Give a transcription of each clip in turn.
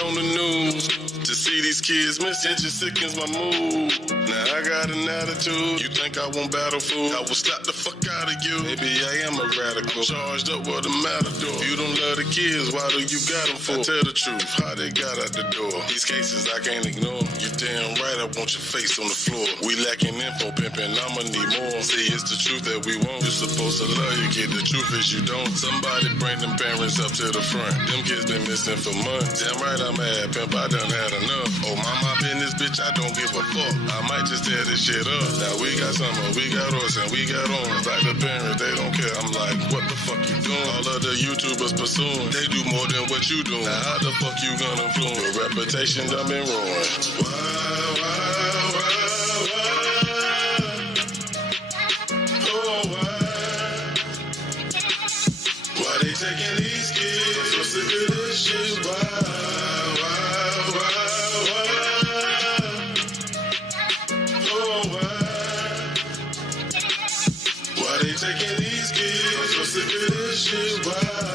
on the news. To see these kids missing just sickens my mood. Now I got an attitude. You think I won't battle fool? I will slap the fuck out of you. Maybe I am a radical. Charged up with a matador. You don't love the kids, why do you got them for? I tell the truth, how they got out the door. These cases I can't ignore. You damn right I want your face on the floor. We lacking info pimping, I'ma need more. See, it's the truth that we want. You're supposed to love your kid, the truth is you don't. Somebody bring them parents up to the front. Them kids been missing for months. Damn right I'm mad, pimp, I done had enough. Oh, my business, bitch, I don't give a fuck. I might just tear this shit up. Now we got summer, we got horse, and we got orange. Like the parents, they don't care. I'm like, what the fuck you doing? All of the YouTubers pursuing, they do more than what you doing. Now how the fuck you gonna influence? Your reputation done been ruined. Why they taking these kids? I'm so sick of this shit. Why they taking these kids? I'm so sick of this shit.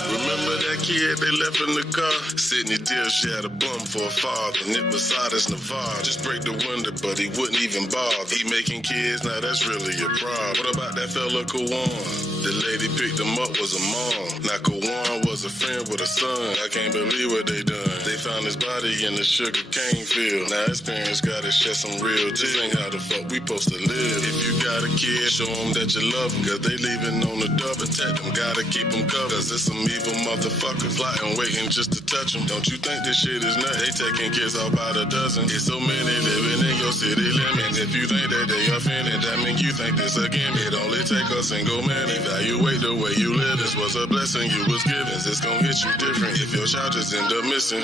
Remember that kid they left in the car? Sydney Deal, she had a bum for a father, and it was Sardis Navarre. Just break the window, but he wouldn't even bother. He making kids, now that's really a problem. What about that fella Kawan? The lady picked him up was a mom. Now Kawan was a friend with a son. I can't believe what they done. They found his body in the sugar cane field. Now his parents gotta shed some real tears. This ain't how the fuck we supposed to live. If you got a kid, show them that you love them. Cause they leaving on the dub, protect them. Gotta keep them covered. Cause there's some evil motherfuckers plotting, waiting just to touch them. Don't you think this shit is nuts? They taking kids out by the dozen. It's so many living in your city limits. If you think that they offended, that mean you think this again. It only take a single minute. Evaluate the way you live. This was a blessing you was given. It's gonna hit you different if your child just end up missing.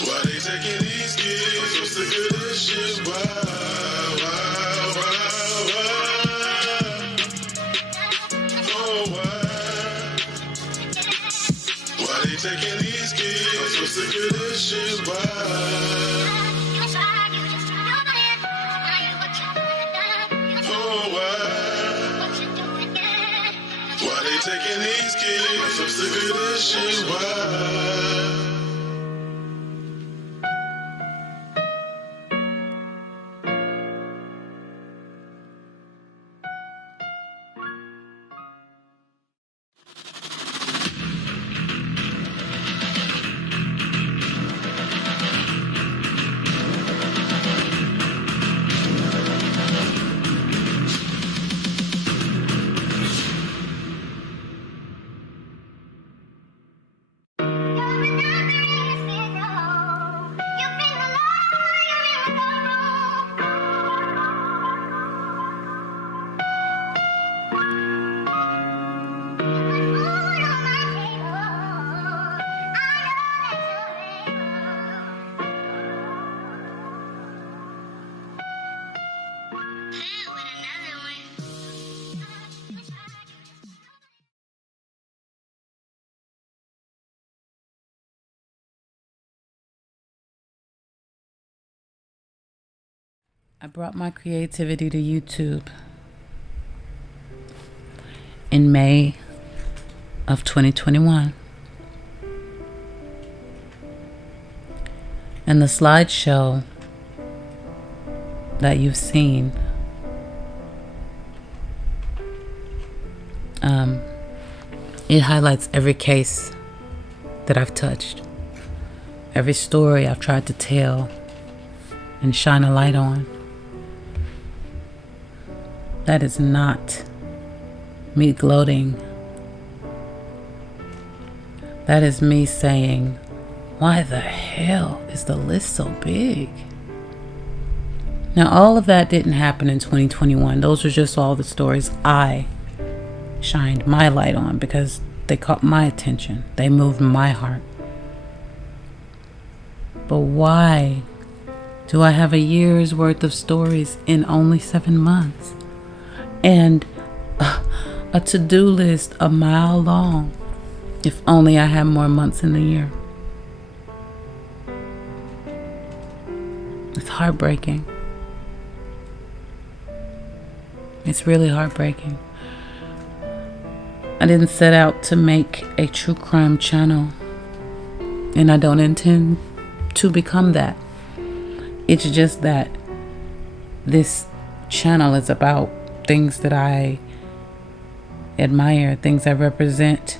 Why they taking these kids? I'm so sick of this shit. Why they taking these kids? I'm so sick of this shit. Why they taking these kids? I'm so sick of this shit. I brought my creativity to YouTube in May of 2021. And the slideshow that you've seen it highlights every case that I've touched, every story I've tried to tell and shine a light on. That is not me gloating. That is me saying, why the hell is the list so big? Now, all of that didn't happen in 2021. Those were just all the stories I shined my light on because they caught my attention. They moved my heart. But why do I have a year's worth of stories in only 7 months? And a to-do list a mile long. If only I had more months in the year. It's heartbreaking. It's really heartbreaking. I didn't set out to make a true crime channel, and I don't intend to become that. It's just that this channel is about things that I admire, things I represent,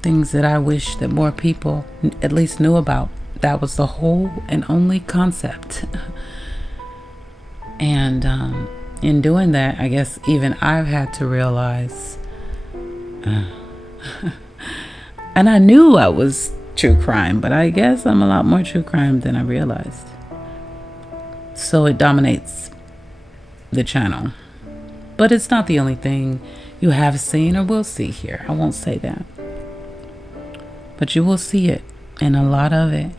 things that I wish that more people at least knew about. That was the whole and only concept. And in doing that, I guess even I've had to realize, and I knew I was true crime, but I guess I'm a lot more true crime than I realized. So it dominates the channel. But it's not the only thing you have seen or will see here. I won't say that. But you will see it, and a lot of it.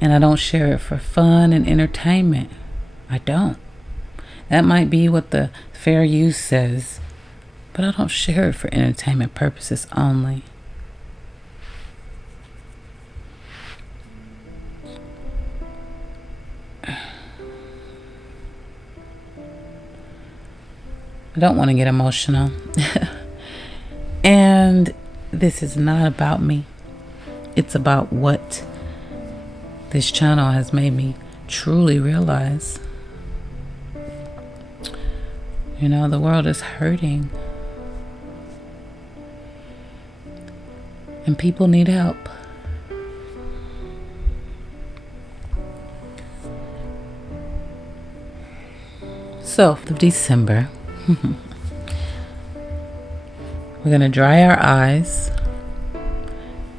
And I don't share it for fun and entertainment. I don't. That might be what the fair use says, but I don't share it for entertainment purposes only. I don't want to get emotional. And this is not about me. It's about what this channel has made me truly realize. You know, the world is hurting. And people need help. So, of December, we're going to dry our eyes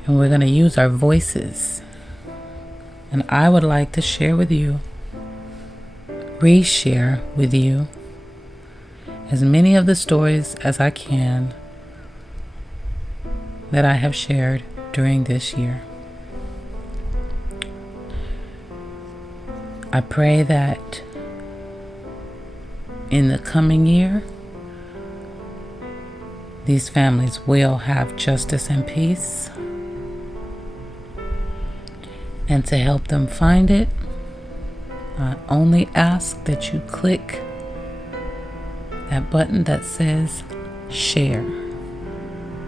and we're going to use our voices. And I would like to share with you, reshare with you, as many of the stories as I can that I have shared during this year. I pray that in the coming year, these families will have justice and peace. And to help them find it, I only ask that you click that button that says share.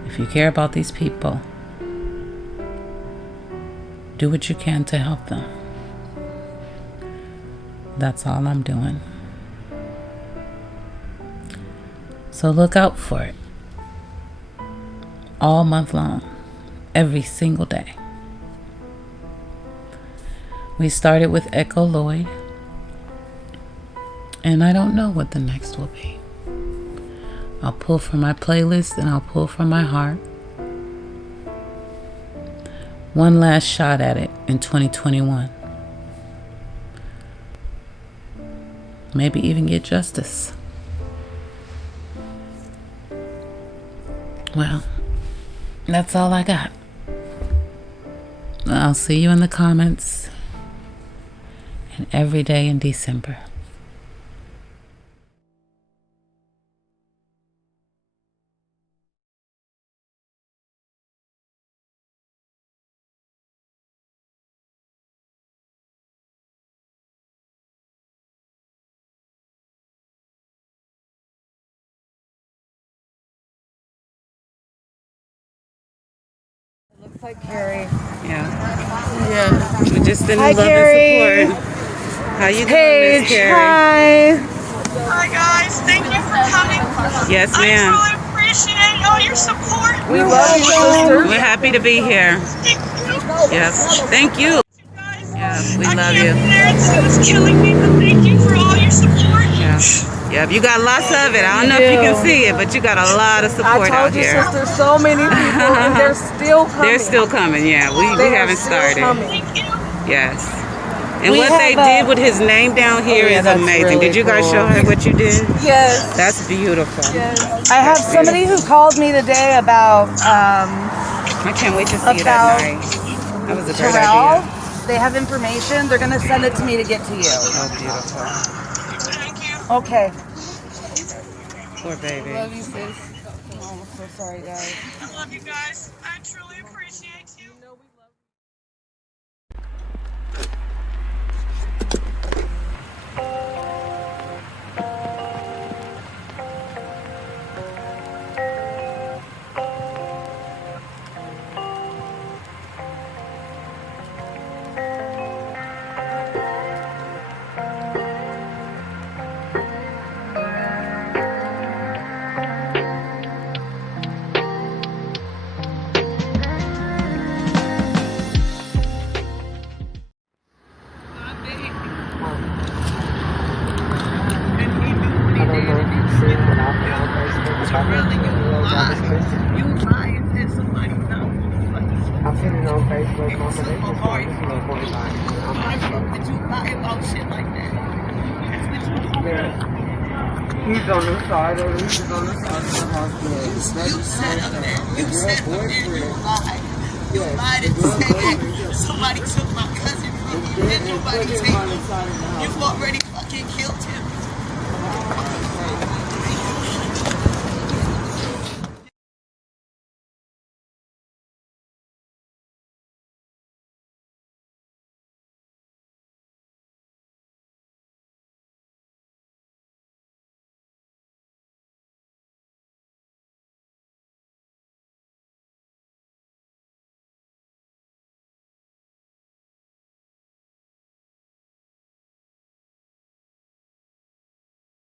If you care about these people, do what you can to help them. That's all I'm doing. So look out for it. All month long, every single day. We started with Echo Lloyd, and I don't know what the next will be. I'll pull from my playlist and I'll pull from my heart. One last shot at it in 2021. Maybe even get justice. Well, that's all I got. I'll see you in the comments and every day in December. Looks like Carrie. Yeah. We just sending Hi, love Carrie. and support. How you doing, Paige, Miss Carrie? hi. Hi guys, thank you for coming. Yes, I ma'am. truly appreciate all your support. We love you, sister. We're happy to be here. Thank you. Yes. Thank you. Guys, Yeah, we I love can't you. be there. It's killing me, but thank you for all your support. Yeah. Yep, you got lots of it. I don't know if you can see it, but you got a lot of I support out told you, here. sister, so many people, and they're still coming. They're still coming, yeah. We They are haven't still started. coming. Thank you. Yes. And We what they have, did with his name down here yeah, is that's amazing. really Did you guys cool. show her what you did? Yes. That's beautiful. I have somebody who called me today about I can't wait to see it About at night. That was a great Terrell. idea. They have information. They're going to send it to me to get to you. Oh, beautiful. Thank you. Okay. Poor baby. Love you, sis. Oh, I'm so sorry, guys. I love you guys. I truly appreciate you. seen it on Facebook. It was so Amari. Did you lie about shit like that? That's what you Yeah. He's on the side of it. He's on the side of the hospital. You said up there. You said up there you lied. You lied and said somebody took my cousin from me. Then nobody take him. You've already fucking killed him.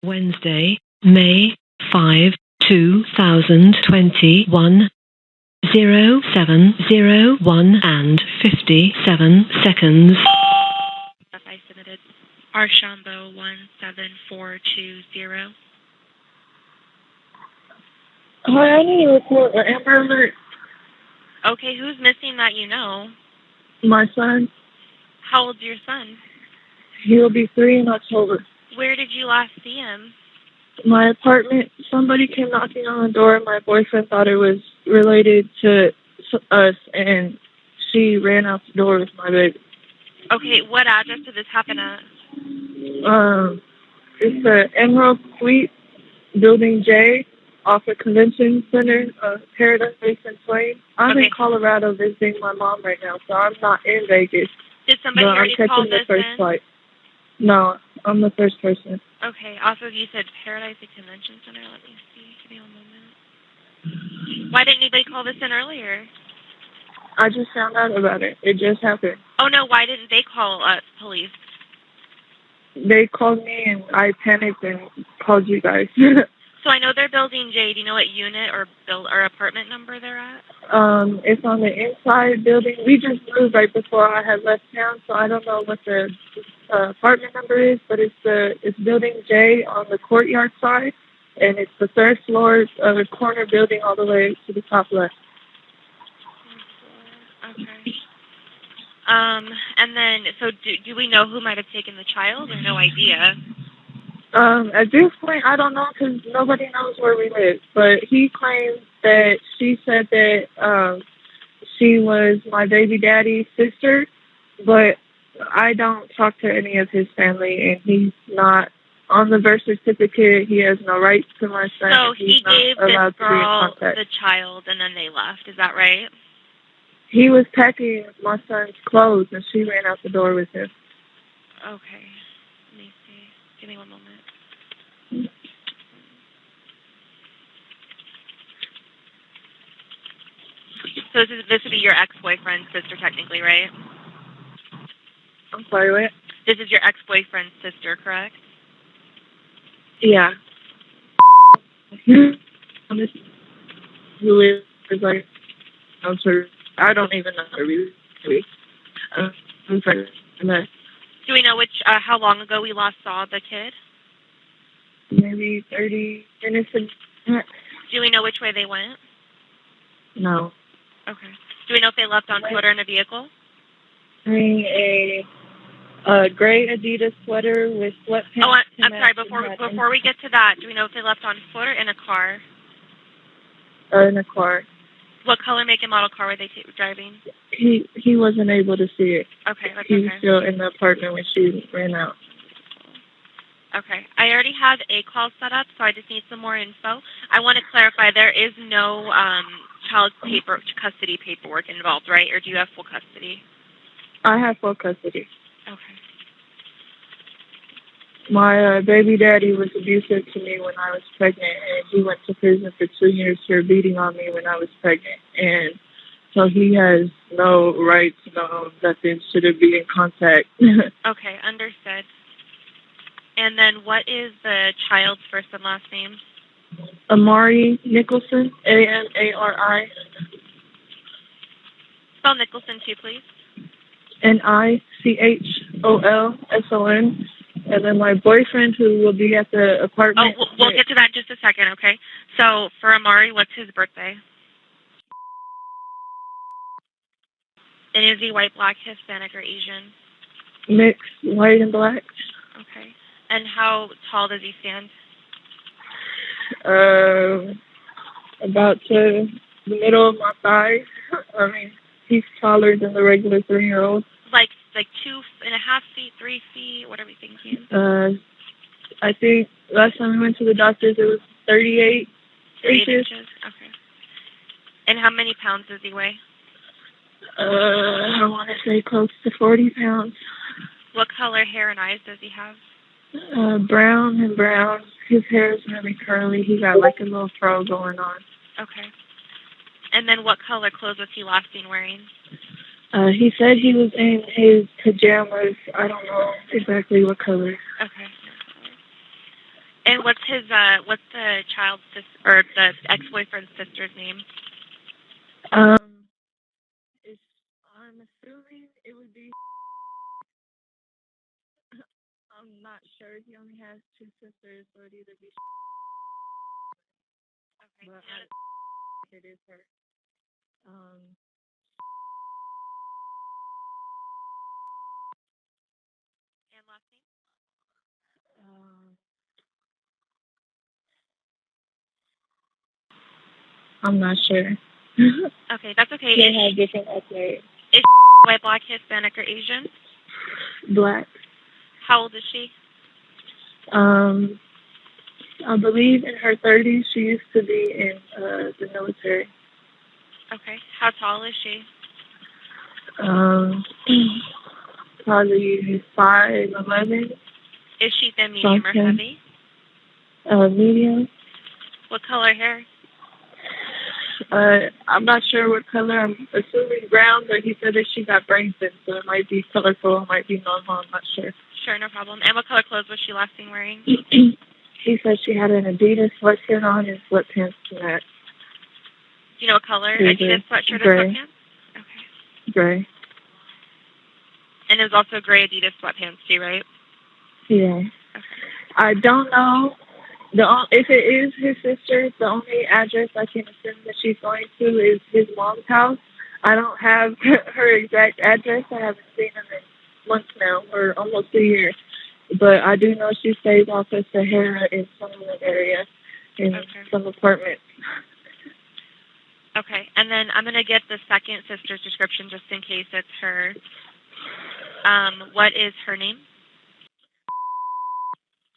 Wednesday, May 5, 2021, 0701 and 57 seconds. I submitted Archambault 17420. Hi, I need to report an Amber Alert. Okay, who's missing that you know? My son, How old's your son? he'll be 3 in October. Where did you last see him? My apartment, somebody came knocking on the door. My boyfriend thought it was related to us, and she ran out the door with my baby. Okay, what address did this happen at? It's the Emerald Suite, Building J, off of Convention Center, Paradise and Swain. I'm in Colorado visiting my mom right now, so I'm not in Vegas. Did somebody No, I'm already call catching the this first in? flight. No, I'm the first person. Okay, also you said Paradise at Convention Center. Let me see. Give me one moment. Why didn't anybody call this in earlier? I just found out about it. It just happened. Oh no, why didn't they call police? They called me and I panicked and called you guys. So I know they're building J. Do you know what unit or apartment number they're at? It's on the inside building. We just moved right before I had left town, so I don't know what the apartment number is, but it's Building J on the courtyard side, and it's the 3rd floor corner building all the way to the top left. Okay. And then, so do we know who might have taken the child, or no idea? At this point, I don't know because nobody knows where we live. But he claims that she said that she was my baby daddy's sister, but I don't talk to any of his family, and he's not on the birth certificate. He has no rights to my son. So he gave this girl the the child, and then they left. Is that right? He was packing my son's clothes, and she ran out the door with him. Okay. Let me see. Give me one moment. So this would be your ex-boyfriend's sister, technically, right? I'm sorry, what? This is your ex-boyfriend's sister, correct? Yeah. Who is like, I don't even know her really. I'm sorry. Do we know how long ago we last saw the kid? Maybe 30 minutes. Do we know which way they went? No. Okay. Do we know if they left on foot or in a vehicle? Wearing a gray Adidas sweater with sweatpants. Oh, I'm sorry. Before we get to that, do we know if they left on foot or in a car? In a car. What color, make, and model car were they driving? He wasn't able to see it. Okay, that's He okay. was still in the apartment when she ran out. Okay. I already have a call set up, so I just need some more info. I want to clarify, there is no child custody paperwork involved, right? Or do you have full custody? I have full custody. Okay. My baby daddy was abusive to me when I was pregnant, and he went to prison for 2 years for beating on me when I was pregnant. And so he has no rights, no nothing, shouldn't be in contact. Okay, understood. And then what is the child's first and last name? Amari Nicholson, Amari. Spell Nicholson too, please. Nichholson. And then my boyfriend, who will be at the apartment. Oh, we'll get to that in just a second, okay? So for Amari, what's his birthday? And is he white, black, Hispanic, or Asian? Mixed, white and black. Okay. And how tall does he stand? About to the middle of my thighs. I mean, he's taller than the regular 3-year-old. Like 2.5 feet, 3 feet. What are we thinking? I think last time we went to the doctors, it was 38 inches. Okay. And how many pounds does he weigh? I want to say close to 40 pounds. What color hair and eyes does he have? Brown and brown. His hair is really curly. He got like a little fro going on. Okay. And then what color clothes was he last seen wearing? He said he was in his pajamas. I don't know exactly what color. Okay. And what's the child's or the ex-boyfriend's sister's name? I'm assuming it would be. I'm not sure. He only has 2 sisters, so it'd either be. Okay. But it is her. And last name? I'm not sure. Okay, that's okay. They have different ethnic. Is white, black, Hispanic, or Asian? Black. How old is she? I believe in her 30s. She used to be in the military. Okay. How tall is she? Probably 5'11". Is she thin, medium, or heavy? Medium. What color hair? I'm not sure what color. I'm assuming brown, but he said that she got brain thin, so it might be colorful, it might be normal. I'm not sure. Sure, no problem. And what color clothes was she last seen wearing? He said she had an Adidas sweatshirt on and sweatpants to match. Do you know what color? Adidas sweatshirt or sweatpants? Okay. Gray. And it was also gray Adidas sweatpants too, right? Yeah. Okay. I don't know. If it is his sister, the only address I can assume that she's going to is his mom's house. I don't have her exact address. I haven't seen him in months now, or almost a year. But I do know she stays off of Sahara in some area, in some apartments. Okay, and then I'm going to get the second sister's description just in case it's her. What is her name?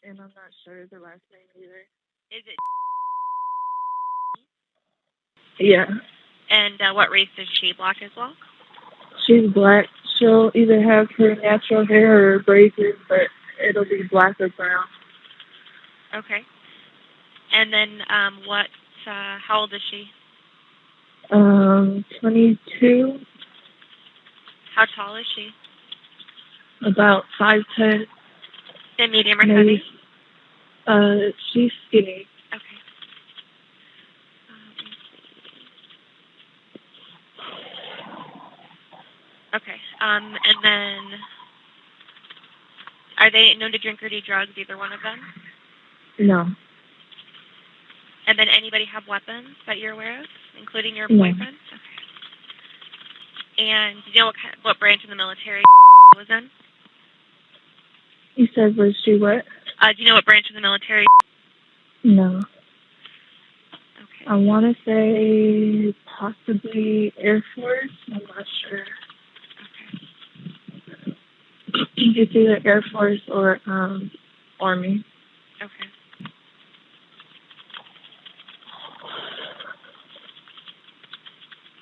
And I'm not sure the last name either. Is it? Yeah. And what race is she? Black as well? She's black. She'll either have her natural hair or braces, but it'll be black or brown. Okay. And then how old is she? 22. How tall is she? About 5'10". Thin, medium, or heavy? She's skinny. Okay. Okay. And then, are they known to drink or do drugs, either one of them? No. And then anybody have weapons that you're aware of, including your boyfriend? Okay. And do you know what branch of the military was in? You said, was she what? Do you know what branch of the military? No. Okay. I want to say possibly Air Force. I'm not sure. Okay. It's either Air Force or Army. Okay.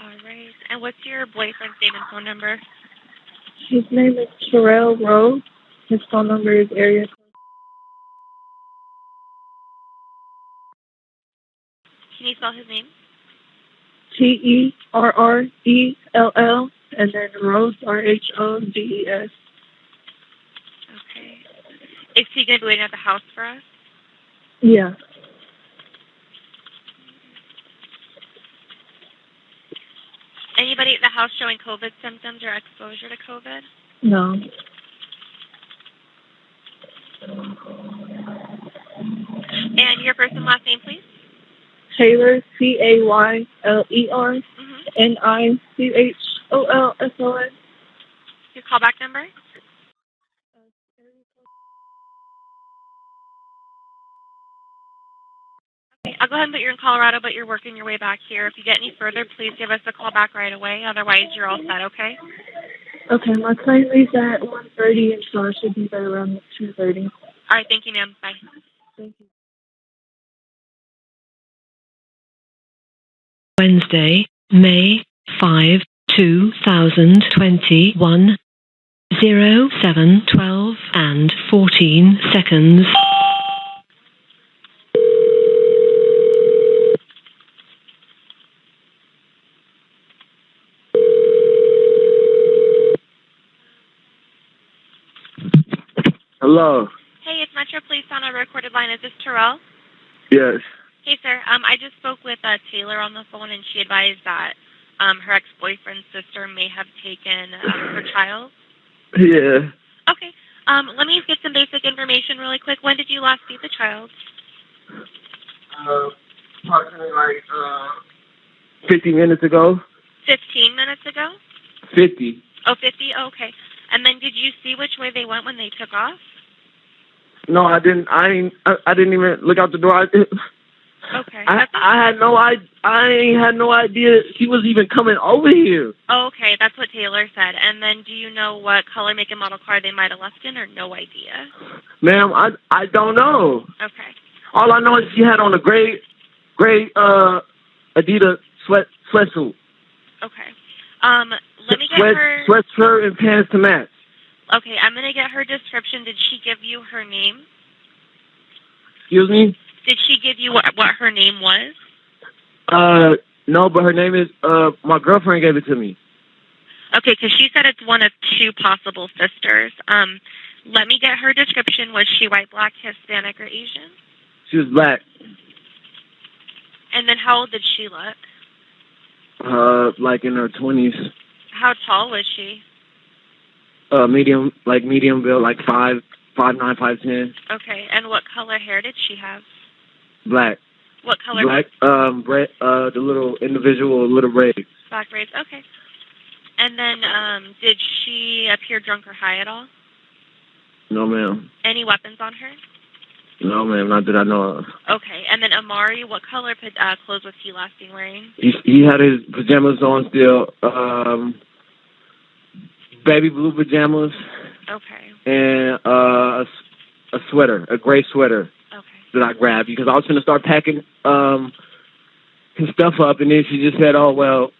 All right. And what's your boyfriend's name and phone number? His name is Terrell Rose. His phone number is area. Can you spell his name? Terrell, and then Rose, Rhodes. Okay. Is he going to be waiting at the house for us? Yeah. Anybody at the house showing COVID symptoms or exposure to COVID? No. And your first and last name, please? Tayler, Tayler, Nicch. OLSON. Your callback number? Okay, I'll go ahead and put you in Colorado, but you're working your way back here. If you get any further, please give us a call back right away. Otherwise, you're all set, okay? Okay, my plane leaves at 1:30, and so I should be there around 2:30. All right, thank you, ma'am. Bye. Thank you. Wednesday, May 5, 2021, 07:12 and 14 seconds. Hello. Hey, it's Metro Police on a recorded line. Is this Terrell? Yes. Hey, sir. I just spoke with Taylor on the phone, and she advised that her ex-boyfriend's sister may have taken her child. Yeah. Okay. Let me get some basic information really quick. When did you last see the child? Approximately 50 minutes ago. 15 minutes ago? 50. Oh, 50? Oh, okay. And then did you see which way they went when they took off? No, I didn't. I didn't even look out the door. Okay. I had no idea he was even coming over here. Oh, okay. That's what Taylor said. And then do you know what color, make, and model car they might have left in, or no idea? Ma'am, I don't know. Okay. All I know is she had on a gray Adidas sweatsuit. Okay. Let me get her... Sweatshirt and pants to match. Okay, I'm going to get her description. Did she give you her name? Excuse me? Did she give you what her name was? No, but her name is, my girlfriend gave it to me. Okay, because she said it's one of two possible sisters. Let me get her description. Was she white, black, Hispanic, or Asian? She was black. And then how old did she look? Like in her 20s. How tall was she? Medium build, like 5'9", 5'10". Okay, and what color hair did she have? Black. What color? Black, the little individual little braids. Black braids, okay. And then, did she appear drunk or high at all? No, ma'am. Any weapons on her? No, ma'am, not that I know of. Okay, and then Amari, what color clothes was he last seen wearing? He had his pajamas on still, baby blue pajamas. Okay. And a sweater, a gray sweater. Okay. That I grabbed because I was going to start packing his stuff up, and then she just said, "Oh well,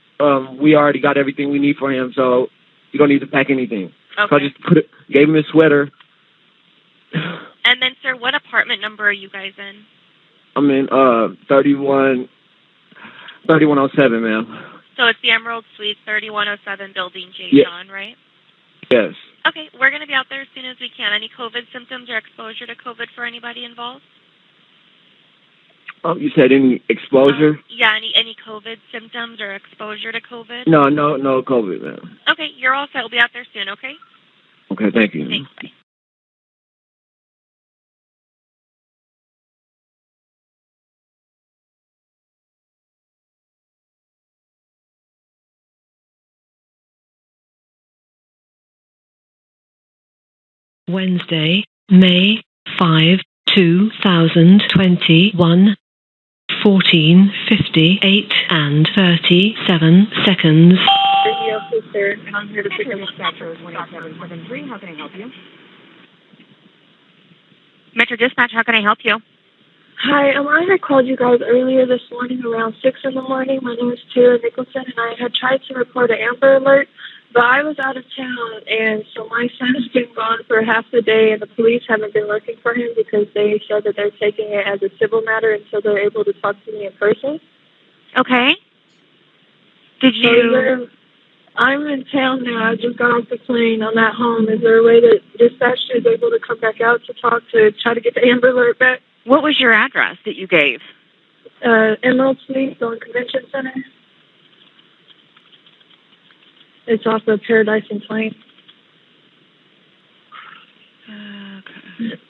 we already got everything we need for him, so you don't need to pack anything." Okay. So I just gave him his sweater. And then, sir, what apartment number are you guys in? I'm in 3107, ma'am. So it's the Emerald Suite, 3107, Building J. Yeah. John, right? Yes. Okay, we're going to be out there as soon as we can. Any COVID symptoms or exposure to COVID for anybody involved? Oh, you said any exposure? Yeah, any COVID symptoms or exposure to COVID? No COVID, ma'am. Okay, you're all set. We'll be out there soon, okay? Okay, thank you. Thanks, bye. Wednesday, May 5, 2021, 14:58 and 37 seconds. Radio sister, and I'm here to pick up dispatcher 2773. How can I help you? Metro Dispatch, how can I help you? Hi, I had called you guys earlier this morning around 6 in the morning. My name is Tayler Nicholson, and I had tried to report an Amber Alert, but I was out of town, and so my son has been gone for half the day, and the police haven't been looking for him because they said that they're taking it as a civil matter until they're able to talk to me in person. Okay. Did you... I'm in town now. I just got off the plane. I'm at home. Is there a way that dispatch is able to come back out to talk to try to get the Amber Alert back? What was your address that you gave? Emerald Suite on Convention Center. It's off of Paradise and Plain. Okay.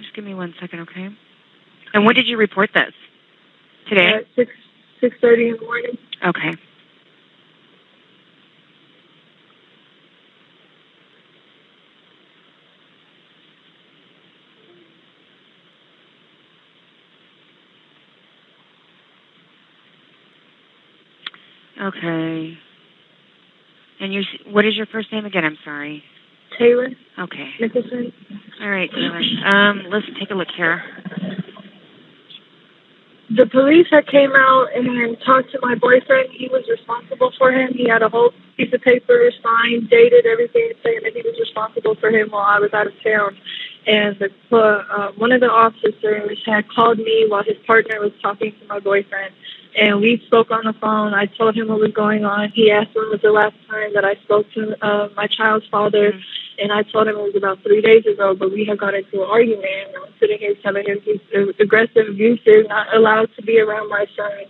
Just give me 1 second, okay? And when did you report this? Today? At 6:30 in the morning. Okay. Okay. And what is your first name again? I'm sorry. Tayler Okay. Nicholson. All right, Taylor. Let's take a look here. The police had came out and talked to my boyfriend. He was responsible for him. He had a whole piece of paper signed, dated, everything, saying that he was responsible for him while I was out of town. And one of the officers had called me while his partner was talking to my boyfriend. And we spoke on the phone. I told him what was going on. He asked when was the last time that I spoke to my child's father. And I told him it was about 3 days ago, but we had got into an argument. And I'm sitting here telling him he's aggressive, abusive, not allowed to be around my son.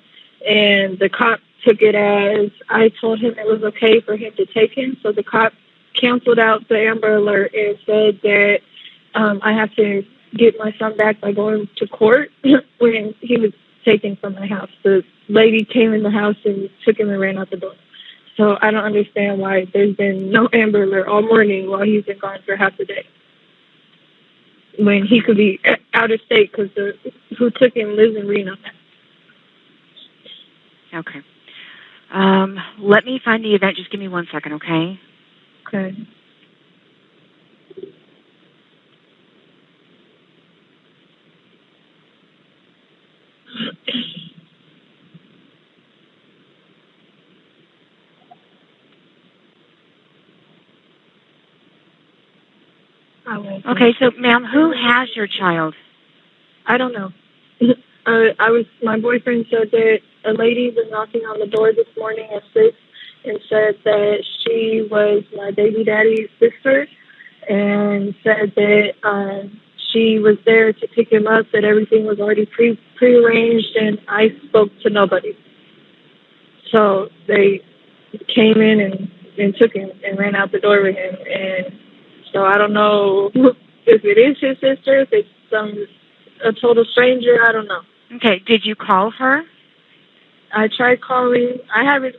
And the cop took it as I told him it was okay for him to take him. So the cop canceled out the Amber Alert and said that I have to get my son back by going to court when he was taken from my house. The lady came in the house and took him and ran out the door. So I don't understand why there's been no Amber Alert all morning while he's been gone for half the day. When he could be out of state because who took him lives in Reno. Okay. Let me find the event. Just give me 1 second, okay? Okay. Okay, so ma'am, who has your child? I don't know. My boyfriend said that a lady was knocking on the door this morning at 6 and said that she was my baby daddy's sister and said that she was there to pick him up, that everything was already prearranged, and I spoke to nobody. So they came in and took him and ran out the door with him. And so I don't know if it is his sister, if it's a total stranger. I don't know. Okay. Did you call her? I tried calling. I haven't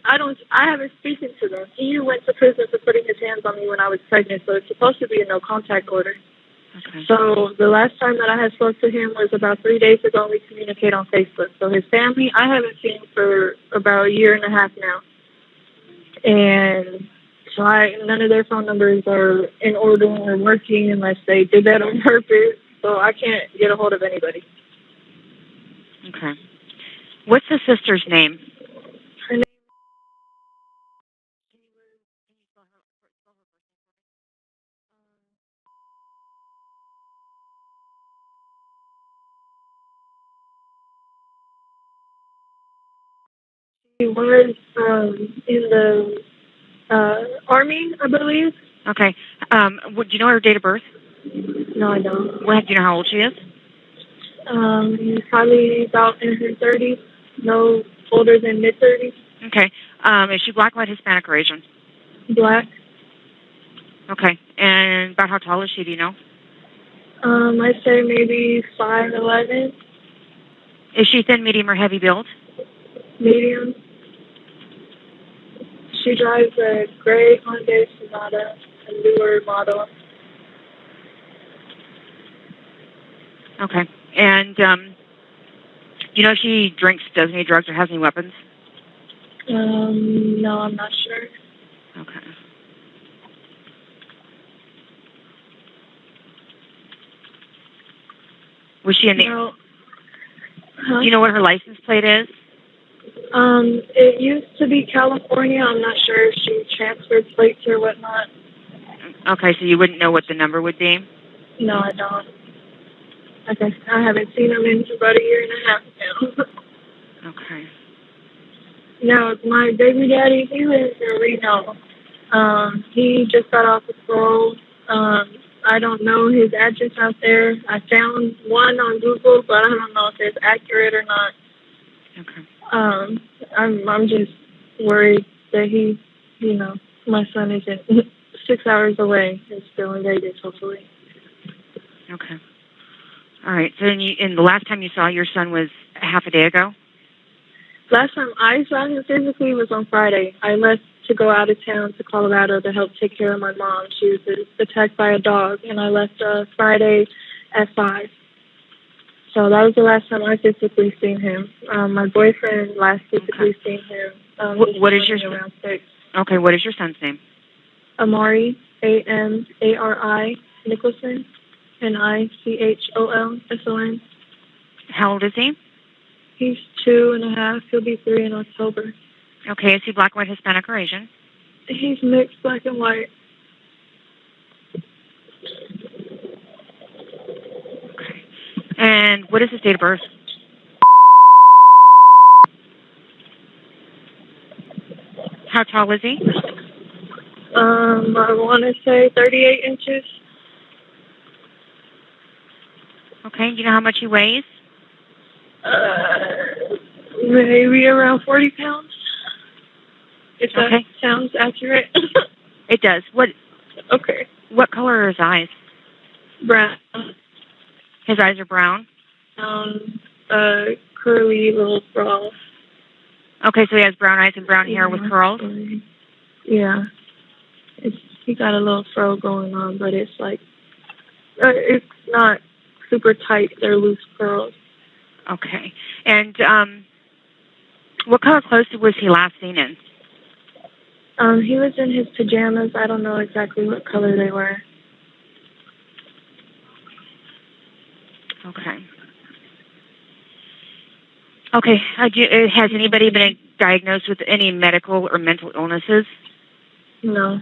spoken to them. He went to prison for putting his hands on me when I was pregnant, so it's supposed to be a no contact order. Okay. So the last time that I had spoke to him was about 3 days ago. We communicate on Facebook. So his family, I haven't seen for about a year and a half now. And so none of their phone numbers are in order or working unless they did that on purpose. So I can't get a hold of anybody. Okay. What's the sister's name? Her name. She was in the Army, I believe. Okay. Do you know her date of birth? No, I don't. Do you know how old she is? Probably about in her 30s. No older than mid-30s. Okay. Is she black, white, Hispanic, or Asian? Black. Okay. And about how tall is she, do you know? I'd say maybe 5'11". Is she thin, medium, or heavy build? Medium. She drives a gray Hyundai Sonata, a newer model. Okay. And you know if she drinks, does any drugs, or has any weapons? No, I'm not sure. Okay. Was she in the... No. Huh? Do you know what her license plate is? It used to be California. I'm not sure if she transferred plates or whatnot. Okay, so you wouldn't know what the number would be? No, I don't. Okay, I haven't seen him in about a year and a half now. Okay. Now, my baby daddy, he lives in Reno. He just got off of parole. I don't know his address out there. I found one on Google, but I don't know if it's accurate or not. Okay. I'm just worried that he, my son isn't 6 hours away and still in Vegas, hopefully. Okay. All right. So, and the last time you saw your son was half a day ago? Last time I saw him physically was on Friday. I left to go out of town to Colorado to help take care of my mom. She was attacked by a dog, and I left Friday at 5. So that was the last time I physically seen him. My boyfriend last physically seen him. What is your around 6? Okay, what is your son's name? Amari, Amari Nicholson, Nichol-Son. How old is he? He's 2.5. He'll be 3 in October. Okay, is he black, white, Hispanic, or Asian? He's mixed black and white. Okay. And what is his date of birth? How tall is he? I want to say 38 inches. Okay, do you know how much he weighs? Maybe around 40 pounds. If that Okay. sounds accurate. It does. Okay. What color are his eyes? Brown. His eyes are brown? Curly little fro. Okay, so he has brown eyes and brown hair with curls? Yeah. He got a little fro going on, but it's like, it's not super tight. They're loose curls. Okay. And what color clothes was he last seen in? He was in his pajamas. I don't know exactly what color they were. Okay. Okay. Has anybody been diagnosed with any medical or mental illnesses? No.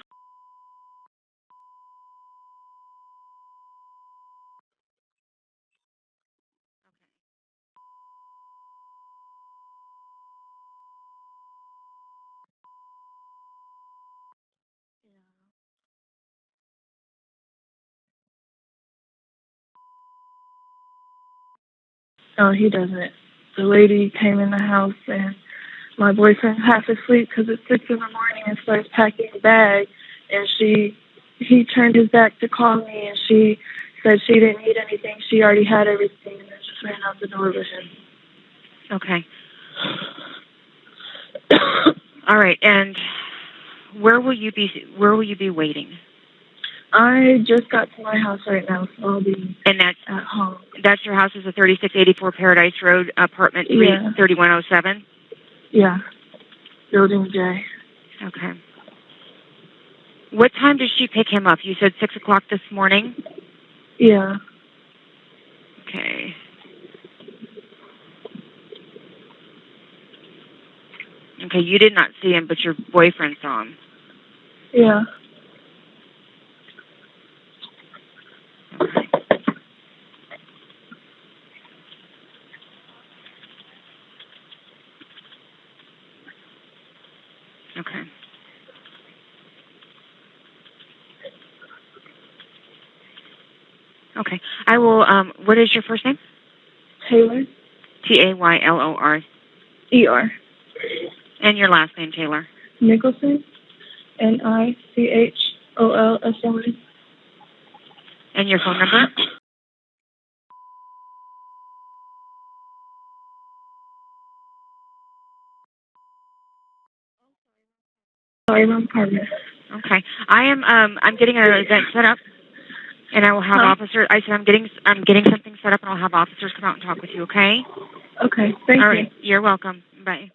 No, he doesn't. The lady came in the house and my boyfriend's half asleep because it's 6 in the morning and starts packing a bag. And he turned his back to call me and she said she didn't need anything. She already had everything and then just ran out the door with him. Okay. All right. And where will you be waiting? I just got to my house right now, so I'll be at home. That's your house is a 3684 Paradise Road, apartment 3107? Yeah. Building J. Okay. What time did she pick him up? You said 6 o'clock this morning? Yeah. Okay. Okay, you did not see him, but your boyfriend saw him. Yeah. Okay. Okay. I will, what is your first name? Taylor. Taylor. ER. And your last name, Taylor? Nicholson. Nichol-Son. And your phone number? Sorry, wrong partner. Okay. I'm getting an event set up, and I will have officers. I said I'm getting something set up, and I'll have officers come out and talk with you. Okay. Okay. Thank you. All right. You're welcome. Bye.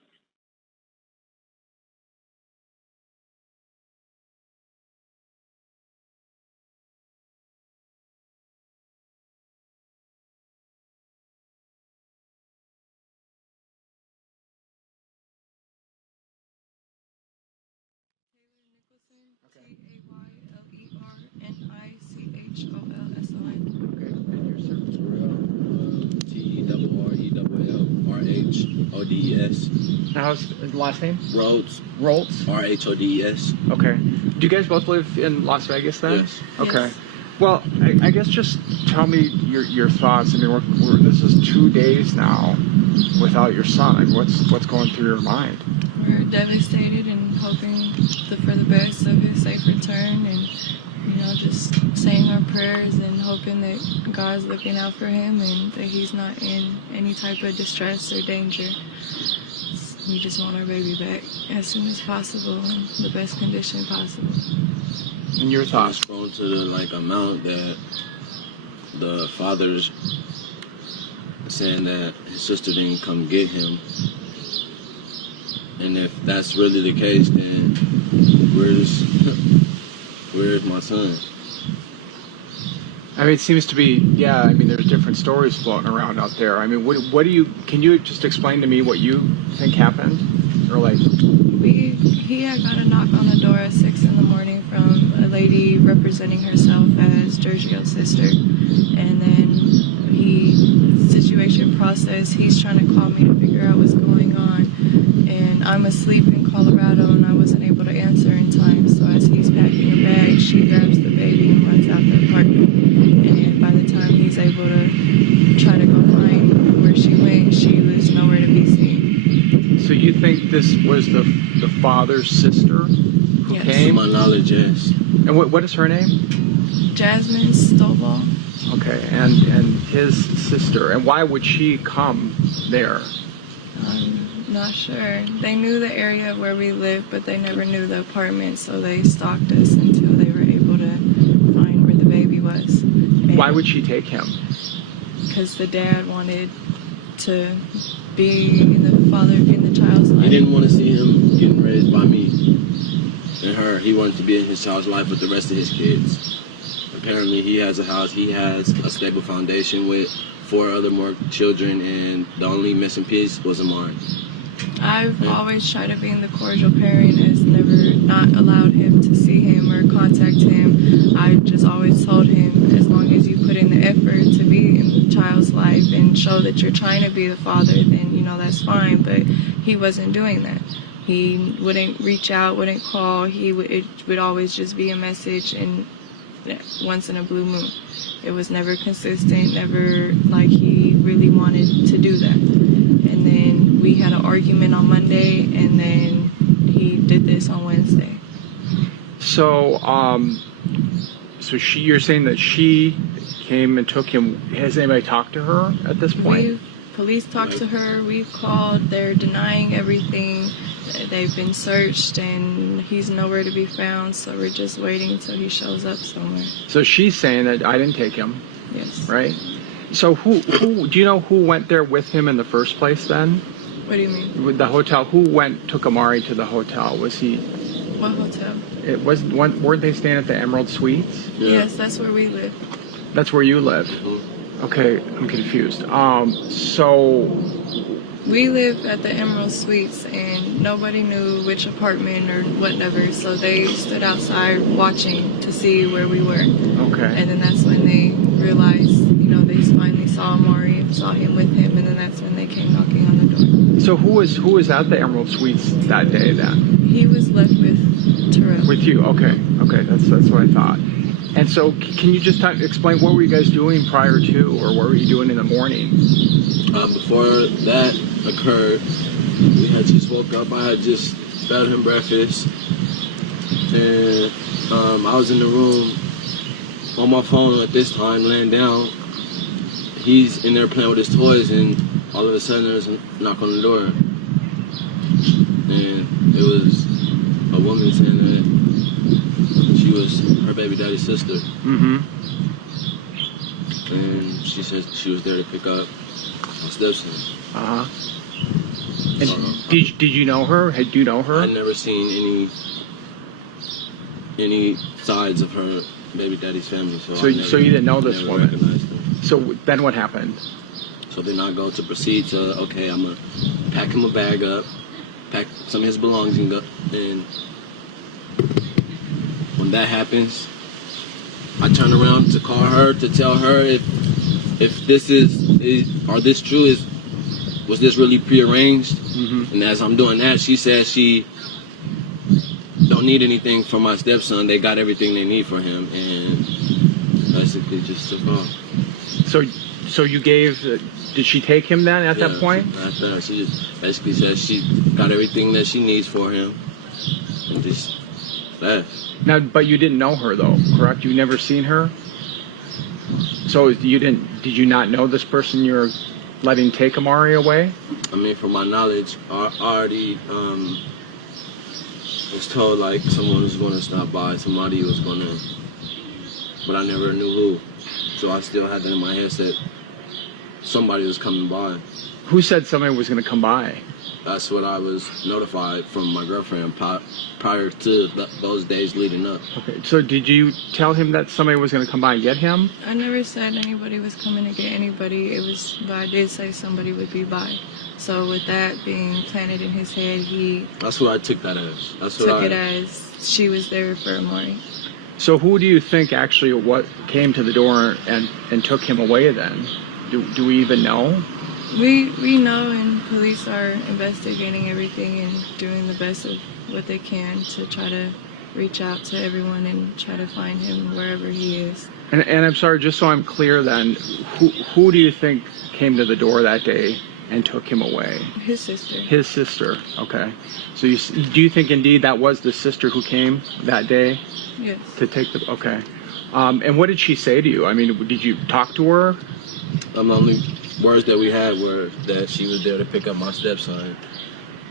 T-E-R-R-E-L-R-H-O-D-E-S. How's the last name? Rhodes. Roltz? R-H-O-D-E-S. Okay. Do you guys both live in Las Vegas then? Yes. Okay. Yes. Well, I guess just tell me your thoughts. I mean, this is 2 days now without your son. I mean, what's going through your mind? We're devastated and hoping for the best of his safe return, and just saying our prayers and hoping that God's looking out for him and that he's not in any type of distress or danger. we just want our baby back as soon as possible in the best condition possible. And your thoughts? Prone to the amount that the father's saying that his sister didn't come get him, and if that's really the case, then where's my son? I mean, it seems to be, yeah, I mean, there's different stories floating around out there. I mean, what do you, can you just explain to me what you think happened? Or like... He had got a knock on the door at 6 in the morning from a lady representing herself as Giorgio's sister. And then situation process, he's trying to call me to figure out what's going on. And I'm asleep in Colorado and I wasn't able to answer in time. So as he's packing a bag, she grabs the baby and runs out the apartment. And by the time he's able to try to go find where she went, she was nowhere to be seen. So you think this was the father's sister who Yes. came? To my knowledge, yes. And what is her name? Jasmine Stovall. Okay, and his sister. And why would she come there? I'm not sure. They knew the area where we lived, but they never knew the apartment, so they stalked us until they were able to find where the baby was. Why would she take him? Because the dad wanted to be in the child's life. He didn't want to see him getting raised by me and her. He wanted to be in his child's life with the rest of his kids. Apparently, he has a house. He has a stable foundation with 4 other more children, and the only missing piece was Amari. I've always tried to be the cordial parent, has never not allowed him to see him or contact him. I just always told him, as long as you put in the effort to be in the child's life and show that you're trying to be the father, then, that's fine. But he wasn't doing that. He wouldn't reach out, wouldn't call. It would always just be a message and once in a blue moon. It was never consistent, never like he really wanted to do that. And then we had an argument on Monday, and then he did this on Wednesday. So, you're saying that she came and took him. Has anybody talked to her at this point? Police talked to her. We've called. They're denying everything. They've been searched, and he's nowhere to be found. So we're just waiting until he shows up somewhere. So she's saying that I didn't take him. Yes. Right. So who do you know who went there with him in the first place then? What do you mean? With the hotel, who took Amari to the hotel? Was he? What hotel? It was weren't they staying at the Emerald Suites? Yeah. Yes, that's where we live. That's where you live. Okay, I'm confused. So we live at the Emerald Suites, and nobody knew which apartment or whatever, so they stood outside watching to see where we were. Okay. And then that's when they realized, they finally saw Amari and saw him with him, and then that's when they came knocking on the door. So who was at the Emerald Suites that day then? He was left with Terrell. With you, okay, that's what I thought. And so, can you just explain what were you guys doing prior to, or what were you doing in the morning? Before that occurred, we had just woke up. I had just fed him breakfast, and I was in the room on my phone at this time, laying down. He's in there playing with his toys, and all of a sudden there's a knock on the door, and it was a woman saying that she was her baby daddy's sister. Mm-hmm. And she said she was there to pick up my stepson. Uh-huh. And did you know her? Had you know her? I'd never seen any sides of her baby daddy's family. So you didn't know this woman? Recognized her. So then what happened? So then I go to proceed to, okay, I'm going to pack him a bag up, pack some of his belongings up, and when that happens, I turn around to call her to tell her if this are this true, was this really prearranged? Mm-hmm. And as I'm doing that, she says she don't need anything from my stepson. They got everything they need for him, and basically just took off. So you gave? Did she take him then at that point? After that, she just basically said she got everything that she needs for him, and just left. Now, but you didn't know her though, correct? You never seen her. So did you not know this person you're letting take Amari away? I mean, from my knowledge, I already was told like someone was going to stop by, somebody was going to, but I never knew who. So I still had that in my head that somebody was coming by. Who said somebody was going to come by? That's what I was notified from my girlfriend prior to those days leading up. Okay, so did you tell him that somebody was going to come by and get him? I never said anybody was coming to get anybody. But I did say somebody would be by. So with that being planted in his head, he That's what I took that as. took it as she was there for Amari. So who do you think actually what came to the door and took him away then? Do we even know? We know, and police are investigating everything and doing the best of what they can to try to reach out to everyone and try to find him wherever he is. And I'm sorry, just so I'm clear then, who do you think came to the door that day and took him away? His sister. His sister, okay. So do you think indeed that was the sister who came that day? Yes. To take the, okay. And what did she say to you? I mean, did you talk to her? The only words that we had were that she was there to pick up my stepson,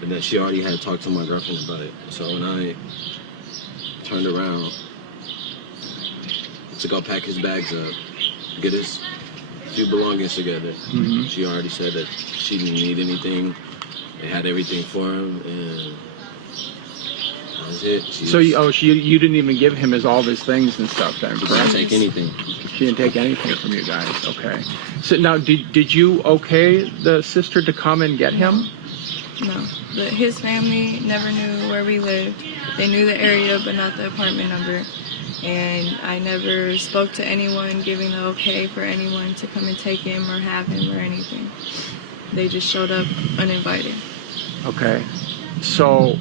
and that she already had talked to my girlfriend about it. So when I turned around to go pack his bags up, get his few belongings together, she already said that she didn't need anything. They had everything for him, and that was it. You didn't even give him all of his things and stuff then, She correct? didn't take anything. She didn't take anything from you guys, okay. So now, did you okay the sister to come and get him? No, but his family never knew where we lived. They knew the area, but not the apartment number. And I never spoke to anyone giving the okay for anyone to come and take him or have him or anything. They just showed up uninvited. Okay. So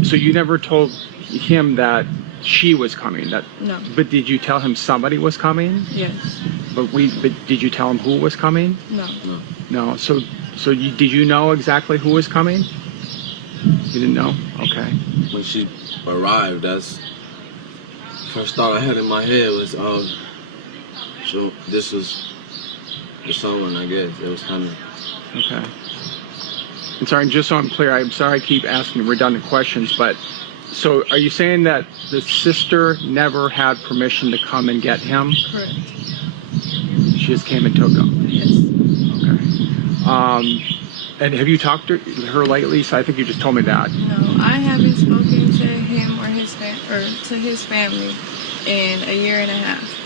you never told him that she was coming? No. But did you tell him somebody was coming? Yes. But did you tell him who was coming? No. No. So did you know exactly who was coming? You didn't know? Okay. When she arrived, that's first thought I had in my head was, oh, so this was the someone, I guess. It was coming. Okay. And sorry, just so I'm clear, I'm sorry I keep asking redundant questions, but so are you saying that the sister never had permission to come and get him? Correct. She just came and took him? Yes. Okay. And have you talked to her lately? So I think you just told me that. No, I haven't spoken to him or to his family in a year and a half.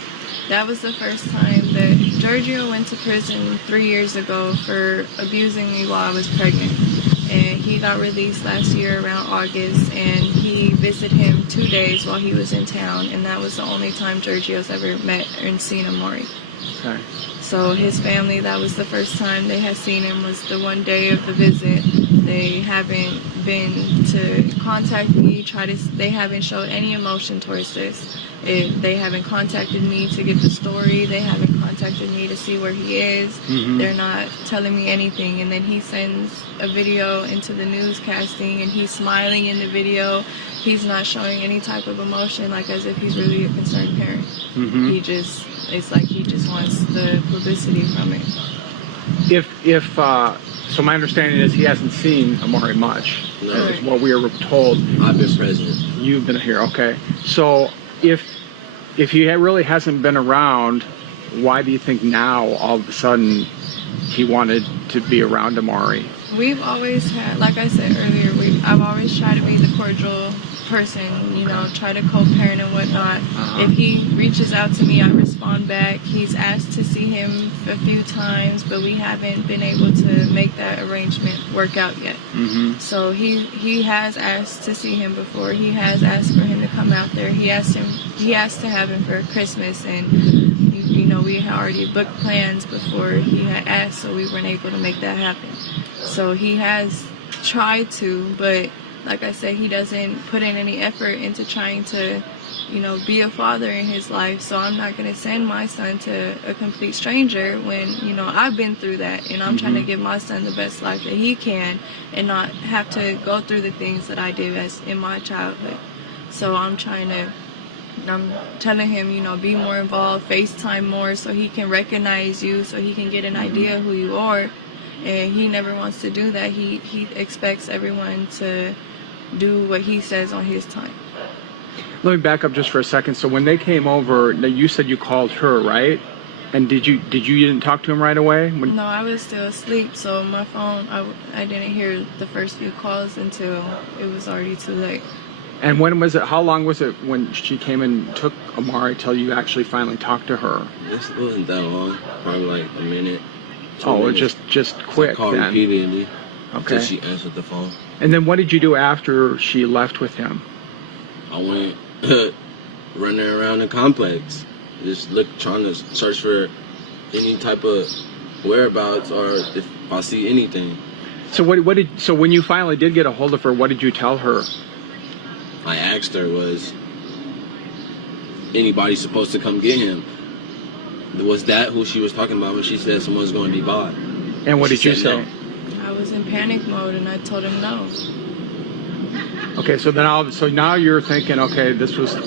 That was the first time that Giorgio went to prison 3 years ago for abusing me while I was pregnant. And he got released last year around August, and he visited him 2 days while he was in town, and that was the only time Giorgio's ever met and seen Amari. Okay. So his family, that was the first time they had seen him, was the one day of the visit. They haven't been to contact me, they haven't showed any emotion towards this. They haven't contacted me to get the story. They haven't contacted me to see where he is. They're not telling me anything. And then he sends a video into the newscasting, and he's smiling in the video. He's not showing any type of emotion, like as if he's really a concerned parent. It's like he just wants the publicity from it. So my understanding is he hasn't seen Amari much. No. Is what we were told. I've been present. You've been here, okay. So if he really hasn't been around, why do you think now all of a sudden he wanted to be around Amari? We've always had, like I said earlier, I've always tried to be the cordial person, try to co-parent and whatnot. If he reaches out to me, I respond back. He's asked to see him a few times, but we haven't been able to make that arrangement work out yet. So he has asked to see him before. He has asked for him to come out there. He asked to have him for Christmas, and we had already booked plans before he had asked, so we weren't able to make that happen. So he has tried to, but like I said, he doesn't put in any effort into trying to, be a father in his life. So I'm not going to send my son to a complete stranger when, I've been through that, and I'm trying to give my son the best life that he can and not have to go through the things that I did in my childhood. So I'm telling him, be more involved, FaceTime more so he can recognize you, so he can get an idea who you are. and he never wants to do that. He expects everyone to do what he says on his time. Let me back up just for a second. So when they came over, now you said you called her, right? And you didn't talk to him right away? No, I was still asleep, so my phone, I didn't hear the first few calls until it was already too late. And when was it? How long was it when she came and took Amari till you actually finally talked to her? This wasn't that long. Probably like a minute. Oh, just quick. I called then. Repeatedly. Okay. Until she answered the phone. And then what did you do after she left with him? I went running around the complex, just trying to search for any type of whereabouts or if I see anything. So so when you finally did get a hold of her, what did you tell her? I asked her, was anybody supposed to come get him? Was that who she was talking about when she said someone's going to divide? And what did you say? No. I was in panic mode and I told him no. Okay, so now you're thinking, okay,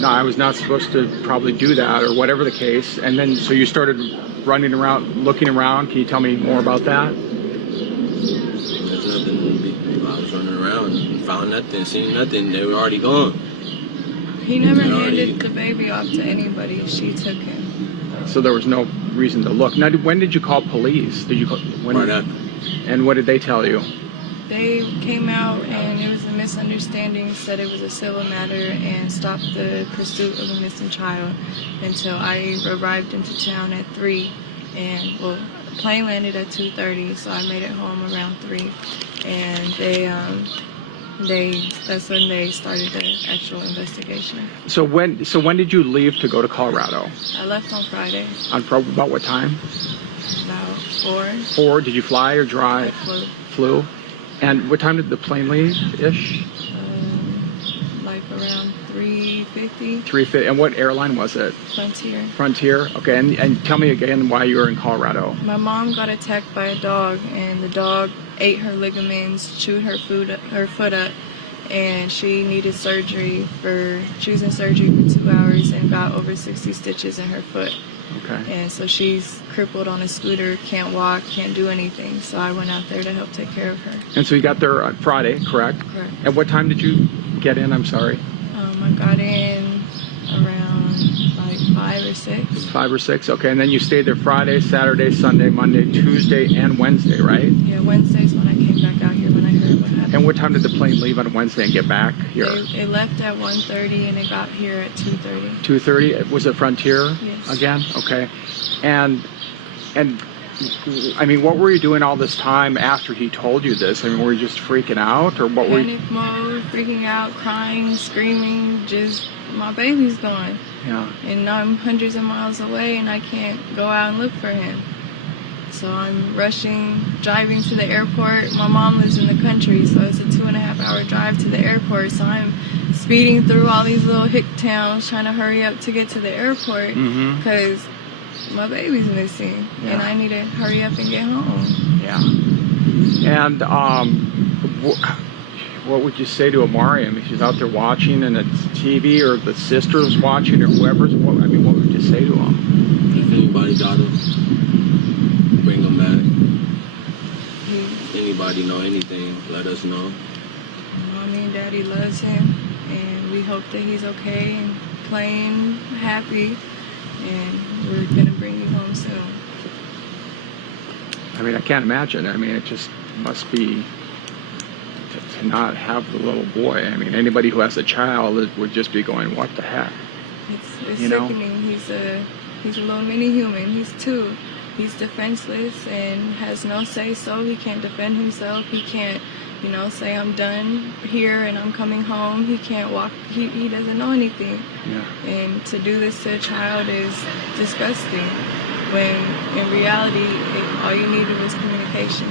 I was not supposed to probably do that or whatever the case. And then so you started running around, looking around. Can you tell me more about that? There's nothing. I was running around and found nothing, seen nothing. They were already gone. He never handed the baby off to anybody. She took him. So there was no reason to look. Now, when did you call police? Right after. And what did they tell you? They came out and it was a misunderstanding, said it was a civil matter and stopped the pursuit of a missing child until I arrived into town at 3. And the plane landed at 2:30, so I made it home around 3. And that's when they started the actual investigation. So when did you leave to go to Colorado? I left on Friday. On about what time? About 4. 4. Did you fly or drive? I Flew. And what time did the plane leave-ish? Like around 3:50. 3:50. And what airline was it? Frontier. Frontier. Okay. And tell me again why you were in Colorado. My mom got attacked by a dog, and the dog ate her ligaments, chewed her foot up, and she needed surgery she was in surgery for 2 hours and got over 60 stitches in her foot. Okay. And so she's crippled on a scooter, can't walk, can't do anything. So I went out there to help take care of her. And so you got there on Friday, correct? Correct. At what time did you get in? I'm sorry. I got in around like 5 or 6. 5 or 6. Okay. And then you stayed there Friday, Saturday, Sunday, Monday, Tuesday, and Wednesday, right? Yeah, Wednesday's when I came back out here when I heard what happened. And what time did the plane leave on Wednesday and get back here? It left at 1:30 and it got here at 2:30. 2:30. Was it Frontier? Yes. Again? Okay. And I mean, what were you doing all this time after he told you this? I mean, were you just freaking out, or what were you? Panic mode, freaking out, crying, screaming. Just my baby's gone. Yeah. And I'm hundreds of miles away, and I can't go out and look for him. So I'm rushing, driving to the airport. My mom lives in the country, so it's a 2.5-hour drive to the airport. So I'm speeding through all these little hick towns, trying to hurry up to get to the airport because my baby's missing, and I need to hurry up and get home. Yeah. And what would you say to Amari? I mean, she's out there watching, and it's TV, or the sister's watching, or whoever's. What would you say to him? If anybody got him, bring him back. Anybody know anything, let us know. Mommy and Daddy loves him, and we hope that he's okay and playing happy, and we're gonna bring you home soon. I mean, I can't imagine. I mean, it just must be to not have the little boy. I mean, anybody who has a child would just be going, "What the heck?" It's sickening. He's a little mini human. He's 2. He's defenseless and has no say-so. He can't defend himself. He can't, say I'm done here and I'm coming home. He can't walk. He doesn't know anything. Yeah. And to do this to a child is disgusting. When in reality, all you needed was communication.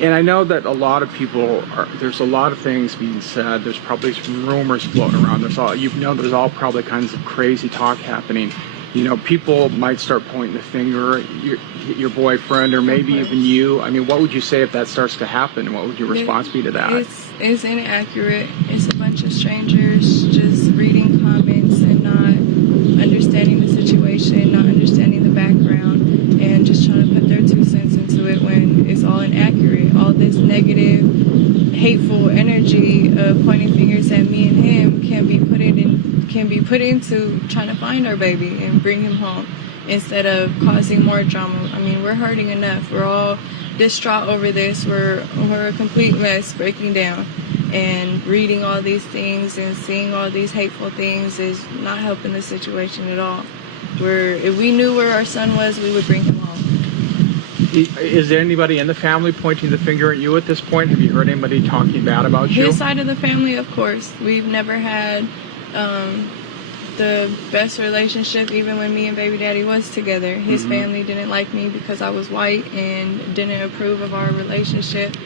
And I know that a lot of people there's a lot of things being said. There's probably some rumors floating around. There's all probably kinds of crazy talk happening. People might start pointing the finger at your boyfriend, or maybe even you. I mean, what would you say if that starts to happen? What would your response be to that? It's inaccurate. It's a bunch of strangers just reading comments and not understanding the situation, not understanding the background, and just trying to put their 2 cents into into it when it's all inaccurate. All this negative, hateful energy of pointing fingers at me and him can be put into trying to find our baby and bring him home instead of causing more drama. I mean, we're hurting enough. We're all distraught over this. We're a complete mess, breaking down. And reading all these things and seeing all these hateful things is not helping the situation at all. If we knew where our son was, we would bring him home. Is there anybody in the family pointing the finger at you at this point? Have you heard anybody talking bad about you? His side of the family, of course. We've never had the best relationship, even when me and baby daddy was together. His family didn't like me because I was white and didn't approve of our relationship.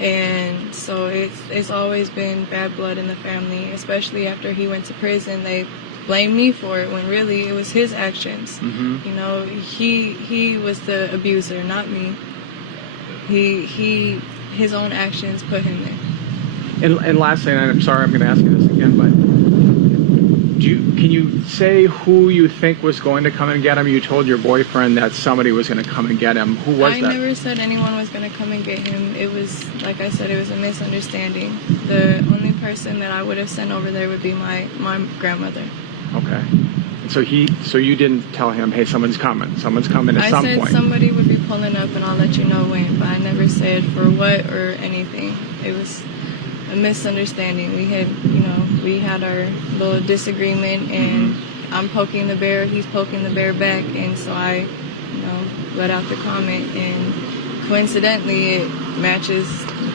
And so it's always been bad blood in the family, especially after he went to prison. They blamed me for it when really it was his actions. You know, he was the abuser, not me. His own actions put him there. And lastly, and I'm sorry I'm going to ask you this again, but can you say who you think was going to come and get him? You told your boyfriend that somebody was going to come and get him. Who was that? I never said anyone was going to come and get him. It was, like I said, it was a misunderstanding. The only person that I would have sent over there would be my grandmother. Okay. So you didn't tell him, hey, someone's coming at some point. I said somebody would be pulling up and I'll let you know when, but I never said for what or anything. It was a misunderstanding. We had our little disagreement, and I'm poking the bear, he's poking the bear back, and so I, let out the comment, and coincidentally it matches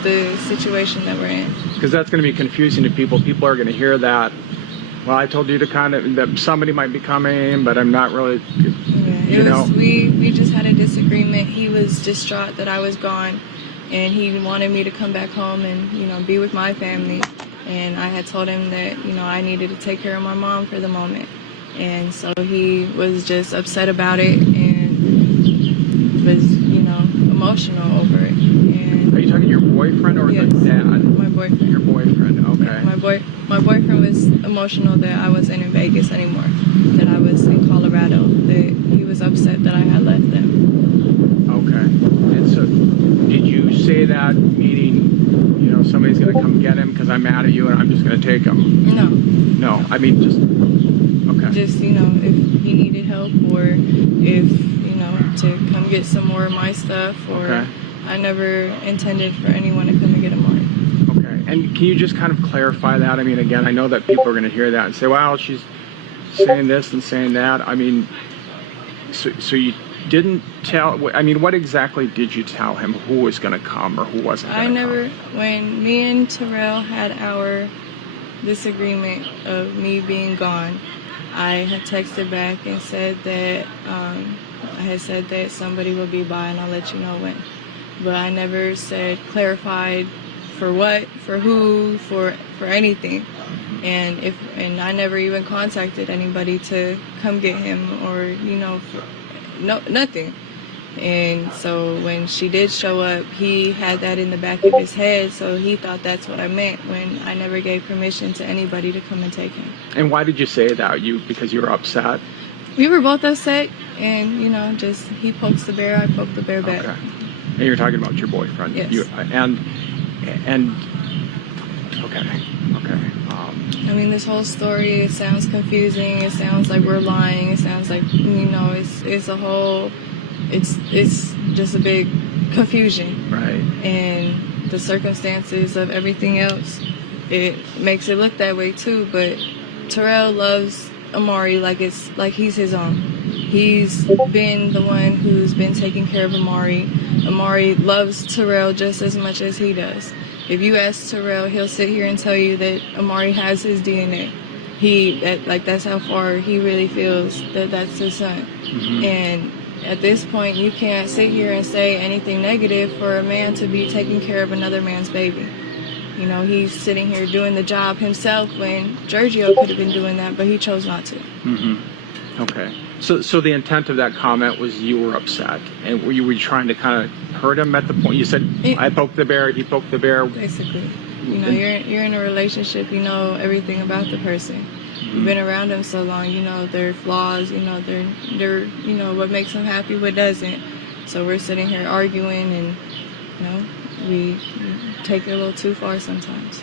the situation that we're in. Because that's going to be confusing to people. People are going to hear that. Well, I told you to that somebody might be coming, but I'm not really, We just had a disagreement. He was distraught that I was gone, and he wanted me to come back home and, be with my family. And I had told him that, I needed to take care of my mom for the moment. And so he was just upset about it and was, emotional over it. And are you talking to your boyfriend or yes, the dad? My boyfriend. Your boyfriend, okay. Yeah, my boyfriend was emotional that I wasn't in Vegas anymore, that I was in Colorado, that he was upset that I had left them. Okay. And so did you say that meaning, somebody's going to come get him because I'm mad at you and I'm just going to take him? No, I mean just, okay. Just, if he needed help or if, to come get some more of my stuff or okay. I never intended for anyone to come and get him on. Okay. And can you just kind of clarify that? I mean, again, I know that people are going to hear that and say, well, she's saying this and saying that. I mean, so you didn't tell, I mean, what exactly did you tell him? Who was going to come or who wasn't going to come? When me and Terrell had our disagreement of me being gone, I had texted back and said that, I had said that somebody would be by and I'll let you know when. But I never clarified for what, for who, for anything. And I never even contacted anybody to come get him or, nothing. And so when she did show up, he had that in the back of his head, so he thought that's what I meant when I never gave permission to anybody to come and take him. And why did you say that? Because you were upset? We were both upset, and just he pokes the bear, I poke the bear back. Okay. And you're talking about your boyfriend? Yes. Okay. I mean, this whole story, it sounds confusing. It sounds like we're lying. It sounds like, it's just a big confusion. Right. And the circumstances of everything else, it makes it look that way too. But Terrell loves Amari like he's his own. He's been the one who's been taking care of Amari. Amari loves Terrell just as much as he does. If you ask Terrell, he'll sit here and tell you that Amari has his DNA. That's how far he really feels that that's his son. Mm-hmm. And at this point, you can't sit here and say anything negative for a man to be taking care of another man's baby. He's sitting here doing the job himself when Giorgio could have been doing that, but he chose not to. Mm-hmm. Okay. So the intent of that comment was you were upset, and were you trying to kind of hurt him at the point? You said, I poked the bear, he poked the bear. Basically. You're in a relationship, you know everything about the person. Mm-hmm. You've been around them so long, you know their flaws, they're what makes them happy, what doesn't. So we're sitting here arguing, and we take it a little too far sometimes.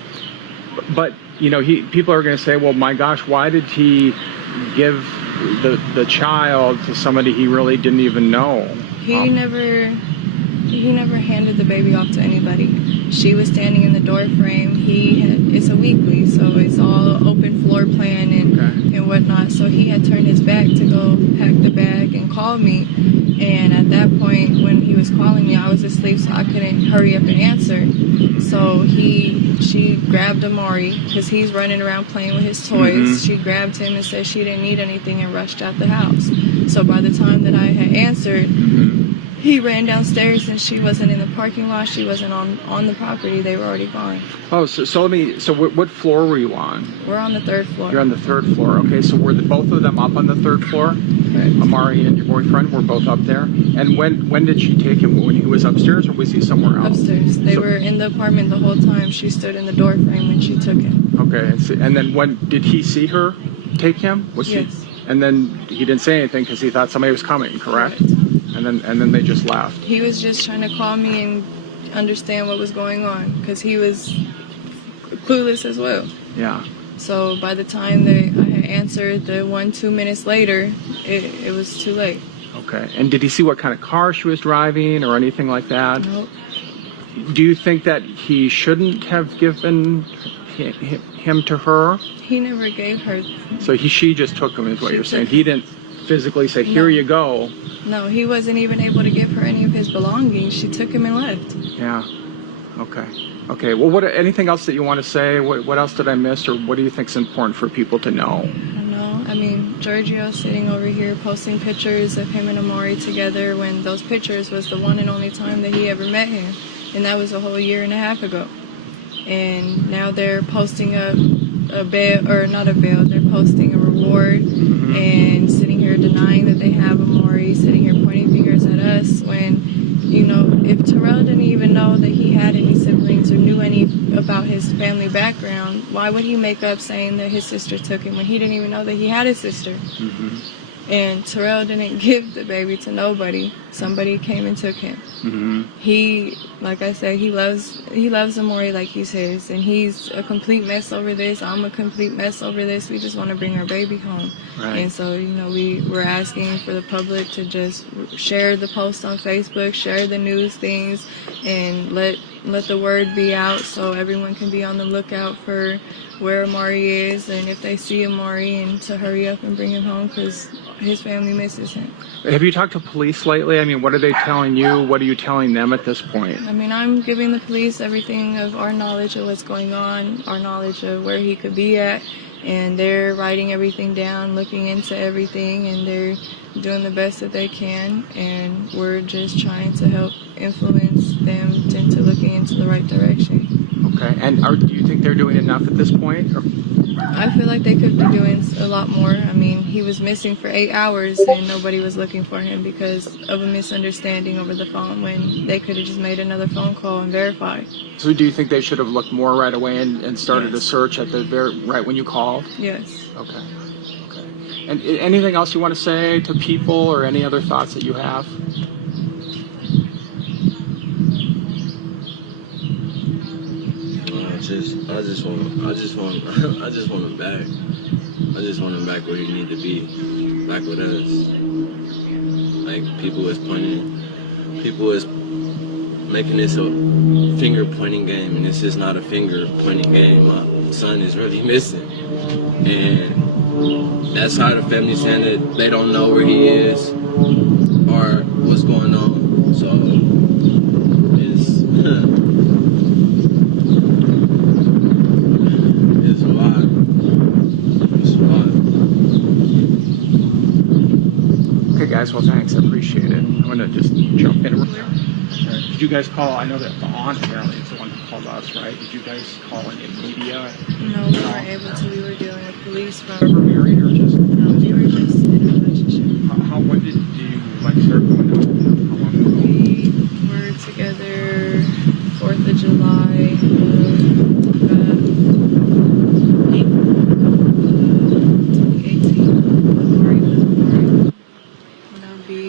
But people are going to say, well, my gosh, why did he give the child to somebody he really didn't even know? He never handed the baby off to anybody. She was standing in the door frame. It's a weekly, so it's all open floor plan and whatnot. So he had turned his back to go pack the bag and call me. And at that point, when he was calling me, I was asleep, so I couldn't hurry up and answer. So she grabbed Amari, because he's running around playing with his toys. She grabbed him and said she didn't need anything and rushed out the house. So by the time that I had answered, he ran downstairs, and she wasn't in the parking lot. She wasn't on the property. They were already gone. Oh, so what floor were you on? We're on the 3rd floor. You're on the 3rd floor. Okay, so were both of them up on the 3rd floor? Correct. Amari and your boyfriend were both up there. And when did she take him? When he was upstairs, or was he somewhere else? Upstairs. They were in the apartment the whole time. She stood in the door frame when she took him. Okay, and then when did he see her take him? Yes. And then he didn't say anything because he thought somebody was coming, correct? And then they just left. He was just trying to call me and understand what was going on, because he was clueless as well. Yeah. So by the time that I had answered, the 1-2 minutes later, it was too late. Okay. And did he see what kind of car she was driving or anything like that? Nope. Do you think that he shouldn't have given him to her? He never gave her. So she just took him, is what you're saying. He didn't physically say, here you go. No, he wasn't even able to give her any of his belongings. She took him and left. Yeah. Okay. Well, anything else that you want to say? What else did I miss, or what do you think is important for people to know? I don't know. I mean, Giorgio sitting over here posting pictures of him and Amari together, when those pictures was the one and only time that he ever met him. And that was a whole 1.5 years ago. And now they're posting a bail, or not a bail, they're posting a reward, and sitting here denying that they have Amari, sitting here pointing fingers at us, when, if Terrell didn't even know that he had any siblings or knew any about his family background, why would he make up saying that his sister took him when he didn't even know that he had a sister? And Terrell didn't give the baby to nobody. Somebody came and took him. He, like I said, he loves Amari like he's his, and he's a complete mess over this. I'm a complete mess over this. We just want to bring our baby home. Right. And so, we're asking for the public to just share the post on Facebook, share the news things, and let the word be out so everyone can be on the lookout for where Amari is, and if they see Amari, and to hurry up and bring him home, because his family misses him. Have you talked to police lately? I mean, what are they telling you? What are you telling them at this point? I mean, I'm giving the police everything of our knowledge of what's going on, our knowledge of where he could be at, and they're writing everything down, looking into everything, and they're doing the best that they can, and we're just trying to help influence them into looking into the right direction. Okay, and do you think they're doing enough at this point? Or? I feel like they could be doing a lot more. I mean, he was missing for 8 hours and nobody was looking for him because of a misunderstanding over the phone, when they could have just made another phone call and verified. So do you think they should have looked more right away and started a search at the right when you called? Yes. Okay. And anything else you want to say to people, or any other thoughts that you have? I just want him back. I just want him back where he need to be, back with us. Like, people is making this a finger pointing game, and this is not a finger pointing game. My son is really missing, and that's how the family's saying that they don't know where he is or what's going on. So it's it's a lot. It's a lot. Okay, guys. Well, thanks. I appreciate it. I'm gonna just jump in. Did you guys call? I know that the aunt apparently is the one who called us, right? Did you guys call any media? No, we weren't able to. We were dealing with police from... Ever married, or just? No, we were just in a relationship. When did you start going out? How long ago? We were together 4th of July of 2018. Amari was born. And I'll be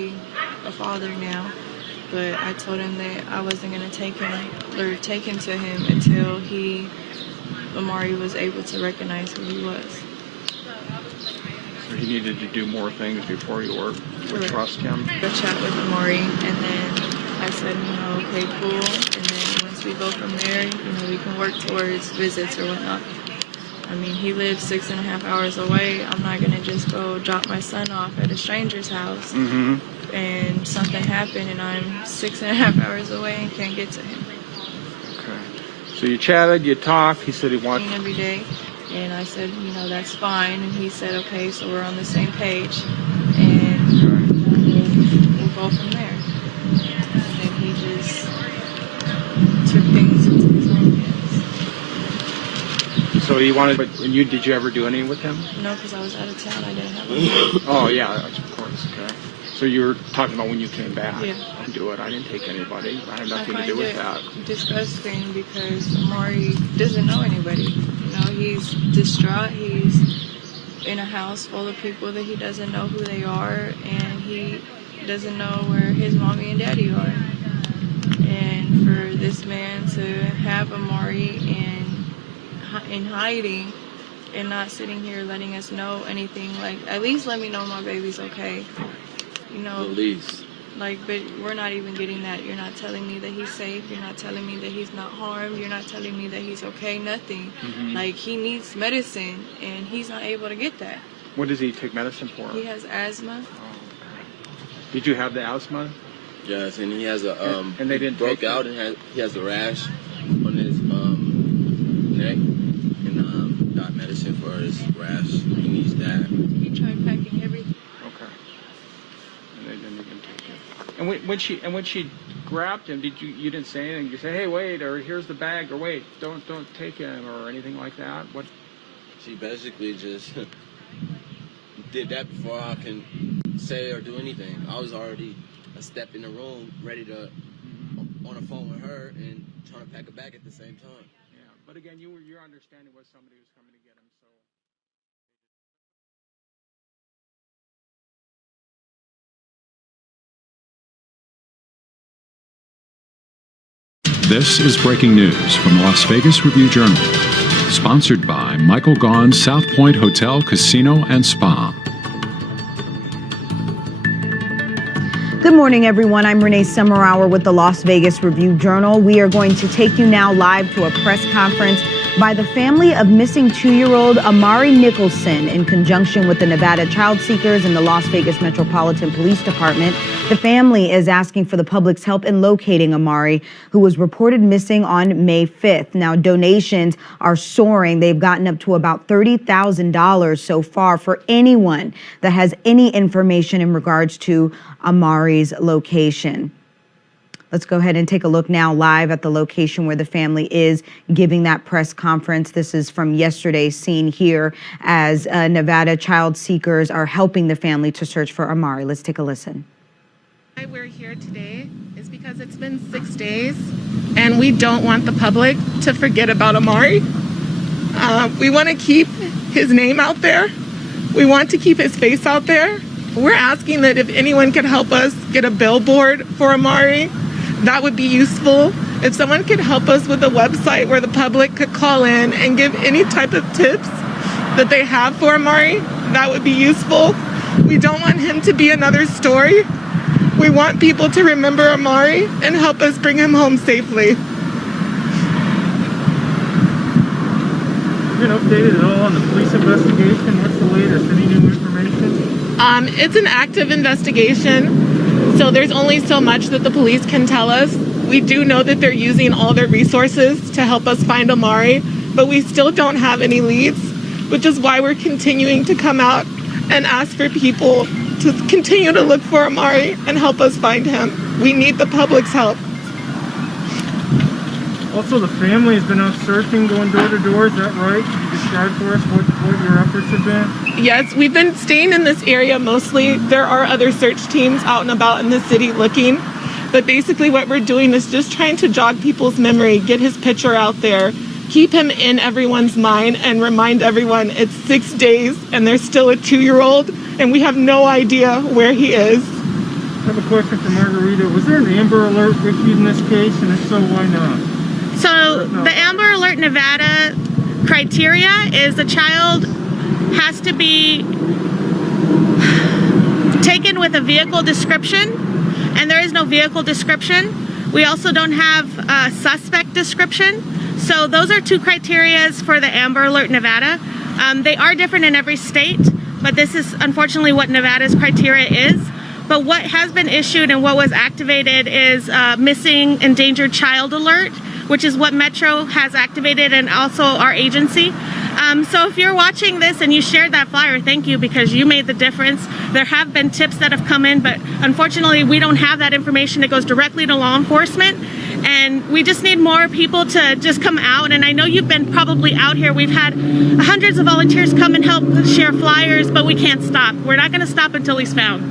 a father now. taken to him until Amari was able to recognize who he was. So he needed to do more things before you would trust him. I chat with Amari, and then I said, okay, cool. And then once we go from there, we can work towards visits or whatnot. I mean, he lives 6.5 hours away. I'm not gonna just go drop my son off at a stranger's house and something happened and I'm 6.5 hours away and can't get to him. Okay. So you chatted, you talked. He said he wanted every day, and I said, that's fine. And he said, okay, so we're on the same page, and we'll go from there. And then he just took things into his own hands. So he wanted, but did you ever do any with him? No, because I was out of town. I didn't have one. Oh yeah, of course. Okay. So you were talking about when you came back. Yeah. I'll do it. I didn't take anybody. I have nothing to do with that. Disgusting because Amari doesn't know anybody. He's distraught. He's in a house full of people that he doesn't know who they are, and he doesn't know where his mommy and daddy are. And for this man to have Amari in hiding and not sitting here letting us know anything, like, at least let me know my baby's okay. At least. Like, but we're not even getting that. You're not telling me that he's safe. You're not telling me that he's not harmed. You're not telling me that he's okay. Nothing. Like, he needs medicine, and he's not able to get that. What does he take medicine for? He has asthma. Oh, okay. Did you have the asthma? Yes, and he has a and they didn't broke out and he has a rash on his neck, and got medicine for his rash. He needs that. He tried packing everything. Okay. And they didn't even take it. And when she grabbed him, you didn't say anything? You say, hey, wait, or here's the bag, or wait, don't take him, or anything like that? What? She basically just did that before I can say or do anything. I was already a step in the room, ready to on the phone with her and trying to pack a bag at the same time. Yeah, but again, your understanding was somebody was coming to get him, so. This is breaking news from the Las Vegas Review-Journal, sponsored by Michael Gaughan's South Point Hotel, Casino, and Spa. Good morning, everyone. I'm Renee Summerhour with the Las Vegas Review-Journal. We are going to take you now live to a press conference by the family of missing 2-year-old Amari Nicholson in conjunction with the Nevada Child Seekers and the Las Vegas Metropolitan Police Department. The family is asking for the public's help in locating Amari, who was reported missing on May 5th. Now, donations are soaring. They've gotten up to about $30,000 so far for anyone that has any information in regards to Amari's location. Let's go ahead and take a look now live at the location where the family is giving that press conference. This is from yesterday's scene here as Nevada Child Seekers are helping the family to search for Amari. Let's take a listen. Why we're here today is because it's been 6 days and we don't want the public to forget about Amari. We want to keep his name out there. We want to keep his face out there. We're asking that if anyone could help us get a billboard for Amari, that would be useful. If someone could help us with a website where the public could call in and give any type of tips that they have for Amari, that would be useful. We don't want him to be another story. We want people to remember Amari and help us bring him home safely. Have you been updated at all on the police investigation? What's the latest? Any new information? It's an active investigation. So there's only so much that the police can tell us. We do know that they're using all their resources to help us find Amari, but we still don't have any leads, which is why we're continuing to come out and ask for people to continue to look for Amari and help us find him. We need the public's help. Also, the family has been out searching, going door to door. Is that right? Could you describe for us what your efforts have been? Yes, we've been staying in this area mostly. There are other search teams out and about in the city looking. But basically what we're doing is just trying to jog people's memory, get his picture out there, keep him in everyone's mind, and remind everyone it's 6 days and there's still a 2-year-old and we have no idea where he is. I have a question for Margarita. Was there an Amber Alert issued in this case? And if so, why not? So the Amber Alert Nevada criteria is the child has to be taken with a vehicle description, and there is no vehicle description. We also don't have a suspect description. So those are two criterias for the Amber Alert Nevada. They are different in every state, but this is unfortunately what Nevada's criteria is. But what has been issued and what was activated is missing endangered child alert, which is what Metro has activated, and also our agency. So if you're watching this and you shared that flyer, thank you, because you made the difference. There have been tips that have come in, but unfortunately we don't have that information. It goes directly to law enforcement, and we just need more people to just come out. And I know you've been probably out here. We've had hundreds of volunteers come and help share flyers, but we can't stop. We're not going to stop until he's found.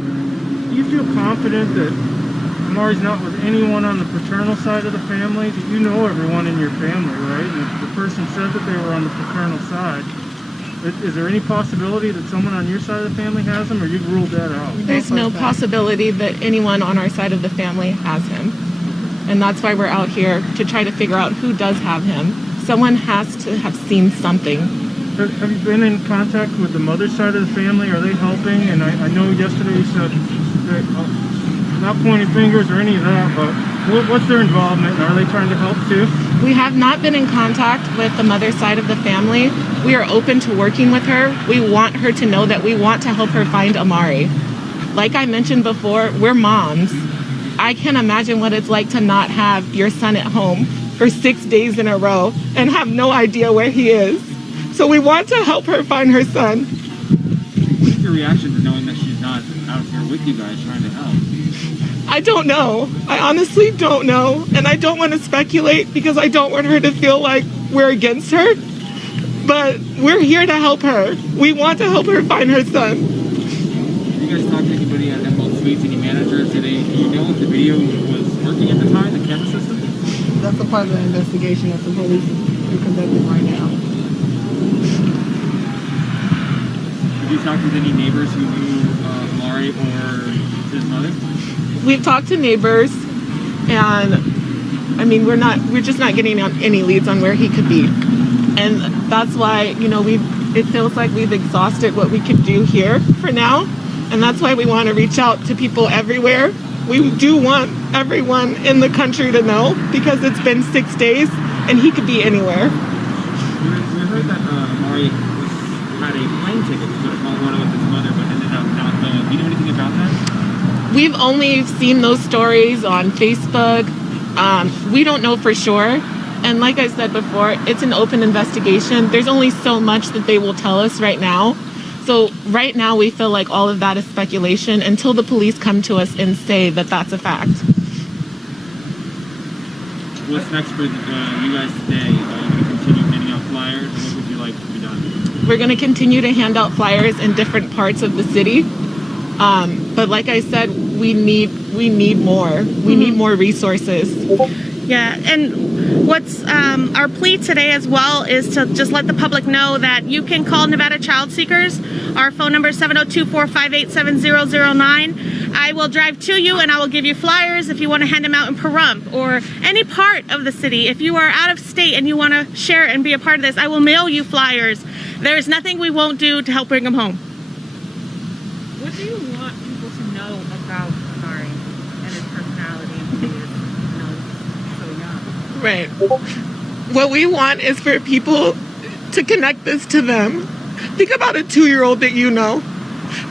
Do you feel confident that Amari's not with anyone on the paternal side of the family? That you know everyone in your family, right? And if the person said that they were on the paternal side, is there any possibility that someone on your side of the family has him, or you've ruled that out? There's no possibility that anyone on our side of the family has him. And that's why we're out here, to try to figure out who does have him. Someone has to have seen something. Have you been in contact with the mother's side of the family? Are they helping? And I know yesterday you said that, not pointing fingers or any of that, but what's their involvement? Are they trying to help too? We have not been in contact with the mother's side of the family. We are open to working with her. We want her to know that we want to help her find Amari. Like I mentioned before, we're moms. I can't imagine what it's like to not have your son at home for 6 days in a row and have no idea where he is. So we want to help her find her son. What's your reaction to knowing that she's not out here with you guys trying to help? I don't know. I honestly don't know. And I don't want to speculate because I don't want her to feel like we're against her. But we're here to help her. We want to help her find her son. Did you guys talk to anybody at both suites, any managers? Do you know if the video was working at the time, the camera system? That's a part of the investigation that the police are conducting right now. Did you talk with any neighbors who knew Amari or his mother? We've talked to neighbors, and I mean, we're just not getting any leads on where he could be. And that's why, you know, it feels like we've exhausted what we could do here for now. And that's why we want to reach out to people everywhere. We do want everyone in the country to know, because it's been 6 days and he could be anywhere. We heard that Amari had a plane ticket to go to Colorado with his mother, but ended up not going. Do you know anything about that? We've only seen those stories on Facebook. We don't know for sure. And like I said before, it's an open investigation. There's only so much that they will tell us right now. So right now we feel like all of that is speculation until the police come to us and say that that's a fact. What's next for you guys today? Are you going to continue handing out flyers, or what would you like to be done? We're going to continue to hand out flyers in different parts of the city. But like I said, we need more. We need more resources. Yeah, and what's our plea today as well is to just let the public know that you can call Nevada Child Seekers. Our phone number is 702-458-7009. I will drive to you and I will give you flyers if you want to hand them out in Pahrump or any part of the city. If you are out of state and you want to share and be a part of this, I will mail you flyers. There is nothing we won't do to help bring them home. What do you want people to know about Amari and his personality and who he is? Right. What we want is for people to connect this to them. Think about a 2-year-old that you know.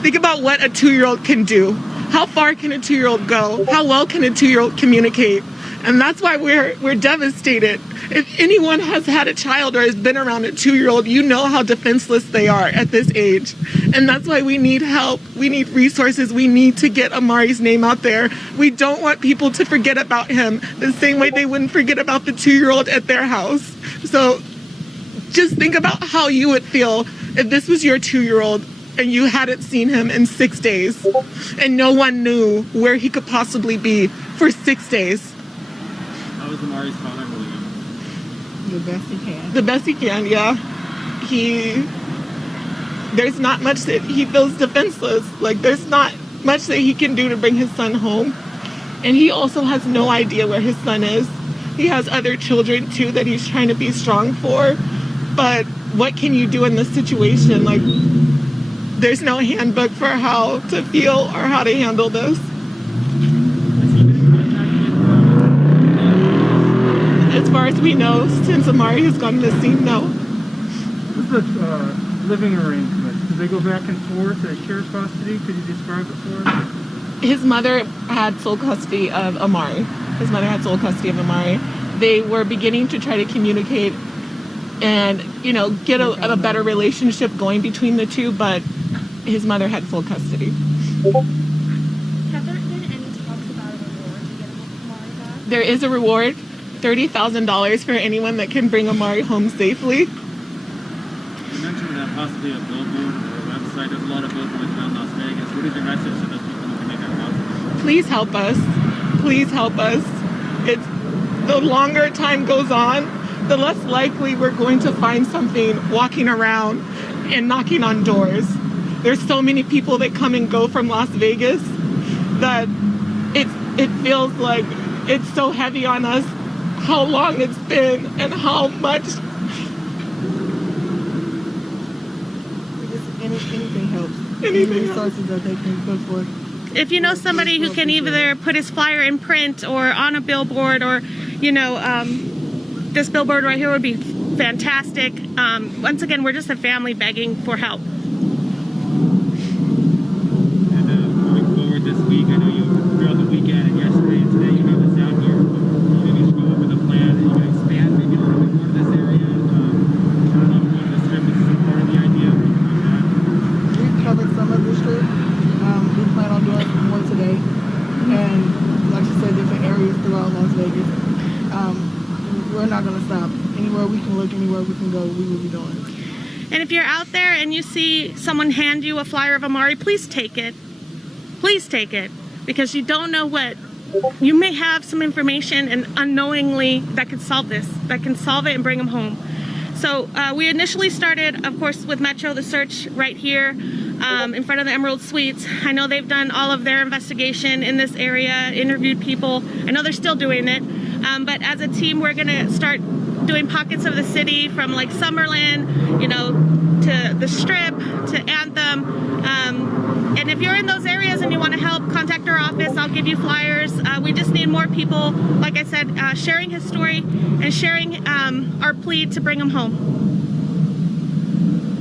Think about what a 2-year-old can do. How far can a 2-year-old go? How well can a 2-year-old communicate? And that's why we're devastated. If anyone has had a child or has been around a 2-year-old, you know how defenseless they are at this age. And that's why we need help. We need resources. We need to get Amari's name out there. We don't want people to forget about him the same way they wouldn't forget about the 2-year-old at their house. So just think about how you would feel if this was your 2-year-old and you hadn't seen him in 6 days and no one knew where he could possibly be for 6 days. How is Amari's father holding him? The best he can. The best he can, yeah. There's not much that he feels defenseless. Like, there's not much that he can do to bring his son home. And he also has no idea where his son is. He has other children too that he's trying to be strong for. But what can you do in this situation? Like, there's no handbook for how to feel or how to handle this. As far as we know, since Amari has gone missing, no. What's the living arrangement? Do they go back and forth at shared custody? Could you describe it for us? His mother had sole custody of Amari. They were beginning to try to communicate and, you know, get a better relationship going between the two, but his mother had full custody. Have there been any talks about a reward to get Amari back? There is a reward, $30,000 for anyone that can bring Amari home safely. You mentioned possibly a billboard or a website. There's a lot of billboards around Las Vegas. What is your message to those people who can make that possible? Please help us. Please help us. The longer time goes on, the less likely we're going to find something walking around and knocking on doors. There's so many people that come and go from Las Vegas that it feels like it's so heavy on us how long it's been and how much anything helps. Any resources that they can put forth. If you know somebody who can either put his flyer in print or on a billboard, or, you know, this billboard right here would be fantastic. Once again, we're just a family begging for help. And moving forward this week, I know you throughout the weekend and yesterday and today you have us out here. Can you maybe just go over the plan and you can expand maybe a little bit more to this area? I don't know if the strip is some part of the idea or anything like that. We've covered some of the strip. We plan on doing more today, and like you said, different areas throughout Las Vegas. We're not going to stop. Anywhere we can look, anywhere we can go, we will be doing it. And if you're out there and you see someone hand you a flyer of Amari, please take it. Please take it, because you don't know what. You may have some information and unknowingly that could solve this, that can solve it and bring him home. So we initially started, of course, with Metro, the search right here in front of the Emerald Suites. I know they've done all of their investigation in this area, interviewed people. I know they're still doing it. But as a team, we're going to start doing pockets of the city from like Summerlin, you know, to the Strip, to Anthem. And if you're in those areas and you want to help, contact our office. I'll give you flyers. We just need more people, like I said, sharing his story and sharing our plea to bring him home.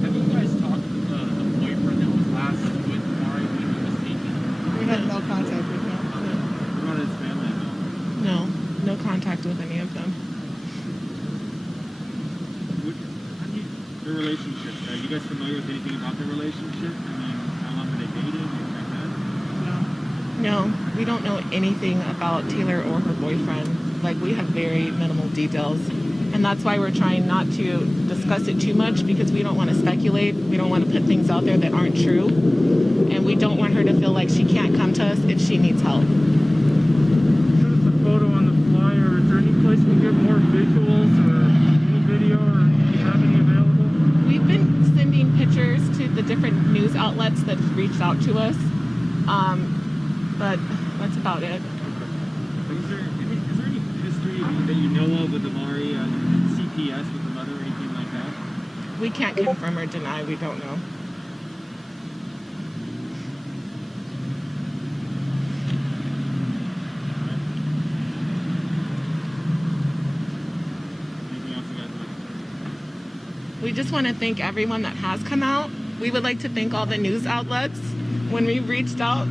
Have you guys talked with the boyfriend that was last with Amari when he was taken? We had no contact with him. What about his family though? No contact with any of them. Their relationship, are you guys familiar with anything about their relationship? I mean, how long are they dating, things like that? No, we don't know anything about Taylor or her boyfriend. Like, we have very minimal details. And that's why we're trying not to discuss it too much, because we don't want to speculate. We don't want to put things out there that aren't true. And we don't want her to feel like she can't come to us if she needs help. Send us a photo on the flyer. Is there any place we can get more visuals or any video, or do you have any available? We've been sending pictures to the different news outlets that reached out to us, but that's about it. Is there any history that you know of with Amari, CPS with the mother or anything like that? We can't confirm or deny. We don't know. We just want to thank everyone that has come out. We would like to thank all the news outlets. When we reached out,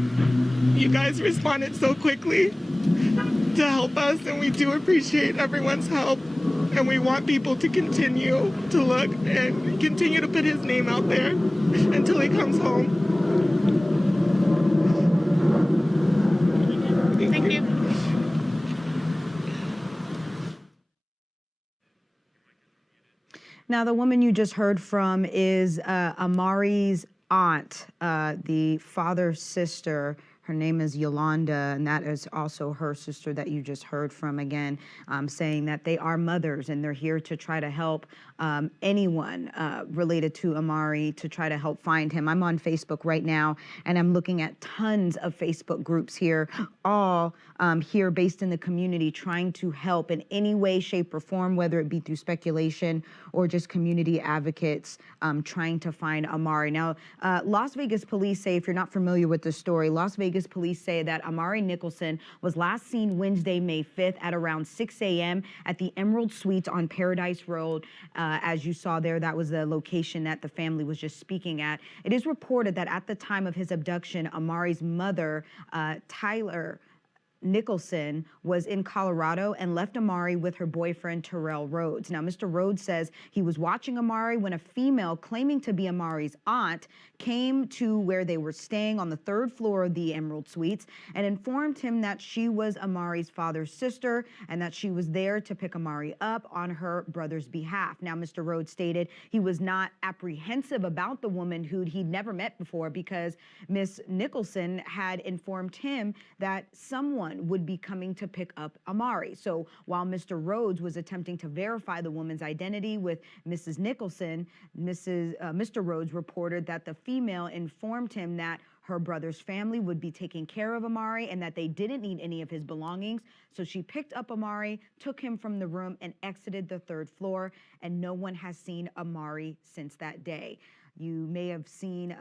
you guys responded so quickly to help us, and we do appreciate everyone's help. And we want people to continue to look and continue to put his name out there until he comes home. Thank you. Now, the woman you just heard from is Amari's aunt, the father's sister. Her name is Yolanda, and that is also her sister that you just heard from again, saying that they are mothers and they're here to try to help anyone related to Amari to try to help find him. I'm on Facebook right now, and I'm looking at tons of Facebook groups here, all here based in the community, trying to help in any way, shape, or form, whether it be through speculation or just community advocates trying to find Amari. Now, Las Vegas police say, if you're not familiar with the story, Las Vegas police say that Amari Nicholson was last seen Wednesday, May 5th at around 6 a.m. at the Emerald Suites on Paradise Road. As you saw there, that was the location that the family was just speaking at. It is reported that at the time of his abduction, Amari's mother, Tayler Nicholson, was in Colorado and left Amari with her boyfriend, Terrell Rhodes. Now, Mr. Rhodes says he was watching Amari when a female claiming to be Amari's aunt came to where they were staying on the 3rd floor of the Emerald Suites and informed him that she was Amari's father's sister and that she was there to pick Amari up on her brother's behalf. Now, Mr. Rhodes stated he was not apprehensive about the woman who he'd never met before because Miss Nicholson had informed him that someone would be coming to pick up Amari. So while Mr. Rhodes was attempting to verify the woman's identity with Mrs. Nicholson, Mr. Rhodes reported that the female informed him that her brother's family would be taking care of Amari and that they didn't need any of his belongings. So she picked up Amari, took him from the room, and exited the 3rd floor, and no one has seen Amari since that day. You may have seen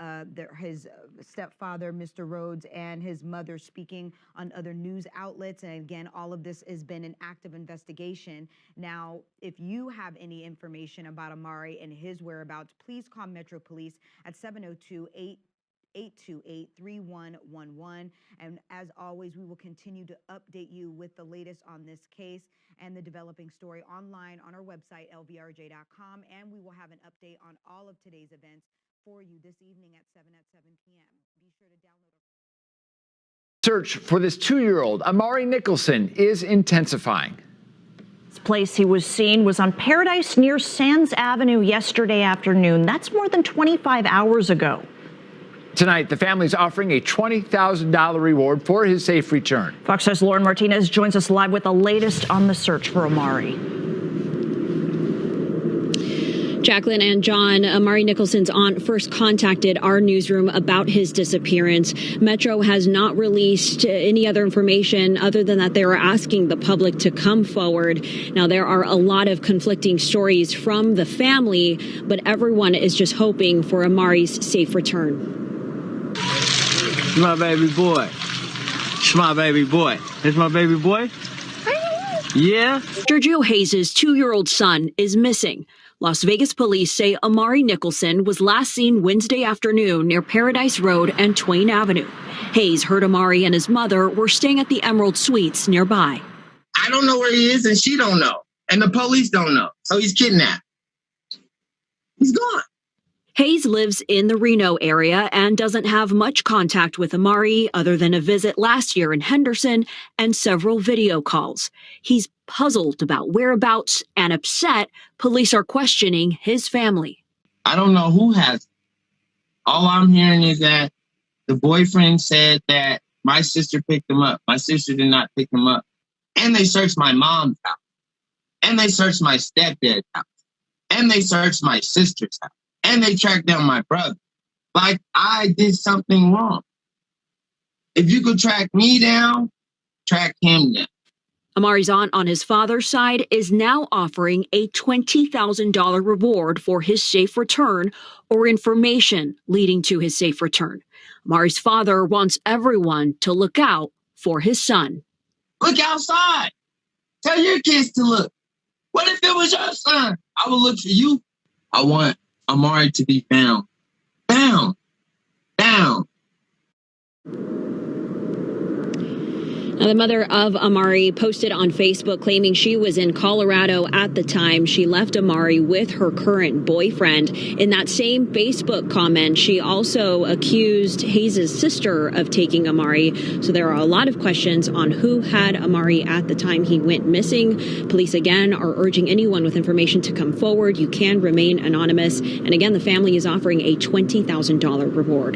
his stepfather, Mr. Rhodes, and his mother speaking on other news outlets. And again, all of this has been an active investigation. Now, if you have any information about Amari and his whereabouts, please call Metro Police at 702-828-3111. And as always, we will continue to update you with the latest on this case and the developing story online on our website, lvrj.com. And we will have an update on all of today's events for you this evening at 7 p.m. Be sure to download our Search for this 2-year-old, Amari Nicholson, is intensifying. This place he was seen was on Paradise near Sands Avenue yesterday afternoon. That's more than 25 hours ago. Tonight, the family's offering a $20,000 reward for his safe return. Fox 6's Lauren Martinez joins us live with the latest on the search for Amari. Jacqueline and John, Amari Nicholson's aunt first contacted our newsroom about his disappearance. Metro has not released any other information other than that they were asking the public to come forward. Now, there are a lot of conflicting stories from the family, but everyone is just hoping for Amari's safe return. It's my baby boy. It's my baby boy. It's my baby boy? Yeah. Giorgio Hayes' 2-year-old son is missing. Las Vegas police say Amari Nicholson was last seen Wednesday afternoon near Paradise Road and Twain Avenue. Hayes heard Amari and his mother were staying at the Emerald Suites nearby. I don't know where he is, and she don't know, and the police don't know. So he's kidnapped. He's gone. Hayes lives in the Reno area and doesn't have much contact with Amari other than a visit last year in Henderson and several video calls. He's puzzled about whereabouts and upset police are questioning his family. I don't know who has it. All I'm hearing is that the boyfriend said that my sister picked him up. My sister did not pick him up. And they searched my mom's house. And they searched my stepdad's house. And they searched my sister's house. And they tracked down my brother. Like I did something wrong. If you could track me down, track him down. Amari's aunt on his father's side is now offering a $20,000 reward for his safe return or information leading to his safe return. Amari's father wants everyone to look out for his son. Look outside. Tell your kids to look. What if it was your son? I will look for you. I want Amari to be found. Found. Now, the mother of Amari posted on Facebook claiming she was in Colorado at the time she left Amari with her current boyfriend. In that same Facebook comment, she also accused Hayes' sister of taking Amari. So there are a lot of questions on who had Amari at the time he went missing. Police again are urging anyone with information to come forward. You can remain anonymous. And again, the family is offering a $20,000 reward.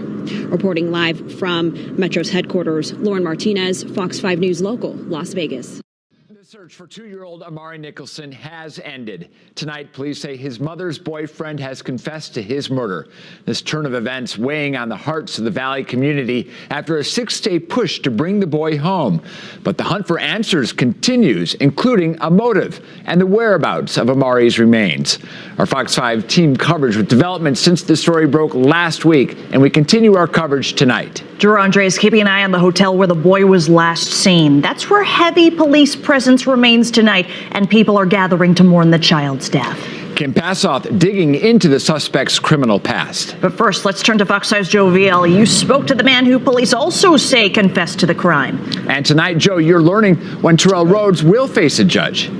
Reporting live from Metro's headquarters, Lauren Martinez, Fox 5 News Local, Las Vegas. The search for 2-year-old Amari Nicholson has ended. Tonight, police say his mother's boyfriend has confessed to his murder. This turn of events weighing on the hearts of the Valley community after a 6-day push to bring the boy home. But the hunt for answers continues, including a motive and the whereabouts of Amari's remains. Our Fox 5 team coverage with developments since the story broke last week, and we continue our coverage tonight. Drew Andre is keeping an eye on the hotel where the boy was last seen. That's where heavy police presence remains tonight, and people are gathering to mourn the child's death. Kim Passoff digging into the suspect's criminal past. But first, let's turn to Fox 5's Joe Viel. You spoke to the man who police also say confessed to the crime. And tonight, Joe, you're learning when Terrell Rhodes will face a judge.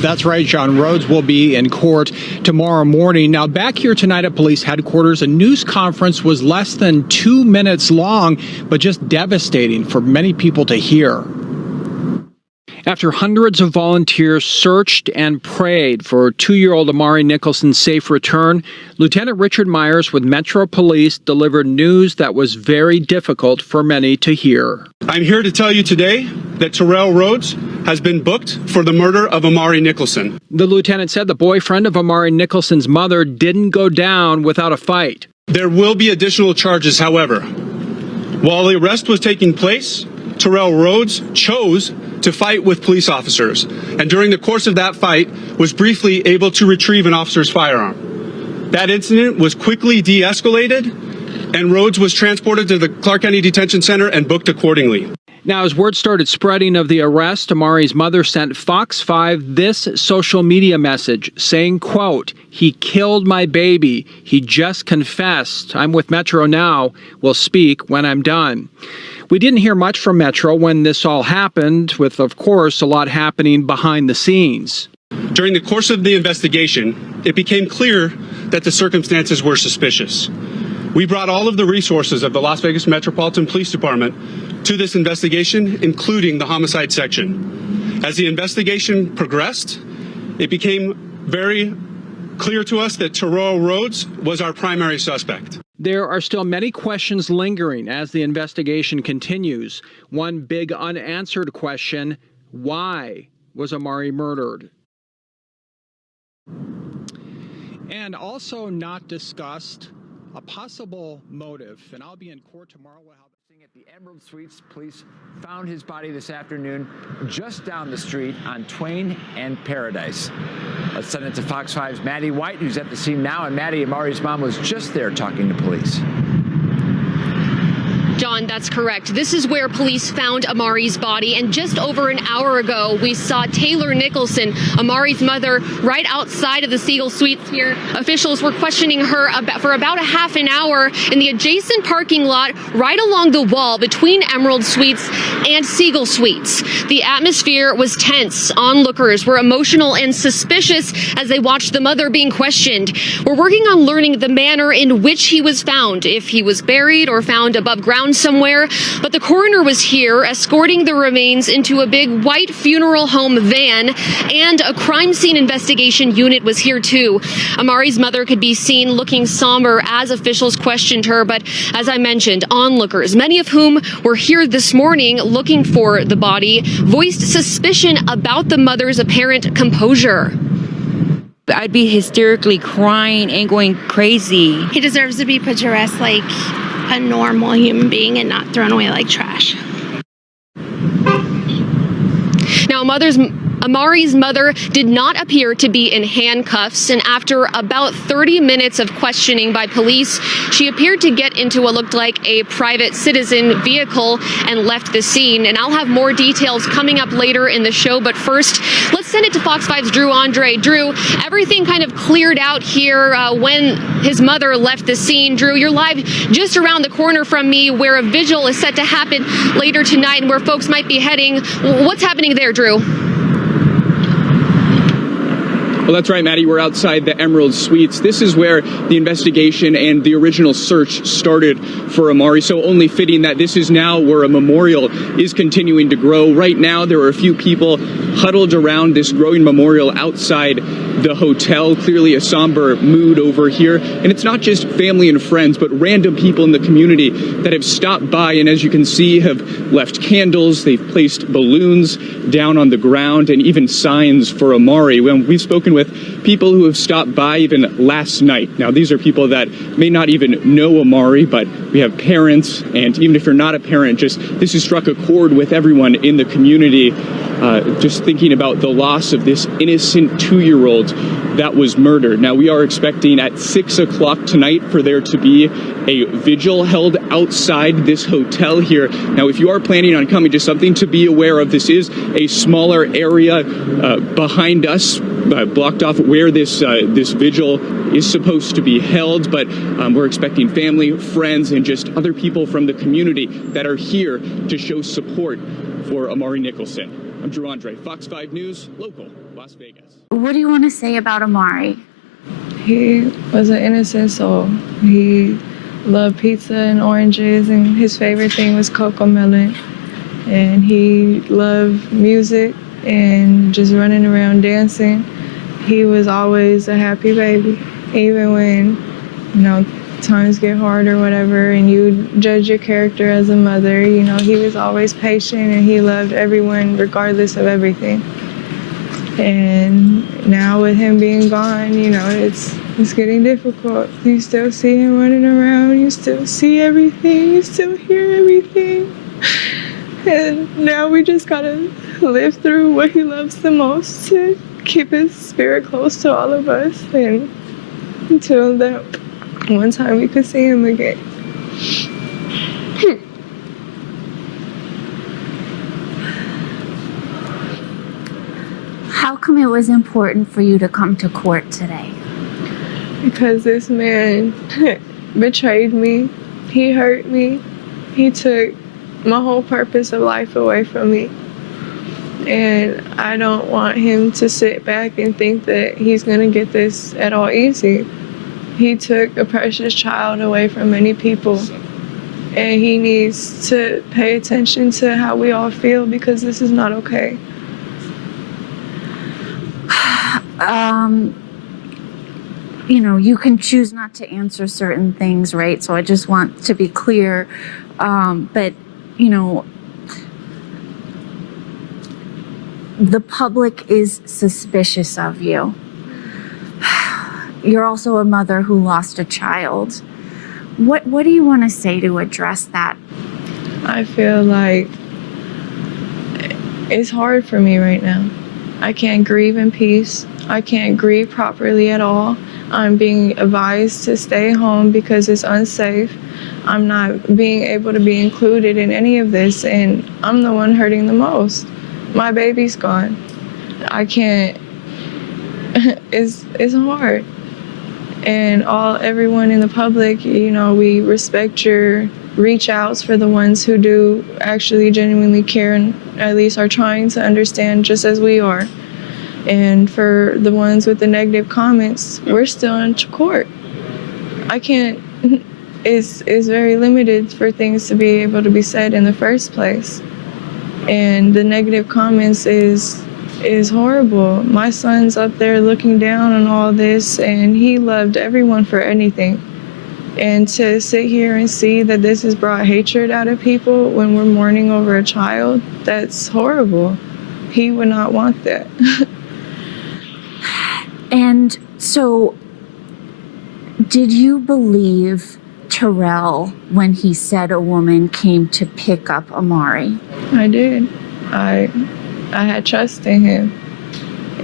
That's right, John. Rhodes will be in court tomorrow morning. Now, back here tonight at police headquarters, a news conference was less than 2 minutes long, but just devastating for many people to hear. After hundreds of volunteers searched and prayed for 2-year-old Amari Nicholson's safe return, Lieutenant Richard Myers with Metro Police delivered news that was very difficult for many to hear. I'm here to tell you today that Terrell Rhodes has been booked for the murder of Amari Nicholson. The lieutenant said the boyfriend of Amari Nicholson's mother didn't go down without a fight. There will be additional charges, however. While the arrest was taking place, Terrell Rhodes chose to fight with police officers, and during the course of that fight was briefly able to retrieve an officer's firearm. That incident was quickly de-escalated, and Rhodes was transported to the Clark County Detention Center and booked accordingly. Now, as word started spreading of the arrest, Amari's mother sent Fox 5 this social media message saying, quote, "He killed my baby. He just confessed. I'm with Metro now. Will speak when I'm done." We didn't hear much from Metro when this all happened, with, of course, a lot happening behind the scenes. During the course of the investigation, it became clear that the circumstances were suspicious. We brought all of the resources of the Las Vegas Metropolitan Police Department to this investigation, including the homicide section. As the investigation progressed, it became very clear to us that Terrell Rhodes was our primary suspect. There are still many questions lingering as the investigation continues. One big unanswered question: why was Amari murdered? And also not discussed, a possible motive. And I'll be in court tomorrow. We'll have at the Emerald Suites, police found his body this afternoon just down the street on Twain and Paradise. Let's send it to Fox 5's Maddie White, who's at the scene now. And Maddie, Amari's mom was just there talking to police. John, that's correct. This is where police found Amari's body, and just over an hour ago, we saw Tayler Nicholson, Amari's mother, right outside of the Siegel Suites here. Officials were questioning her for about a half an hour in the adjacent parking lot right along the wall between Emerald Suites and Siegel Suites. The atmosphere was tense. Onlookers were emotional and suspicious as they watched the mother being questioned. We're working on learning the manner in which he was found, if he was buried or found above ground somewhere, but the coroner was here escorting the remains into a big white funeral home van, and a crime scene investigation unit was here too. Amari's mother could be seen looking somber as officials questioned her, but as I mentioned, onlookers, many of whom were here this morning looking for the body, voiced suspicion about the mother's apparent composure. I'd be hysterically crying and going crazy. He deserves to be put to rest like a normal human being and not thrown away like trash. Now, Amari's mother did not appear to be in handcuffs, and after about 30 minutes of questioning by police, she appeared to get into what looked like a private citizen vehicle and left the scene. And I'll have more details coming up later in the show, but first, let's send it to Fox 5's Drew Andre. Drew, everything kind of cleared out here when his mother left the scene. Drew, you're live just around the corner from me where a vigil is set to happen later tonight and where folks might be heading. What's happening there, Drew? Well, that's right, Maddie. We're outside the Emerald Suites. This is where the investigation and the original search started for Amari. So only fitting that this is now where a memorial is continuing to grow. Right now, there are a few people huddled around this growing memorial outside the hotel. Clearly a somber mood over here. And it's not just family and friends, but random people in the community that have stopped by and, as you can see, have left candles. They've placed balloons down on the ground and even signs for Amari. When we've spoken with people who have stopped by even last night. Now, these are people that may not even know Amari, but we have parents, and even if you're not a parent, just this has struck a chord with everyone in the community. Just thinking about the loss of this innocent 2-year-old that was murdered. Now, we are expecting at 6 o'clock tonight for there to be a vigil held outside this hotel here. Now, if you are planning on coming, just something to be aware of. This is a smaller area behind us, blocked off where this vigil is supposed to be held, but we're expecting family, friends, and just other people from the community that are here to show support for Amari Nicholson. I'm Drew Andre, Fox 5 News, local, Las Vegas. What do you want to say about Amari? He was an innocent soul. He loved pizza and oranges, and his favorite thing was cocomelon. And he loved music and just running around dancing. He was always a happy baby, even when, times get hard or whatever, and you judge your character as a mother. He was always patient, and he loved everyone regardless of everything. And now with him being gone, it's getting difficult. You still see him running around, you still see everything, you still hear everything. And now we just gotta live through what he loves the most to keep his spirit close to all of us, and until that one time we could see him again. How come it was important for you to come to court today? Because this man betrayed me. He hurt me. He took my whole purpose of life away from me. And I don't want him to sit back and think that he's gonna get this at all easy. He took a precious child away from many people, and he needs to pay attention to how we all feel, because this is not okay. You can choose not to answer certain things, right? So I just want to be clear. But the public is suspicious of you. You're also a mother who lost a child. What do you want to say to address that? I feel like it's hard for me right now. I can't grieve in peace. I can't grieve properly at all. I'm being advised to stay home because it's unsafe. I'm not being able to be included in any of this, and I'm the one hurting the most. My baby's gone. I can't. It's hard. And everyone in the public, we respect your reach outs for the ones who do actually genuinely care and at least are trying to understand just as we are. And for the ones with the negative comments, we're still in court. I can't, it's very limited for things to be able to be said in the first place. And the negative comments is horrible. My son's up there looking down on all this, and he loved everyone for anything. And to sit here and see that this has brought hatred out of people when we're mourning over a child, that's horrible. He would not want that. And so, did you believe Terrell when he said a woman came to pick up Amari? I did. I had trust in him.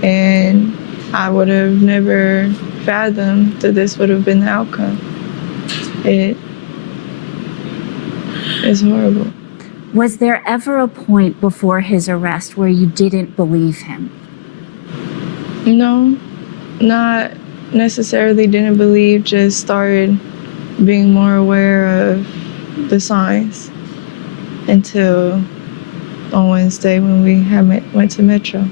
And I would have never fathomed that this would have been the outcome. It is horrible. Was there ever a point before his arrest where you didn't believe him? No, not necessarily didn't believe, just started being more aware of the signs until on Wednesday when we went to Metro.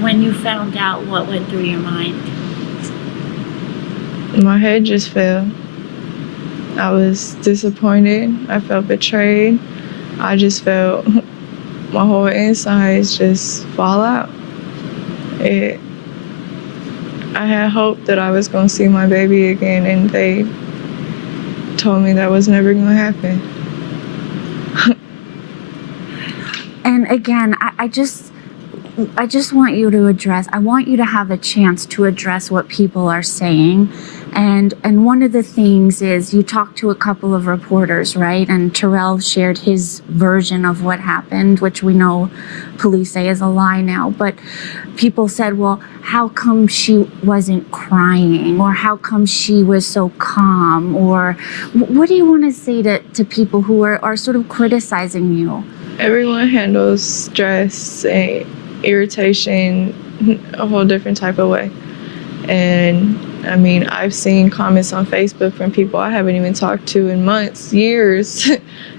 When you found out, what went through your mind? My head just fell. I was disappointed. I felt betrayed. I just felt my whole insides just fall out. I had hope that I was going to see my baby again, and they told me that was never going to happen. And again, I just want you to address, I want you to have a chance to address what people are saying. And one of the things is you talked to a couple of reporters, right? And Terrell shared his version of what happened, which we know police say is a lie now. But people said, well, how come she wasn't crying? Or how come she was so calm? Or what do you want to say to people who are sort of criticizing you? Everyone handles stress and irritation a whole different type of way. And I mean, I've seen comments on Facebook from people I haven't even talked to in months, years,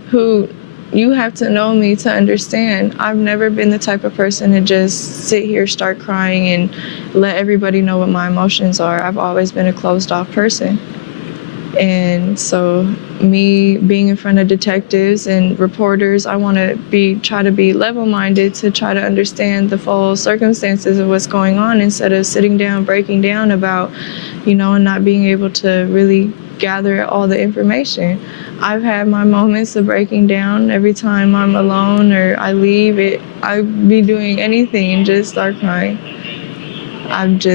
who you have to know me to understand. I've never been the type of person to just sit here, start crying, and let everybody know what my emotions are. I've always been a closed off person. And so me being in front of detectives and reporters, I want to try to be level-minded to try to understand the full circumstances of what's going on instead of sitting down, breaking down about, and not being able to really gather all the information. I've had my moments of breaking down every time I'm alone or I leave. I'd be doing anything and just start crying. I don't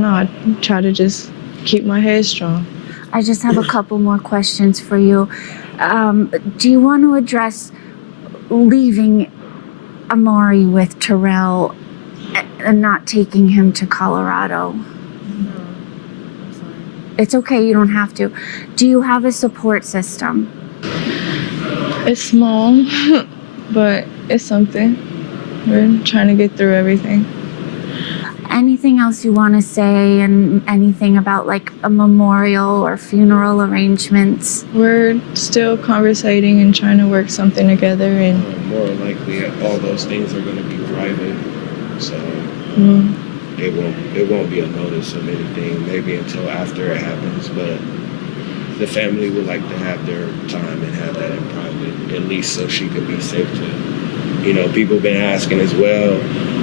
know, I try to just keep my head strong. I just have a couple more questions for you. Do you want to address leaving Amari with Terrell and not taking him to Colorado? It's okay, you don't have to. Do you have a support system? It's small, but it's something. We're trying to get through everything. Anything else you want to say, and anything about like a memorial or funeral arrangements? We're still conversating and trying to work something together, and more likely all those things are going to be private, so it won't be a notice of anything maybe until after it happens, but the family would like to have their time and have that in private, at least so she could be safe to, people have been asking as well,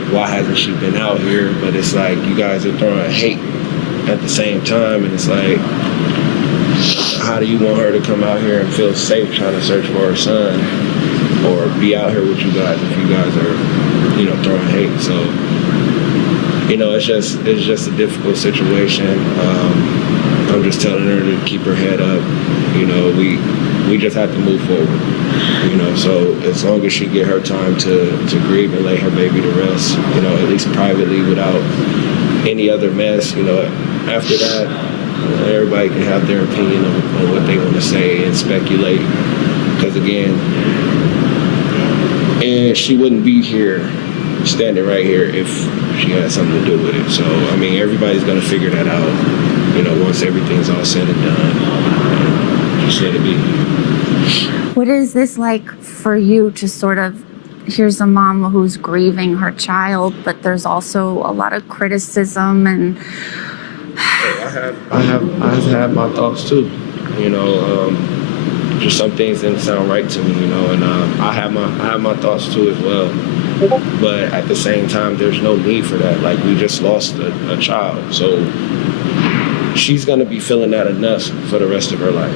why hasn't she been out here? But it's like you guys are throwing hate at the same time, and it's like, how do you want her to come out here and feel safe trying to search for her son or be out here with you guys if you guys are, throwing hate? So, it's just a difficult situation. I'm just telling her to keep her head up. We just have to move forward. So as long as she get her time to grieve and lay her baby to rest, at least privately without any other mess, after that, everybody can have their opinion on what they want to say and speculate. Because again, and she wouldn't be here, standing right here, if she had something to do with it. So, everybody's going to figure that out, once everything's all said and done. Just let it be. What is this like for you to sort of, here's a mom who's grieving her child, but there's also a lot of criticism and... I have had my thoughts too, just some things didn't sound right to me, and I have my thoughts too as well. But at the same time, there's no need for that. Like, we just lost a child, so she's gonna be feeling that enough for the rest of her life.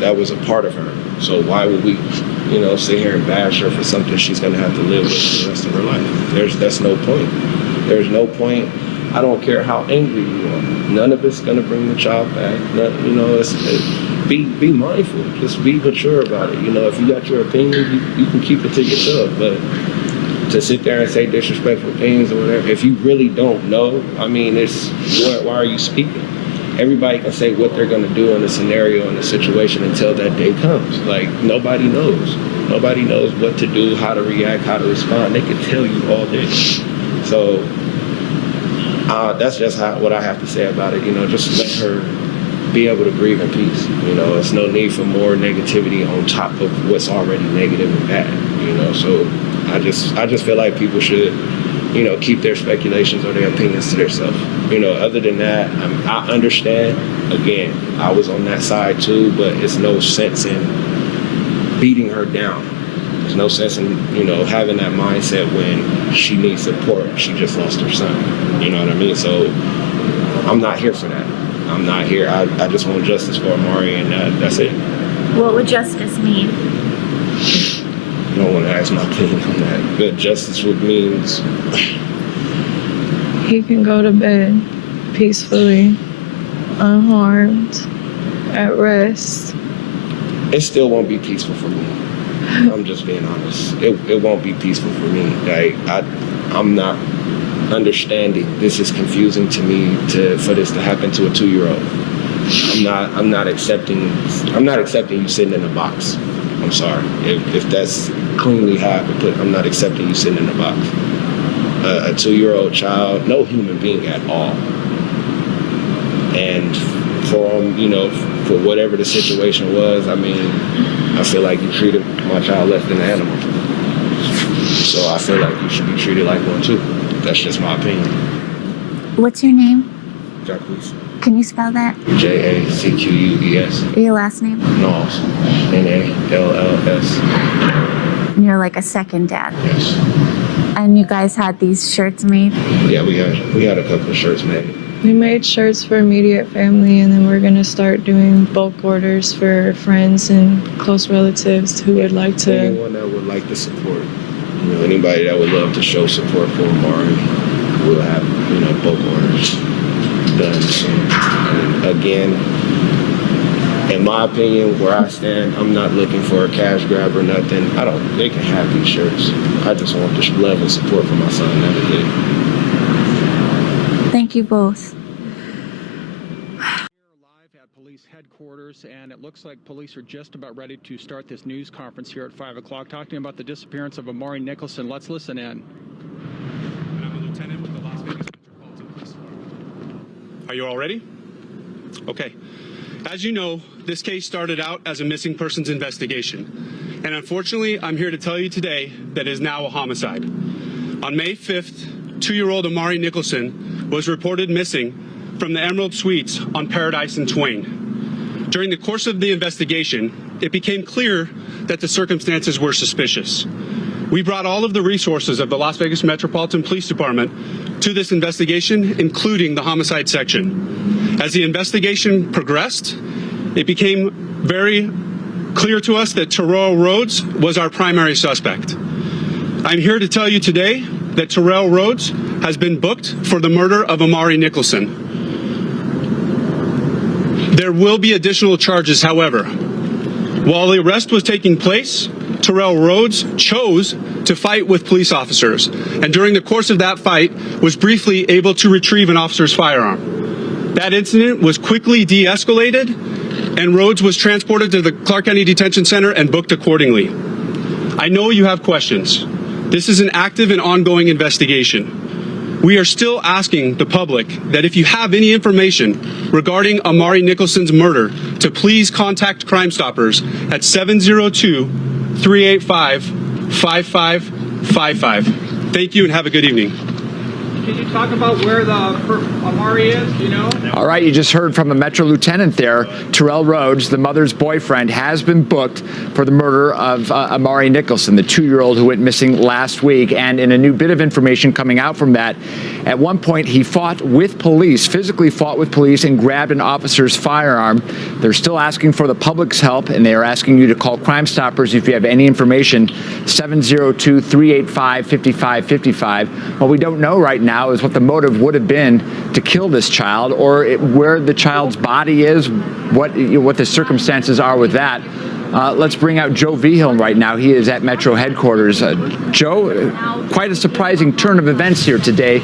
That was a part of her. So why would we, sit here and bash her for something she's gonna have to live with for the rest of her life? That's no point. There's no point. I don't care how angry you are. None of it's gonna bring the child back. be mindful. Just be mature about it. You know, if you got your opinion, you can keep it to yourself. But to sit there and say disrespectful things or whatever, if you really don't know, I mean, why are you speaking? Everybody can say what they're going to do in a scenario, in a situation until that day comes. Like, nobody knows. Nobody knows what to do, how to react, how to respond. They can tell you all day. So that's just what I have to say about it. You know, just let her be able to grieve in peace. You know, it's no need for more negativity on top of what's already negative and bad. You know, so I just feel like people should, you know, keep their speculations or their opinions to themselves. You know, other than that, I understand. Again, I was on that side too, but it's no sense in beating her down. There's no sense in, you know, having that mindset when she needs support. She just lost her son. You know what I mean? So I'm not here for that. I'm not here. I just want justice for Amari, and that's it. What would justice mean? I don't want to ask my opinion on that. But justice would means He can go to bed peacefully, unharmed, at rest. it still won't be peaceful for me. I'm just being honest. It won't be peaceful for me. Like I'm not understanding. This is confusing to me for this to happen to a 2-year-old. I'm not accepting you sitting in a box. I'm sorry. If that's cleanly how I could put it, I'm not accepting you sitting in a box. A 2-year-old child, no human being at all. And for whatever the situation was, I mean, I feel like you treated my child less than an animal. So I feel like you should be treated like one too. That's just my opinion. What's your name? Jacquees. Can you spell that? Jacquees. Your last name? Nalls. Nalls. And you're like a second dad. Yes. And you guys had these shirts made? Yeah, we had a couple of shirts made. We made shirts for immediate family, and then we're going to start doing bulk orders for friends and close relatives who would like to. Anyone that would like to support, anybody that would love to show support for Amari, we'll have, bulk orders done soon. And again, in my opinion, where I stand, I'm not looking for a cash grab or nothing. They can have these shirts. I just want the love and support for my son. That is it. Thank you both. Live at police headquarters, and it looks like police are just about ready to start this news conference here at 5 o'clock, talking about the disappearance of Amari Nicholson. Let's listen in. And I'm a lieutenant with the Las Vegas Metropolitan Police Department. Are you all ready? Okay. As you know, this case started out as a missing persons investigation. And unfortunately, I'm here to tell you today that it is now a homicide. On May 5th, 2-year-old Amari Nicholson was reported missing from the Emerald Suites on Paradise and Twain. During the course of the investigation, it became clear that the circumstances were suspicious. We brought all of the resources of the Las Vegas Metropolitan Police Department to this investigation, including the homicide section. As the investigation progressed, it became very clear to us that Terrell Rhodes was our primary suspect. I'm here to tell you today that Terrell Rhodes has been booked for the murder of Amari Nicholson. There will be additional charges, however. While the arrest was taking place, Terrell Rhodes chose to fight with police officers, and during the course of that fight was briefly able to retrieve an officer's firearm. That incident was quickly de-escalated, and Rhodes was transported to the Clark County Detention Center and booked accordingly. I know you have questions. This is an active and ongoing investigation. We are still asking the public that if you have any information regarding Amari Nicholson's murder, to please contact Crime Stoppers at 702-385-5555. Thank you and have a good evening. Can you talk about where Amari is, All right, you just heard from a Metro lieutenant there. Terrell Rhodes, the mother's boyfriend, has been booked for the murder of Amari Nicholson, the 2-year-old who went missing last week. And in a new bit of information coming out from that, At one point, he fought with police, physically fought with police, and grabbed an officer's firearm. They're still asking for the public's help, and they are asking you to call Crime Stoppers if you have any information, 702-385-5555. What we don't know right now is what the motive would have been to kill this child, or where the child's body is, what the circumstances are with that. Let's bring out Joe Vigil right now. He is at Metro headquarters. Joe, quite a surprising turn of events here today.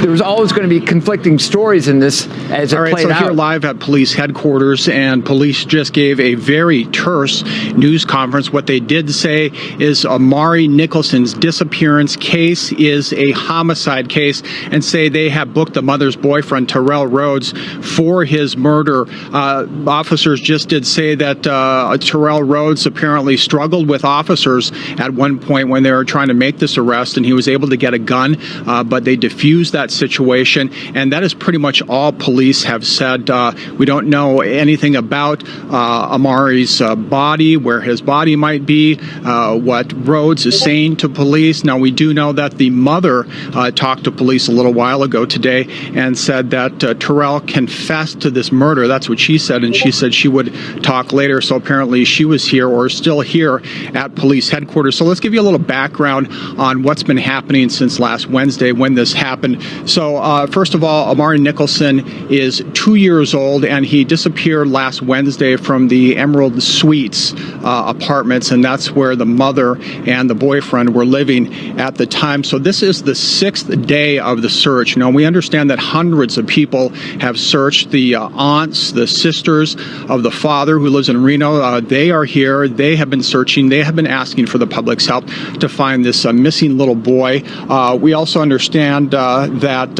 There was always going to be conflicting stories in this as it played out. All right, so here live at police headquarters, and police just gave a very terse news conference. What they did say is Amari Nicholson's disappearance case is a homicide case, and say they have booked the mother's boyfriend, Tayler Rhodes, for his murder. Officers just did say that Tayler Rhodes apparently struggled with officers at one point when they were trying to make this arrest, and he was able to get a gun, but they diffused that situation, and that is pretty much all police have said. We don't know anything about Amari's body, where his body might be, what Rhodes is saying to police. Now, we do know that the mother talked to police a little while ago today and said that Tayler confessed to this murder. That's what she said, and she said she would talk later. So apparently she was here, or still here, at police headquarters. So let's give you a little background on what's been happening since last Wednesday when this happened. So first of all, Amari Nicholson is 2 years old, and he disappeared last Wednesday from the Emerald Suites apartments, and that's where the mother and the boyfriend were living at the time. So this is the 6th day of the search. Now, we understand that hundreds of people have searched. The aunts, the sisters of the father who lives in Reno, they are here. They have been searching. They have been asking for the public's help to find this missing little boy. We also understand that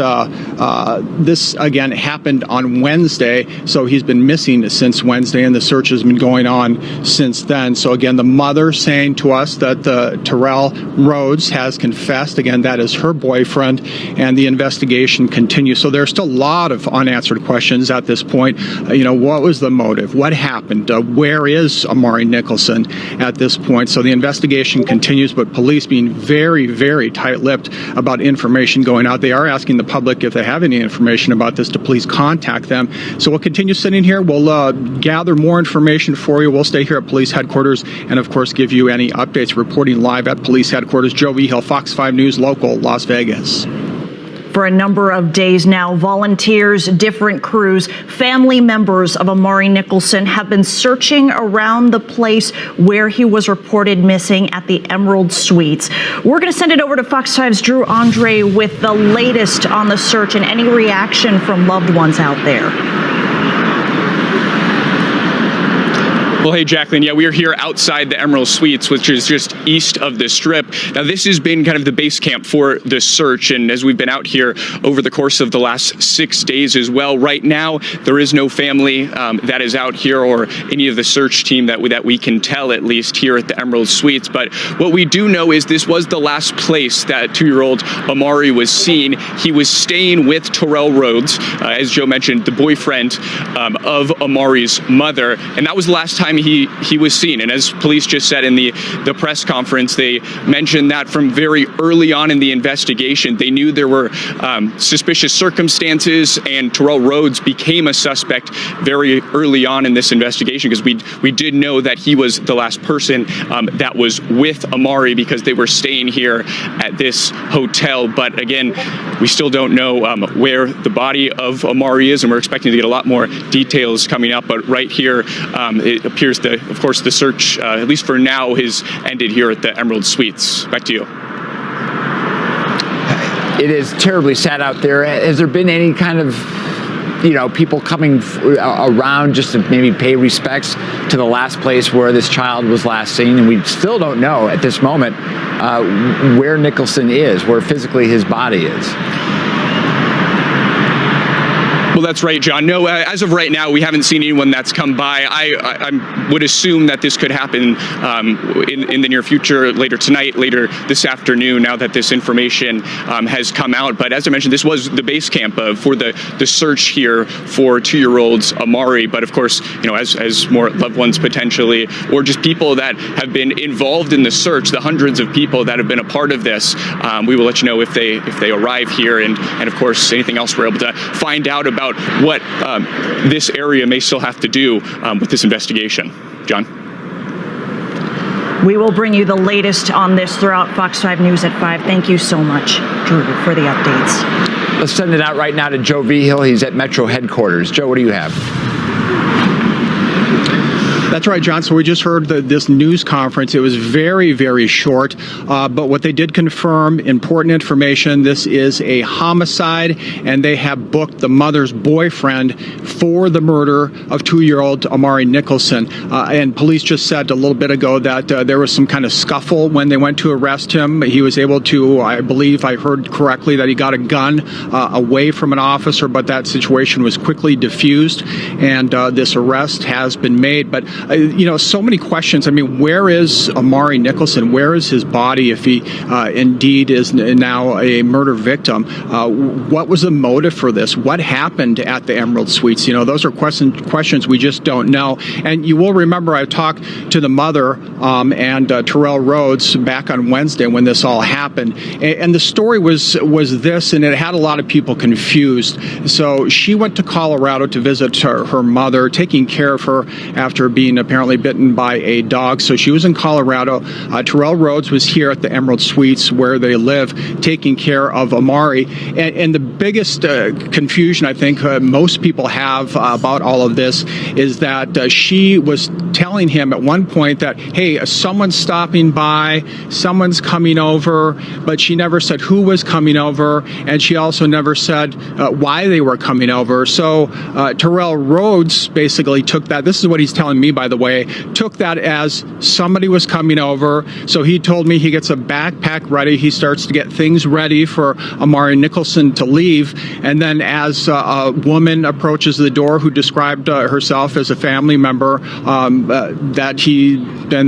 this, again, happened on Wednesday, so he's been missing since Wednesday, and the search has been going on since then. So, again, the mother saying to us that Tayler Rhodes has confessed. Again, that is her boyfriend, and the investigation continues. So there's still a lot of unanswered questions at this point. What was the motive? What happened? Where is Amari Nicholson at this point? So the investigation continues, but police being very, very tight-lipped about information going out. They are asking the public if they have any information about this to please contact them. So we'll continue sitting here. We'll gather more information for you. We'll stay here at police headquarters and, of course, give you any updates. Reporting live at police headquarters, Joe Vigil, Fox 5 News Local, Las Vegas. For a number of days now, volunteers, different crews, family members of Amari Nicholson have been searching around the place where he was reported missing at the Emerald Suites. We're going to send it over to Fox 5's Drew Andre with the latest on the search and any reaction from loved ones out there. Well, hey, Jacqueline, yeah, we are here outside the Emerald Suites, which is just east of the Strip. Now, this has been kind of the base camp for the search, and as we've been out here over the course of the last 6 days as well, right now, there is no family that is out here, or any of the search team that we can tell, at least here at the Emerald Suites. But what we do know is this was the last place that 2-year-old Amari was seen. He was staying with Tayler Rhodes, as Joe mentioned, the boyfriend of Amari's mother, and that was the last time he was seen. And as police just said in the press conference, they mentioned that from very early on in the investigation, they knew there were suspicious circumstances, and Tayler Rhodes became a suspect very early on in this investigation, because we did know that he was the last person that was with Amari, because they were staying here at this hotel. But again, we still don't know where the body of Amari is, and we're expecting to get a lot more details coming up. But right here, it appears that, of course, the search, at least for now, has ended here at the Emerald Suites. Back to you. It is terribly sad out there. Has there been any kind of, people coming around just to maybe pay respects to the last place where this child was last seen? And we still don't know at this moment where Nicholson is, where physically his body is. Well, that's right, John. No, as of right now, we haven't seen anyone that's come by. I would assume that this could happen in the near future, later tonight, later this afternoon, now that this information has come out. But as I mentioned, this was the base camp for the search here for 2-year-olds Amari. But of course, as more loved ones potentially, or just people that have been involved in the search, the hundreds of people that have been a part of this, we will let you know if they arrive here, and of course anything else we're able to find out about what this area may still have to do with this investigation. John? We will bring you the latest on this throughout Fox 5 News at 5. Thank you so much, Drew, for the updates. Let's send it out right now to Joe Vigil. He's at Metro headquarters. Joe, what do you have? That's right, John. So we just heard this news conference. It was very, very short, but what they did confirm, important information, this is a homicide, and they have booked the mother's boyfriend for the murder of 2-year-old Amari Nicholson. And police just said a little bit ago that there was some kind of scuffle when they went to arrest him. He was able to, I believe I heard correctly, that he got a gun away from an officer, but that situation was quickly diffused, and this arrest has been made. But so many questions. I mean, where is Amari Nicholson? Where is his body if he indeed is now a murder victim? What was the motive for this? What happened at the Emerald Suites? Those are questions we just don't know. And you will remember I talked to the mother and Terrell Rhodes back on Wednesday when this all happened. And the story was this, and it had a lot of people confused. So she went to Colorado to visit her mother, taking care of her after being apparently bitten by a dog. So she was in Colorado. Terrell Rhodes was here at the Emerald Suites where they live, taking care of Amari. And the biggest confusion I think most people have about all of this is that she was telling him at one point that, hey, someone's stopping by, someone's coming over, but she never said who was coming over, and she also never said why they were coming over. So Terrell Rhodes basically took that, this is what he's telling me, by the way, took that as somebody was coming over. So he told me he gets a backpack ready. He starts to get things ready for Amari Nicholson to leave. And then as a woman approaches the door who described herself as a family member, and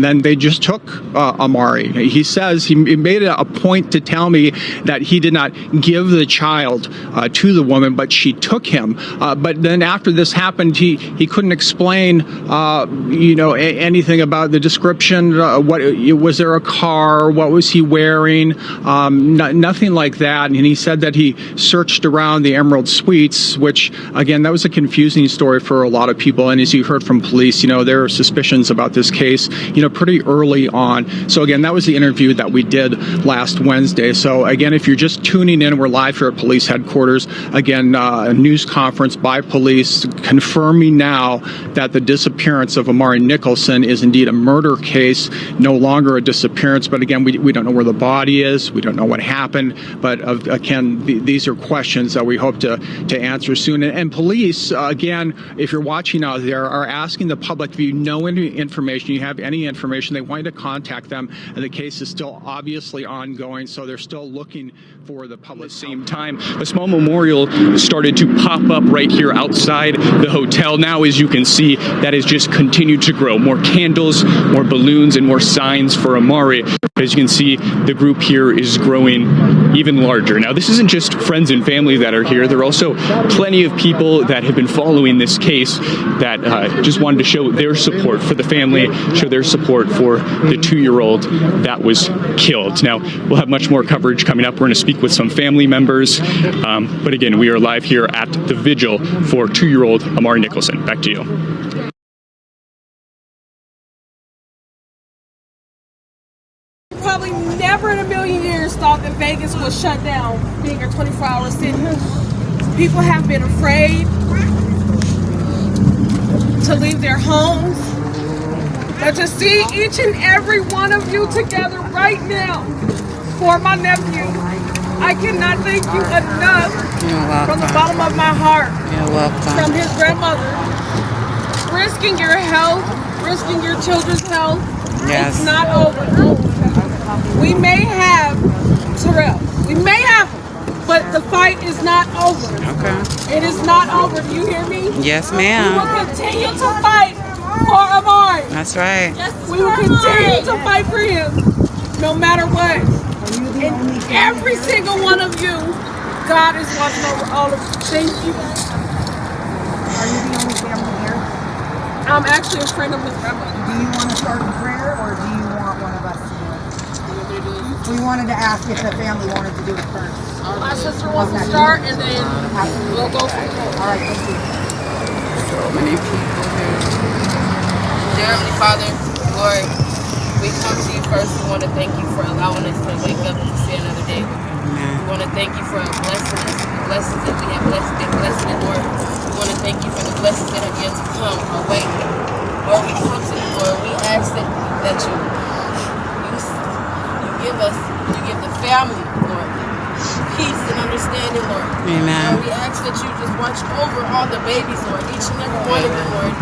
then they just took Amari. He says he made it a point to tell me that he did not give the child to the woman, but she took him. But then after this happened, he couldn't explain anything about the description. What was there a car? What was he wearing? Nothing like that. And he said that he searched around the Emerald Suites, which again, that was a confusing story for a lot of people. And as you heard from police, there are suspicions about this case, pretty early on. So again, that was the interview that we did last Wednesday. So again, if you're just tuning in, we're live here at police headquarters. Again, a news conference by police confirming now that the disappearance of Amari Nicholson is indeed a murder case, no longer a disappearance. But again, we don't know where the body is. We don't know what happened. But again, these are questions that we hope to answer soon. And police, again, if you're watching out there, are asking the public, if you know any information, you have any information, they want you to contact them. And the case is still obviously ongoing, so they're still looking for the public. At the same time, a small memorial started to pop up right here outside the hotel. Now, as you can see, that has just continued to grow. More candles, more balloons, and more signs for Amari. As you can see, the group here is growing even larger. Now, this isn't just friends and family that are here. There are also plenty of people that have been following this case that just wanted to show their support for the family, show their support for the 2-year-old that was killed. Now, we'll have much more coverage coming up. We're going to speak with some family members. But again, we are live here at the Vigil for 2-year-old Amari Nicholson. Back to you. Probably never in a million years thought that Vegas was shut down, being a 24-hour city. People have been afraid to leave their homes. But to see each and every one of you together right now for my nephew, I cannot thank you enough from the bottom of my heart. You're welcome. From his grandmother. Risking your health, risking your children's health. Yes. It's not over. We may have Terrell. We may have him. But the fight is not over. Okay. It is not over. Do you hear me? Yes, We ma'am. will continue to fight for Amari. That's right. We will continue to fight for him, no matter what. And every single one of you, God is watching over all of you. Thank you. Are you the only family here? I'm actually a friend of his grandmother. Do you want to start in prayer, or do you want one of us to do it? We wanted to ask if the family wanted to do it first. My sister wants to start, and then we'll go from there. All right, thank you. So many people here. Dear Heavenly Father, Lord, we come to you first. We want to thank you for allowing us to wake up and to see another day. We want to thank you for blessing us, the blessings that we have been blessed in, Lord. We want to thank you for the blessings that are yet to come our way. Lord, we come to you, Lord. We ask that you give us, you give the family, Lord, peace and understanding, Lord. Amen. Lord, we ask that you just watch over all the babies, Lord, each and every one of them, Lord,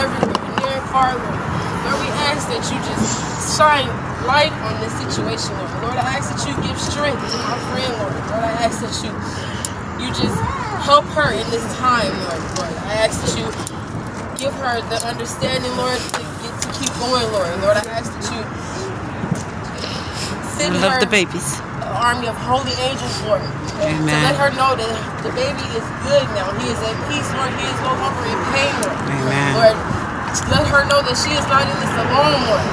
everywhere, near and far, Lord. Lord, we ask that you just shine light on this situation, Lord. Lord, I ask that you give strength to my friend, Lord. Lord, I ask that you just help her in this time, Lord. Lord, I ask that you give her the understanding, Lord, to keep going, Lord. Lord, I ask that you send I love her the babies. an army of holy angels, Lord. Amen. To let her know that the baby is good now. He is at peace, Lord. He is no longer in pain, Lord. Amen. Lord, let her know that she is not in this alone, Lord.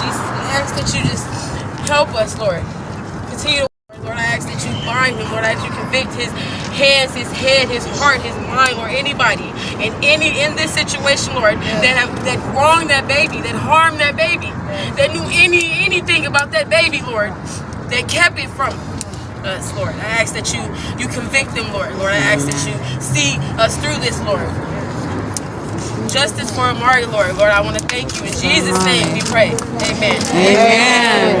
Jesus, we ask that you just help us, Lord. Continue to work, Lord. I ask that you bind him, Lord. I ask you convict his hands, his head, his heart, his mind, or anybody in this situation, Lord, that wronged that baby, that harmed that baby, that knew anything about that baby, Lord, that kept it from us, Lord. I ask that you convict them, Lord. Lord, I ask that you see us through this, Lord. Justice for Amari, Lord. Lord, I want to thank you. In Jesus' name we pray. Amen. Amen.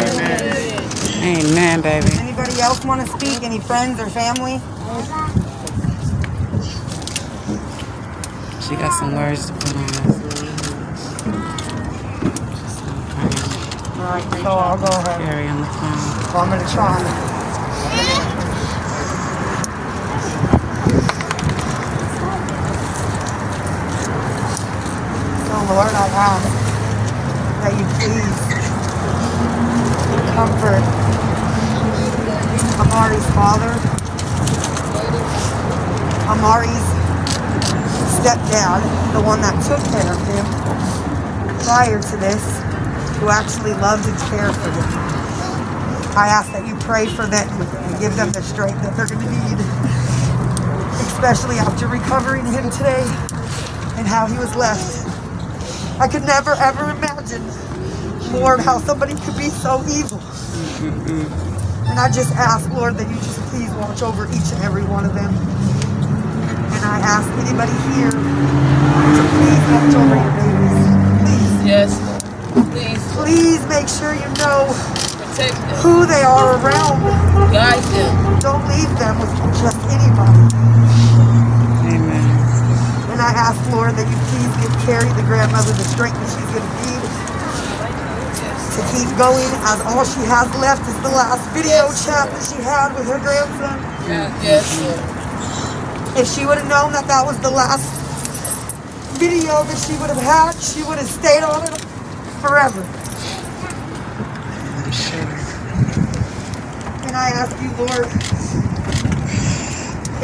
Amen, baby. Anybody else want to speak? Any friends or family? She got some words to put on us. All right, so I'll go ahead. Carrie on the phone. So I'm going to try. So Lord, I ask that you please comfort Amari's father, Amari's stepdad, the one that took care of him prior to this, who actually loved and cared for him. I ask that you pray for them and give them the strength that they're going to need, especially after recovering him today and how he was left. I could never ever imagine, Lord, how somebody could be so evil. And I just ask, Lord, that you just please watch over each and every one of them. And I ask anybody here to please watch over your babies. Please. Yes. Please. Please make sure you know Protect them. who they are around. Guide them. Don't leave them with just anybody. Amen. And I ask, Lord, that you please give Carrie, the grandmother, the strength that she's going to need to keep going, as all she has left is the last video chat that she had with her grandson. Yes. If she would have known that that was the last video that she would have had, she would have stayed on it forever. I'm sure. And I ask you, Lord,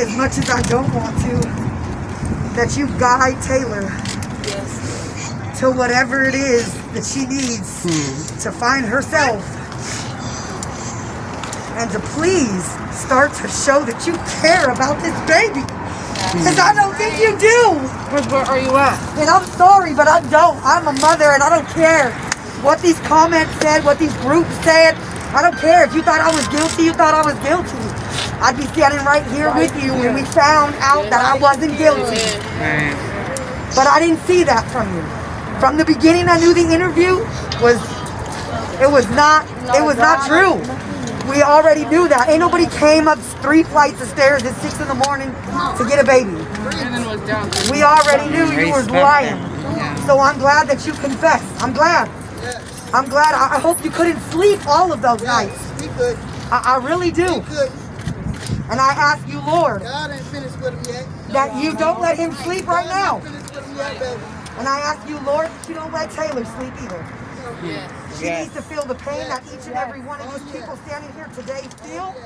as much as I don't want to, that you guide Tayler to whatever it is that she needs to find herself, and to please start to show that you care about this baby, because I don't think you do. Where are you at? And I'm sorry, but I don't. I'm a mother, and I don't care what these comments said, what these groups said. I don't care. If you thought I was guilty, you thought I was guilty. I'd be standing right here with you when we found out that I wasn't guilty. But I didn't see that from you. From the beginning, I knew the interview was not true. We already knew that. Ain't nobody came up 3 flights of stairs at 6 in the morning to get a baby. We already knew you was lying. So I'm glad that you confessed. I'm glad. I hope you couldn't sleep all of those nights. We could. I really do. And I ask you, Lord, God ain't finished with him yet. that you don't let him sleep right now. God ain't finished with him yet, baby. And I ask you, Lord, that you don't let Tayler sleep either. Yes. She needs to feel the pain that each and every one of these people standing here today feel.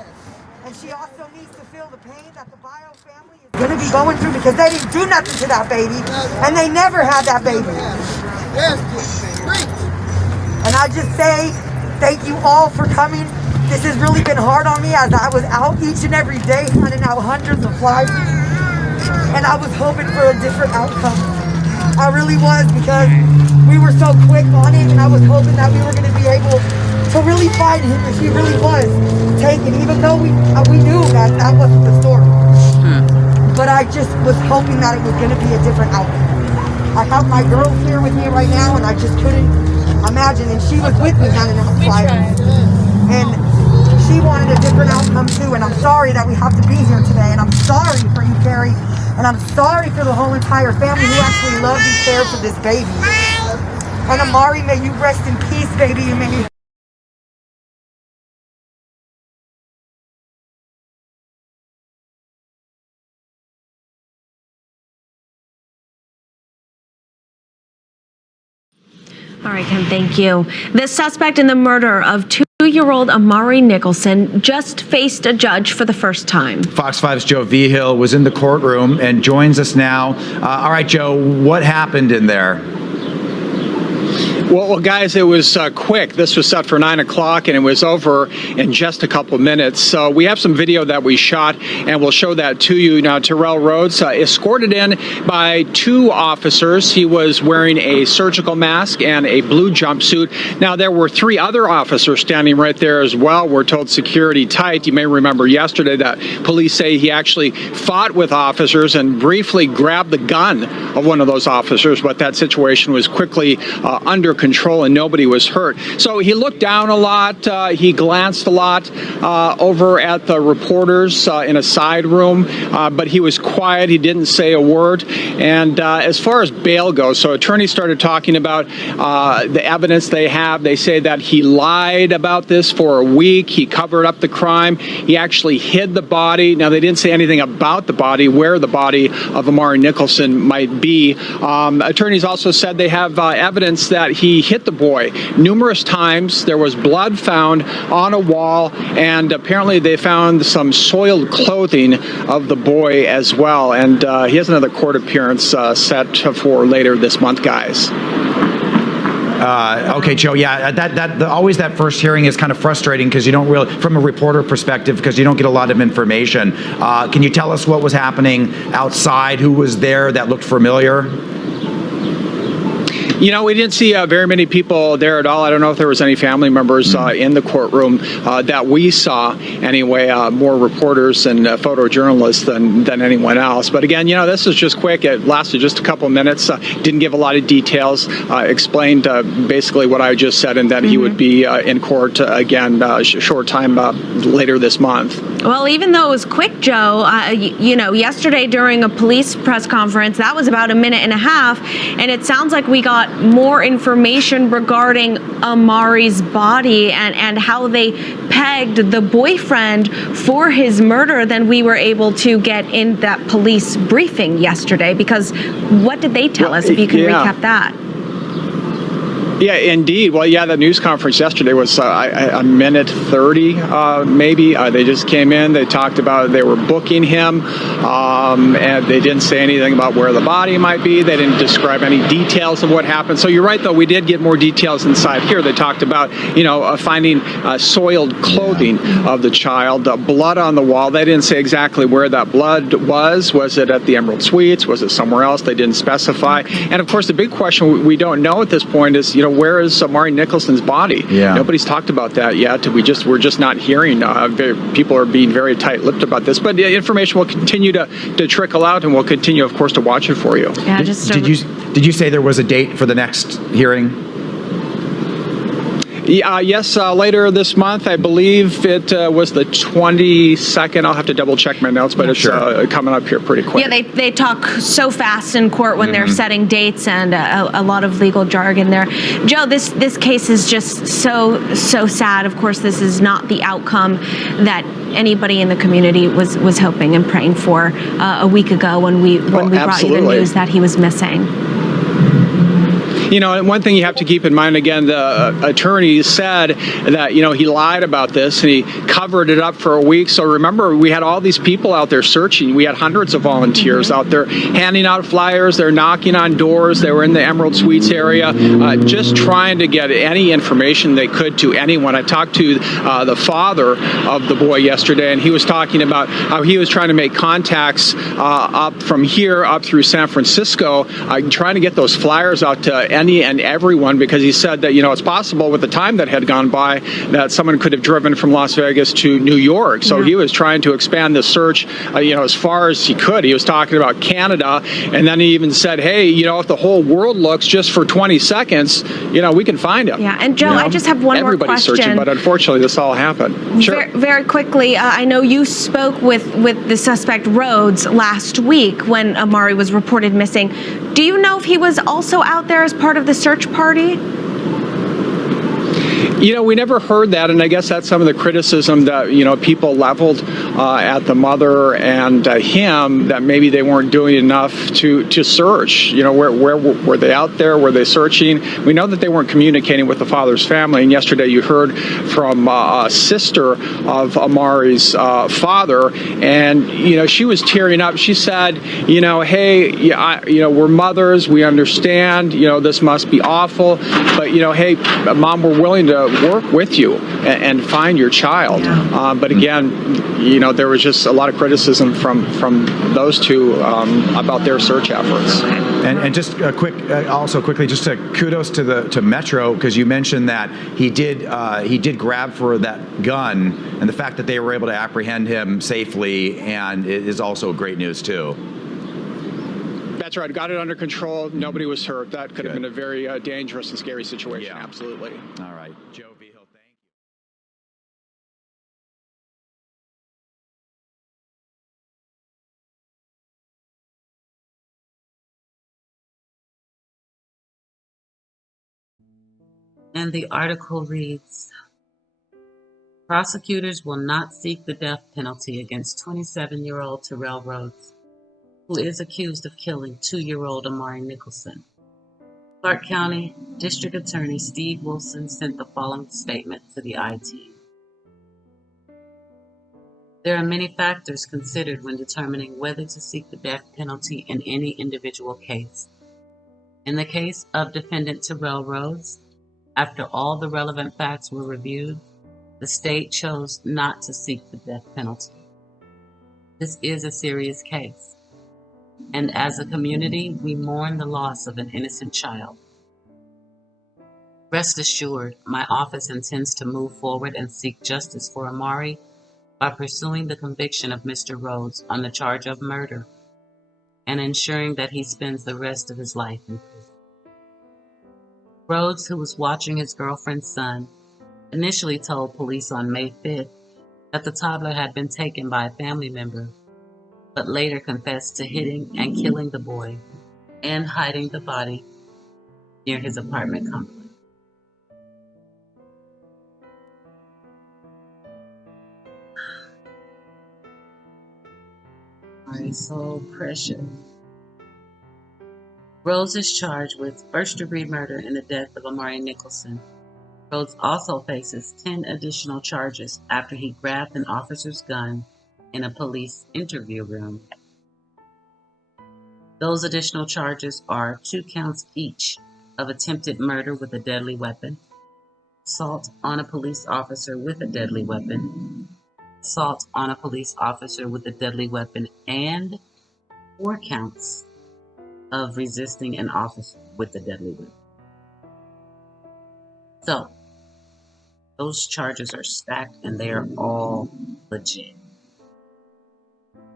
And she also needs to feel the pain that the Bio family is going to be going through because they didn't do nothing to that baby. And they never had that baby. Yes, preach. And I just say thank you all for coming. This has really been hard on me as I was out each and every day finding out hundreds of lives. And I was hoping for a different outcome. I really was because we were so quick on it and I was hoping that we were going to be able to really find him if he really was taken, even though we knew that that wasn't the story. But I just was hoping that it was going to be a different outcome. I have my girls here with me right now and I just couldn't imagine, and she was with me handing out flyers. And she wanted a different outcome too, and I'm sorry that we have to be here today, and I'm sorry for you, Carrie, and I'm sorry for the whole entire family who actually loved and cared for this baby. And Amari, may you rest in peace, baby, and may you All right, Kim, thank you. The suspect in the murder of 2-year-old Amari Nicholson just faced a judge for the first time. Fox 5's Joe Vigil was in the courtroom and joins us now. All right, Joe, what happened in there? Well, guys, it was quick. This was set for 9 o'clock, and it was over in just a couple minutes. So we have some video that we shot, and we'll show that to you. Now, Terrell Rhodes, escorted in by 2 officers. He was wearing a surgical mask and a blue jumpsuit. Now, there were 3 other officers standing right there as well. We're told security tight. You may remember yesterday that police say he actually fought with officers and briefly grabbed the gun of one of those officers, but that situation was quickly under control and nobody was hurt. So he looked down a lot. He glanced a lot over at the reporters in a side room, but he was quiet. He didn't say a word. And as far as bail goes, so attorneys started talking about the evidence they have. They say that he lied about this for a week. He covered up the crime. He actually hid the body. Now, they didn't say anything about the body, where the body of Amari Nicholson might be. Attorneys also said they have evidence that he hit the boy numerous times. There was blood found on a wall, and apparently they found some soiled clothing of the boy as well. And he has another court appearance set for later this month, guys. Okay, Joe. Yeah, always that first hearing is kind of frustrating because you don't really, from a reporter perspective, because you don't get a lot of information. Can you tell us what was happening outside? Who was there that looked familiar? You know, we didn't see very many people there at all. I don't know if there was any family members in the courtroom that we saw. Anyway, more reporters and photojournalists than anyone else. But again, you know, this is just quick. It lasted just a couple minutes. Didn't give a lot of details. Explained basically what I just said, and that he would be in court again short time later this month. Well, even though it was quick, Joe, you know, yesterday during a police press conference, that was about a minute and a half, and it sounds like we got more information regarding Amari's body and how they pegged the boyfriend for his murder than we were able to get in that police briefing yesterday. Because what did they tell us, if you can recap that? Yeah, indeed. Well, yeah, the news conference yesterday was a minute 30, maybe. They just came in. They talked about they were booking him, and they didn't say anything about where the body might be. They didn't describe any details of what happened. So you're right, though. We did get more details inside here. They talked about, you know, finding soiled clothing of the child, blood on the wall. They didn't say exactly where that blood was. Was it at the Emerald Suites? Was it somewhere else? They didn't specify. And of course, the big question we don't know at this point is, you know, where is Amari Nicholson's body? Yeah. Nobody's talked about that yet. We're just not hearing. People are being very tight-lipped about this, but the information will continue to trickle out, and we'll continue, of course, to watch it for you. Yeah, did you say there was a date for the next hearing? Yes, later this month, I believe it was the 22nd. I'll have to double check my notes, but it's coming up here pretty quick. Yeah, they talk so fast in court when they're setting dates and a lot of legal jargon there. Joe, this case is just so sad. Of course, this is not the outcome that anybody in the community was hoping and praying for a week ago when we brought you the news that he was missing. You know, and one thing you have to keep in mind, again, the attorney said that, you know, he lied about this and he covered it up for a week. So remember, we had all these people out there searching. We had hundreds of volunteers out there handing out flyers. They're knocking on doors. They were in the Emerald Suites area, just trying to get any information they could to anyone. I talked to the father of the boy yesterday, and he was talking about how he was trying to make contacts up from here up through San Francisco, trying to get those flyers out to any and everyone, because he said that, you know, it's possible with the time that had gone by that someone could have driven from Las Vegas to New York. So he was trying to expand the search, you know, as far as he could. He was talking about Canada, and then he even said, hey, you know, if the whole world looks just for 20 seconds, you know, we can find him. Yeah, and Joe, I just have one more question. Everybody's searching, but unfortunately this all happened. Sure. Very quickly, I know you spoke with the suspect Rhodes last week when Amari was reported missing. Do you know if he was also out there as part of the search party? You know, we never heard that, and I guess that's some of the criticism that, you know, people leveled at the mother and him, that maybe they weren't doing enough to search. You know, where were they out there? Were they searching? We know that they weren't communicating with the father's family, and yesterday you heard from a sister of Amari's father, and, you know, she was tearing up. She said, you know, hey, you know, we're mothers, we understand, you know, this must be awful, but, you know, hey, Mom, we're willing to work with you and find your child. But again, you know, there was just a lot of criticism from those two about their search efforts. And just quickly, just kudos to Metro, because you mentioned that he did grab for that gun, and the fact that they were able to apprehend him safely, and it is also great news too. That's right. Got it under control. Nobody was hurt. That could have been a very dangerous and scary situation. Absolutely. All right. Joe Vigil, thank you. And the article reads, prosecutors will not seek the death penalty against 27-year-old Tayler Rhodes, who is accused of killing 2-year-old Amari Nicholson. Clark County District Attorney Steve Wilson sent the following statement to the IT. There are many factors considered when determining whether to seek the death penalty in any individual case. In the case of defendant Tayler Rhodes, after all the relevant facts were reviewed, the state chose not to seek the death penalty. This is a serious case, and as a community, we mourn the loss of an innocent child. Rest assured, my office intends to move forward and seek justice for Amari by pursuing the conviction of Mr. Rhodes on the charge of murder and ensuring that he spends the rest of his life in prison. Rhodes, who was watching his girlfriend's son, initially told police on May 5th that the toddler had been taken by a family member, but later confessed to hitting and killing the boy and hiding the body near his apartment complex. Amari, so precious. Rhodes is charged with first-degree murder in the death of Amari Nicholson. Rhodes also faces 10 additional charges after he grabbed an officer's gun in a police interview room. Those additional charges are 2 counts each of attempted murder with a deadly weapon, assault on a police officer with a deadly weapon, assault on a police officer with a deadly weapon, and 4 counts of resisting an officer with a deadly weapon. So, those charges are stacked and they are all legit.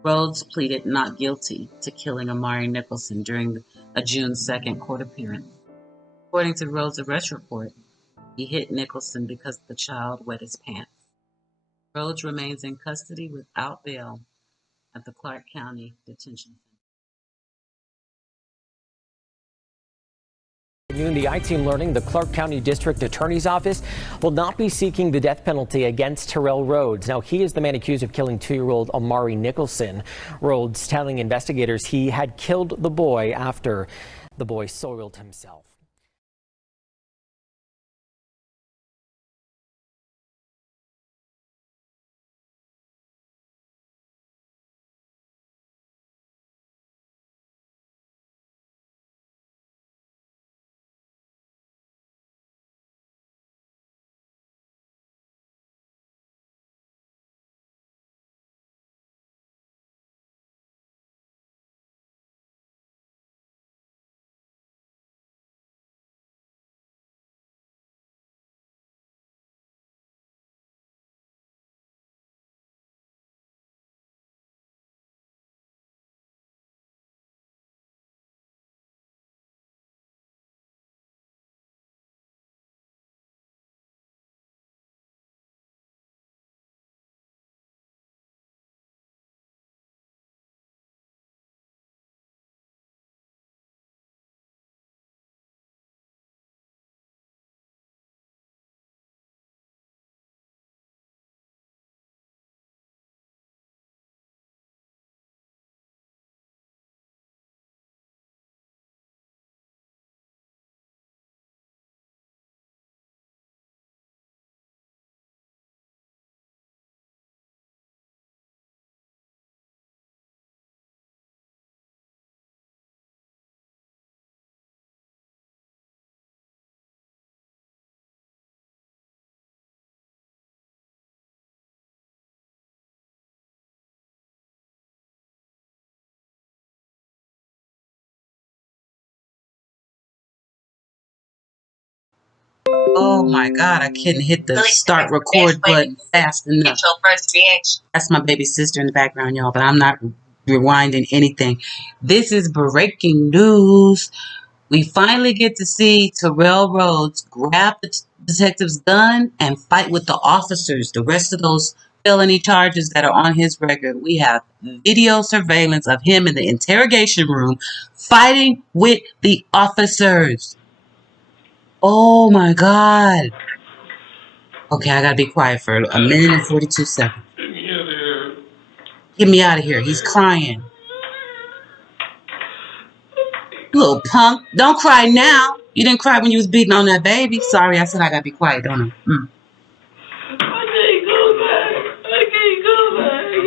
Rhodes pleaded not guilty to killing Amari Nicholson during a June 2nd court appearance. According to Rhodes' arrest report, He hit Nicholson because the child wet his pants. Rhodes remains in custody without bail at the Clark County Detention Center. Noon, the I-Team learning the Clark County District Attorney's Office will not be seeking the death penalty against Terrell Rhodes. Now, he is the man accused of killing 2-year-old Amari Nicholson. Rhodes telling investigators he had killed the boy after the boy soiled himself. Oh my God, I couldn't hit the start record button fast enough. That's my baby sister in the background, y'all, but I'm not rewinding anything. This is breaking news. We finally get to see Terrell Rhodes grab the detective's gun and fight with the officers. The rest of those felony charges that are on his record, we have video surveillance of him in the interrogation room fighting with the officers. Oh my God. Okay, I gotta be quiet for a minute and 42 seconds. Get me out of here. He's crying. You little punk. Don't cry now. You didn't cry when you was beating on that baby. Sorry, I said I gotta be quiet, don't I?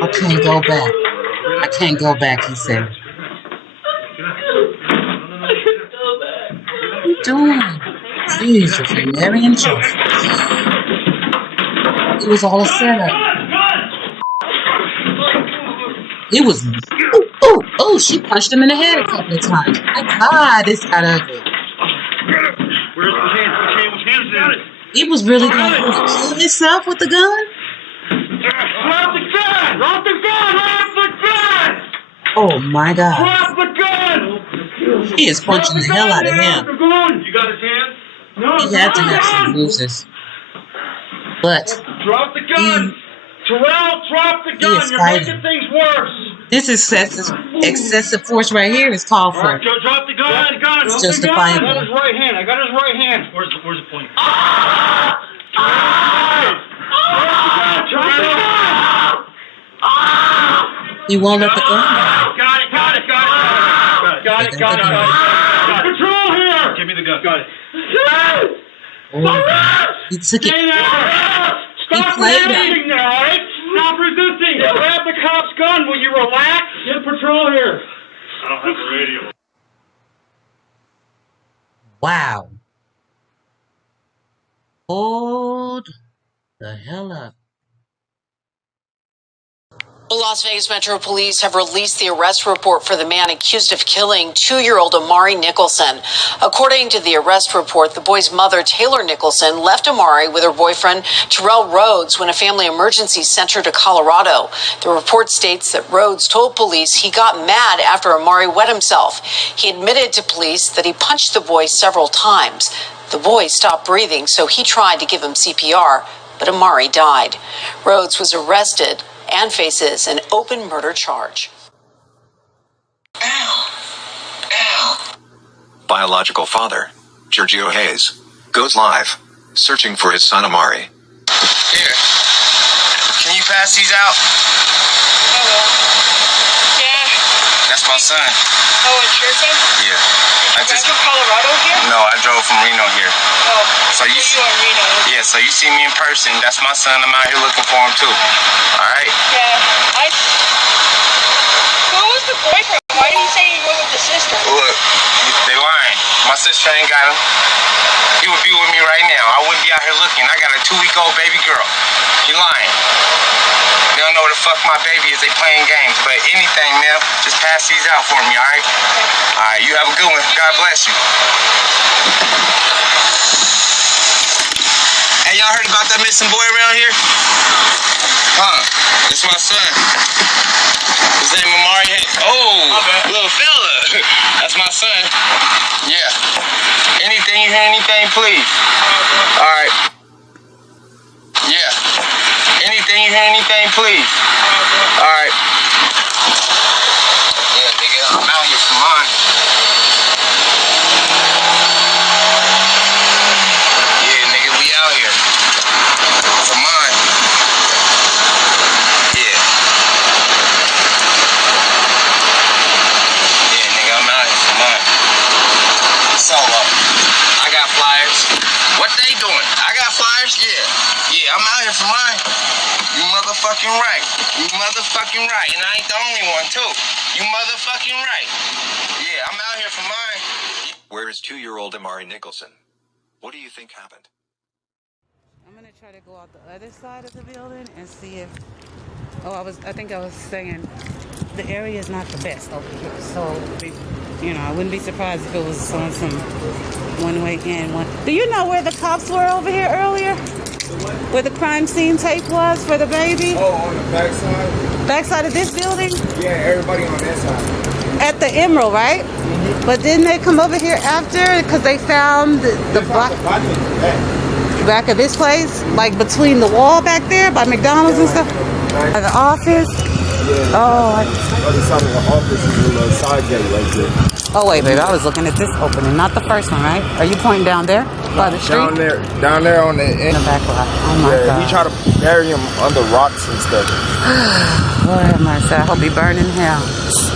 I can't go back. I can't go back, he said. What are you doing? Jesus, Mary and Joseph. It was all a setup. It was, oh, she punched him in the head a couple of times. My God, this got ugly. He was really going to kill himself with the gun? Drop the gun! Drop the gun! Drop the gun! Oh my God. Drop the gun! He is punching the hell out of him. You got his hand? No, He had to have some bruises. But drop the gun! Terrell, drop the gun! You're making things worse! This excessive force right here is called for. Right, drop the gun! Gun! It's justifiable. I got his right hand. I got his right hand. Where's the point? He won't let the gun go. Got it. Control here! Give me the gun. Got it. He took it. Stop resisting now, alright? Stop resisting! Grab the cop's gun. Will you relax? Get patrol here. I don't have a radio. Wow. Hold the hell up. Well, Las Vegas Metro Police have released the arrest report for the man accused of killing 2-year-old Amari Nicholson. According to the arrest report, the boy's mother, Tayler Nicholson, left Amari with her boyfriend, Terrell Rhodes, when a family emergency sent her to Colorado. The report states that Rhodes told police he got mad after Amari wet himself. He admitted to police that he punched the boy several times. The boy stopped breathing, so he tried to give him CPR, but Amari died. Rhodes was arrested and faces an open murder charge. Biological father, Giorgio Hayes, goes live, searching for his son Amari. Here. Can you pass these out? Yeah. That's my son. Oh, it's your son? Yeah. I just from Colorado here? No, I drove from Reno here. Oh, so you are Reno. Yeah, so you see me in person. That's my son. I'm out here looking for him too. All right? Yeah. Who was the boyfriend? Why did he say he went with the sister? Look, they lying. My sister ain't got him. He would be with me right now. I wouldn't be out here looking. I got a 2-week-old baby girl. He lying. They don't know where the fuck my baby is. They playing games. But anything, man, just pass these out for me, all right? All right, you have a good one. God bless you. Hey, y'all heard about that missing boy around here? Huh? It's my son. His name Amari. Oh, little fella. That's my son. Yeah. Anything, you hear anything, please? All right. Yeah. Anything, you hear anything, please? All right. Yeah, nigga, I'm out here for mine. Yeah, nigga, we out here. For mine. Yeah. Yeah, nigga, I'm out here for mine. Solo. I got flyers. What they doing? I got flyers? Yeah. Yeah, I'm out here for mine. You motherfucking right. You motherfucking right. And I ain't the only one, too. You motherfucking right. Yeah, I'm out here for mine. Where is 2-year-old Amari Nicholson? What do you think happened? I'm gonna try to go out the other side of the building and see if. I think I was saying the area is not the best over here. So, I wouldn't be surprised if it was on some one-way in. Do you know where the cops were over here earlier? Where the crime scene tape was for the baby? Oh, on the backside? Backside of this building? Yeah, everybody on that side. At the Emerald, right? Mm-hmm. But didn't they come over here after? Because they found the back of this place? Like between the wall back there by McDonald's and stuff? By the office? Yeah. Oh. Other side of the office is a little side gate right there. Oh, wait, baby. I was looking at this opening, not the first one, right? Are you pointing down there by the street? Down there on the end. In the back lot. Oh, my God. He tried to bury him under rocks and stuff. Lord have mercy. I hope he burn in hell.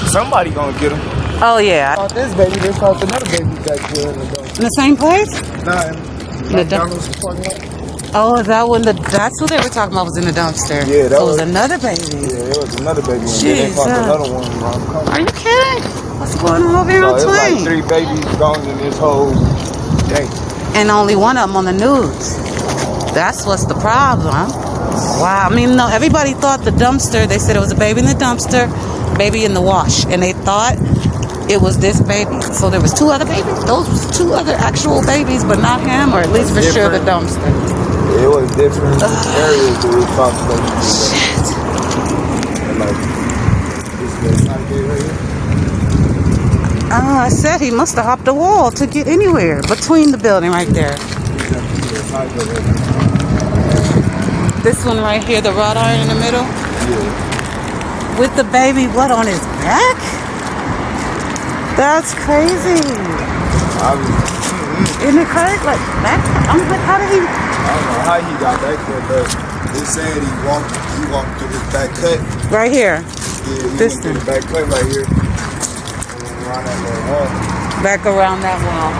Somebody gonna get him. Oh, yeah. Found this baby, they found another baby back there in the dumpster. In the same place? Nah, in McDonald's parking lot. Oh, is that when that's what they were talking about was in the dumpster? Yeah, that was another baby. Yeah, it was another baby. And then they found another one around the corner. Are you kidding? What's going on over here on It was like 20? 3 babies gone in this whole day. And only one of them on the news. That's what's the problem. Wow. I mean, no, everybody thought the dumpster, they said it was a baby in the dumpster, baby in the wash. And they thought it was this baby. So there was 2 other babies. Those was 2 other actual babies, but not him, or at least for sure the dumpster. It was different areas that we found the baby. Shit. And like, this is the side gate right here. I said he must have hopped a wall to get anywhere between the building right there. This one right here, the wrought iron in the middle? Yeah. With the baby, what, on his back? That's crazy. Isn't it crazy? Like, back? I'm like, how did he? I don't know how he got back there, but they said he walked through his back cut. Right here? Yeah, he this went through the back cut right here. Around that little wall. Back around that wall.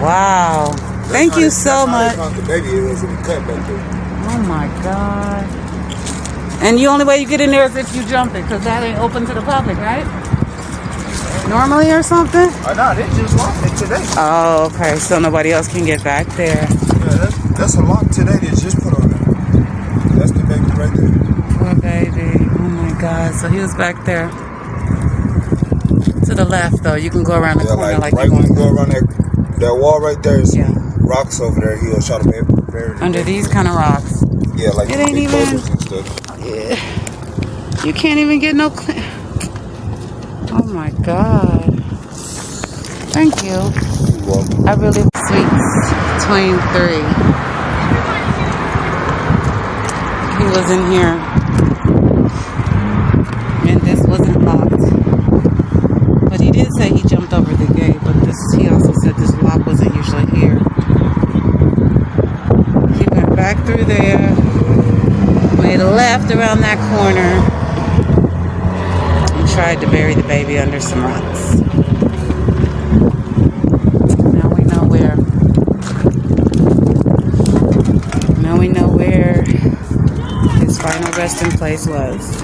Wow. Thank you so much. The baby, it was in the cut back there. Oh my God. And the only way you get in there is if you jump it, because that ain't open to the public, right? Normally or something? No, they just locked it today. Oh, okay. So nobody else can get back there. Yeah, that's a lock today they just put on there. That's the baby right there. God. So he was back there. To the left, though. You can go around the corner like right you're when going. you go around that wall right there is rocks over there. He was trying to bury Under these kind of rocks. Yeah, like it ain't big even. boulders and stuff. Yeah. You can't even get no. Oh my God. Thank you. You're welcome. I really sweets between 3. He was in here, and this wasn't locked. But he did say he jumped over the gate. But he also said this lock wasn't usually here. He went back through there, made a left around that corner, and tried to bury the baby under some rocks. Now we know where. Now we know where his final resting place was.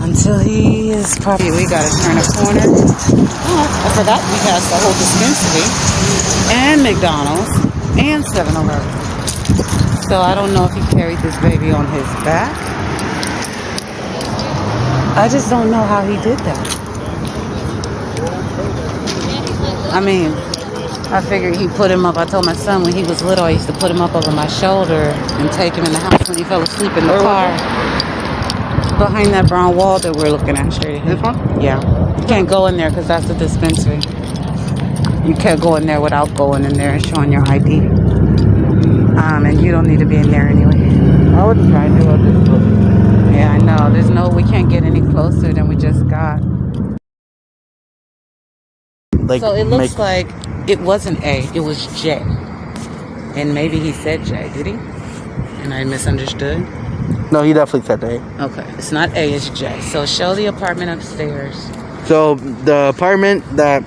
Until he is probably, we gotta turn a corner. Oh, I forgot we passed the whole dispensary and McDonald's and 7-Eleven. So I don't know if he carried this baby on his back. I just don't know how he did that. I mean, I figured he put him up. I told my son when he was little, I used to put him up over my shoulder and take him in the house when he fell asleep in the car. Behind that brown wall that we're looking at straight ahead. This one? Yeah. You can't go in there because that's a dispensary. You can't go in there without going in there and showing your ID. And you don't need to be in there anyway. I would try to do it. Yeah, I know. We can't get any closer than we just got. So it looks like it wasn't A, it was J. And maybe he said J, did he? And I misunderstood? No, he definitely said that. Okay, it's not A, it's J. So show the apartment upstairs. So the apartment that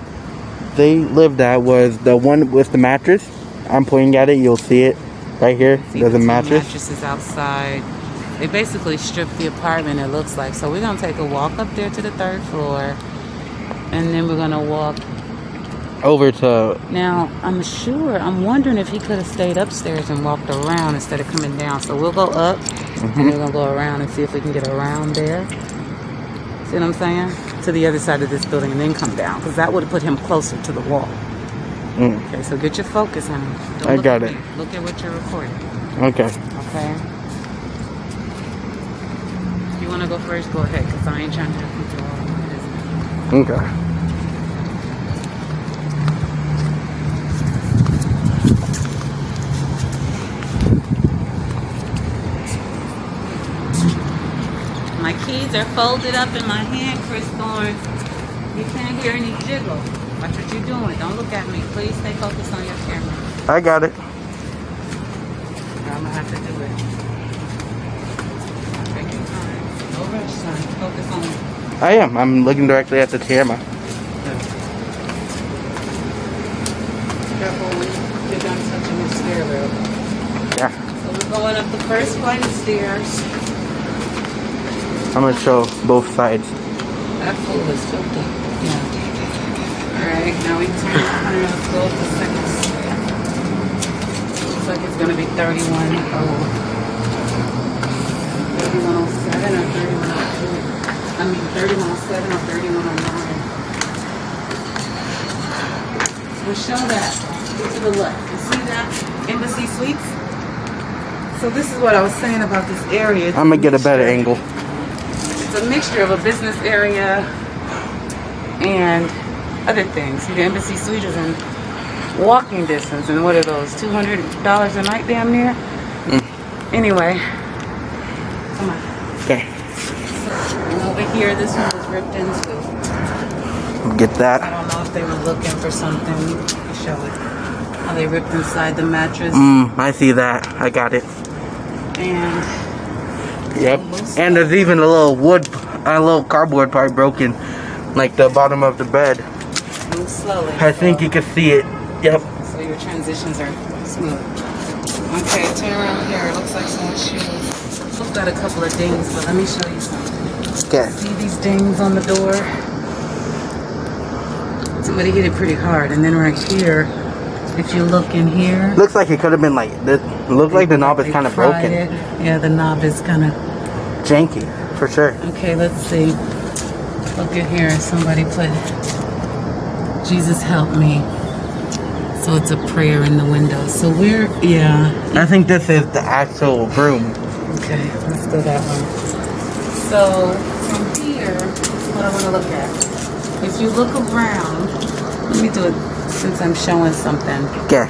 they lived at was the one with the mattress. I'm pointing at it. You'll see it right here. There's a mattress. Mattresses outside. They basically stripped the apartment, it looks like. So we're going to take a walk up there to the 3rd floor. And then we're going to walk over to. Now, I'm wondering if he could have stayed upstairs and walked around instead of coming down. So we'll go up and we're going to go around and see if we can get around there. See what I'm saying? To the other side of this building and then come down. Because that would have put him closer to the wall. Okay, so get your focus on him. I got it. Look at what you're recording. Okay. Okay. If you want to go first, go ahead. Because I ain't trying to have control of my business. Okay. My keys are folded up in my hand, Chris Thorne. You can't hear any jiggle. Watch what you're doing. Don't look at me. Please stay focused on your camera. I got it. I'm gonna have to do it. Take your time. No rush, son. Focus on it. I am. I'm looking directly at the camera. Careful when you're done touching the stair rail. Yeah. So we're going up the first flight of stairs. I'm gonna show both sides. That pool is filthy. Yeah. Alright, now we turn the corner. Let's go up the second stair. Looks like it's gonna be 3107 or 3102. I mean 3107 or 3109. We'll show that. Go to the left. You see that? Embassy Suites? So this is what I was saying about this area. I'm gonna get a better angle. It's a mixture of a business area and other things. See, the Embassy Suite is in walking distance, and what are those, $200 a night damn near? Anyway, come on. Okay. And over here, this one was ripped into. Get that. I don't know if they were looking for something. I'll show it. How they ripped inside the mattress. I see that. I got it. And yep. And there's even a little cardboard part broken, like the bottom of the bed. Move slowly. I think you can see it. Yep. So your transitions are smooth. Okay, turn around here. It looks like someone's shoes. I've got a couple of dings, but let me show you something. Okay. See these dings on the door? Somebody hit it pretty hard. And then right here, if you look in here. Looks like it could have been like this. Looks like the knob is kind of broken. Yeah, the knob is kind of janky. For sure. Okay, let's see. Look at here. Somebody put, Jesus help me. So it's a prayer in the window. So we're, yeah. I think this is the actual room. Okay, let's go that one. So from here, this is what I want to look at. If you look around, let me do it since I'm showing something. Okay.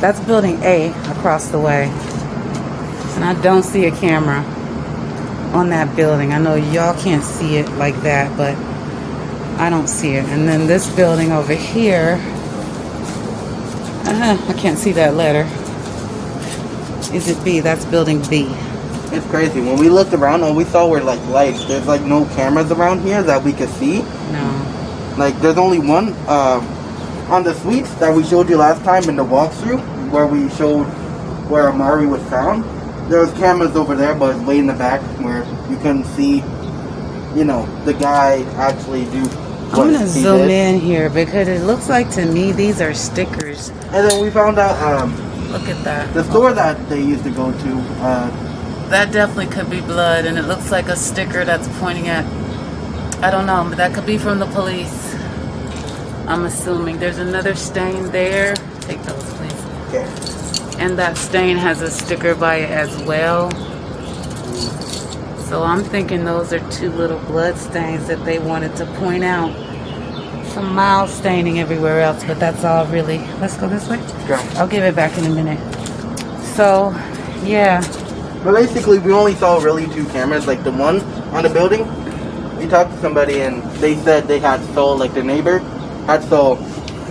That's building A across the way. And I don't see a camera on that building. I know y'all can't see it like that, but I don't see it. And then this building over here, I can't see that letter. Is it B? That's building B. It's crazy. When we looked around, all we saw were like lights. There's like no cameras around here that we could see. No. Like there's only one on the suites that we showed you last time in the walkthrough, where we showed where Amari was found. There was cameras over there, but it's way in the back where you couldn't see, you know, the guy actually do what I'm gonna he zoom did. in here because it looks like to me these are stickers. And then we found out look at that. The store that they used to go to. That definitely could be blood, and it looks like a sticker that's pointing at, I don't know, but that could be from the police. I'm assuming. There's another stain there. Take those, please. Okay. And that stain has a sticker by it as well. So I'm thinking those are two little blood stains that they wanted to point out. Some mild staining everywhere else, but that's all really. Let's go this way. Okay. I'll give it back in a minute. So, yeah. But basically, we only saw really two cameras, like the one on the building. We talked to somebody and they said they had saw, like the neighbor had saw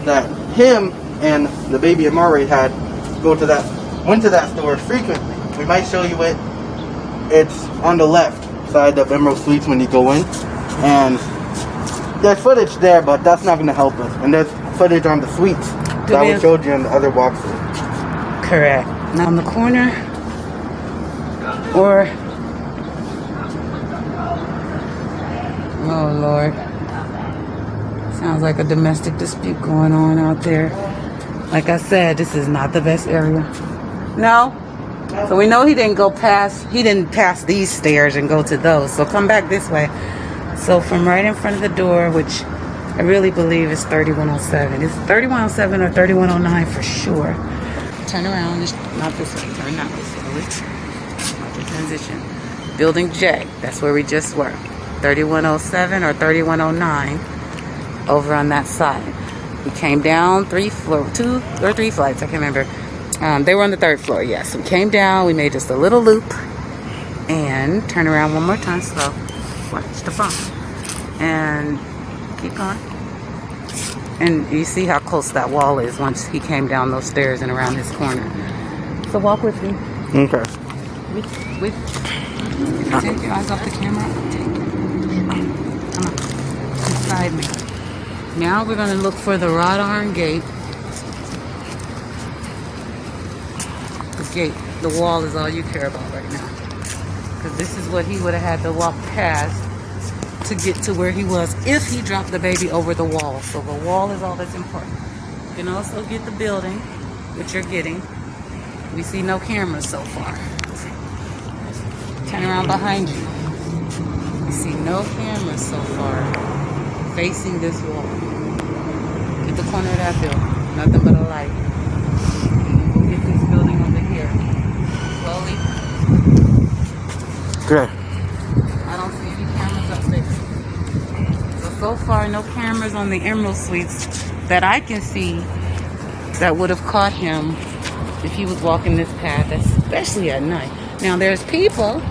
that him and the baby Amari had went to that store frequently. We might show you it. It's on the left side of Emerald Suites when you go in. And there's footage there, but that's not going to help us. And there's footage on the suites that we showed you in the other walkthrough. Correct. Now in the corner, or, oh Lord, sounds like a domestic dispute going on out there. Like I said, this is not the best area. No? So we know he didn't pass these stairs and go to those. So come back this way. So from right in front of the door, which I really believe is 3107. It's 3107 or 3109 for sure. Turn around, just not this way, turn that way slowly. Transition. Building J, that's where we just were. 3107 or 3109 over on that side. We came down 2 or 3 flights, I can't remember. They were on the 3rd floor, yes. We came down, we made just a little loop and turn around one more time, slow. Watch the phone. And keep going. And you see how close that wall is once he came down those stairs and around this corner. So walk with me. Okay. Take your eyes off the camera. Come on. Beside me. Now we're going to look for the wrought iron gate. This gate, the wall is all you care about right now. Because this is what he would have had to walk past to get to where he was if he dropped the baby over the wall. So the wall is all that's important. You can also get the building, which you're getting. We see no cameras so far. Turn around behind you. We see no cameras so far facing this wall. Get the corner of that building. Nothing but a light. We'll get this building over here. Slowly. Good. I don't see any cameras up there. So far, no cameras on the Emerald Suites that I can see that would have caught him if he was walking this path, especially at night. Now, there's people,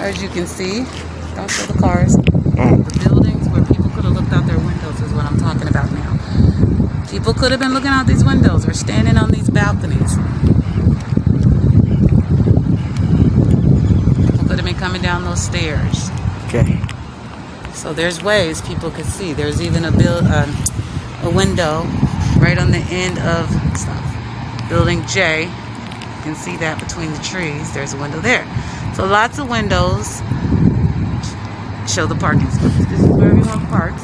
as you can see. Don't show the cars. The buildings where people could have looked out their windows is what I'm talking about now. People could have been looking out these windows or standing on these balconies. People could have been coming down those stairs. Okay. So there's ways people could see. There's even a window right on the end of building J. You can see that between the trees. There's a window there. So lots of windows show the parking spots. This is where everyone parks.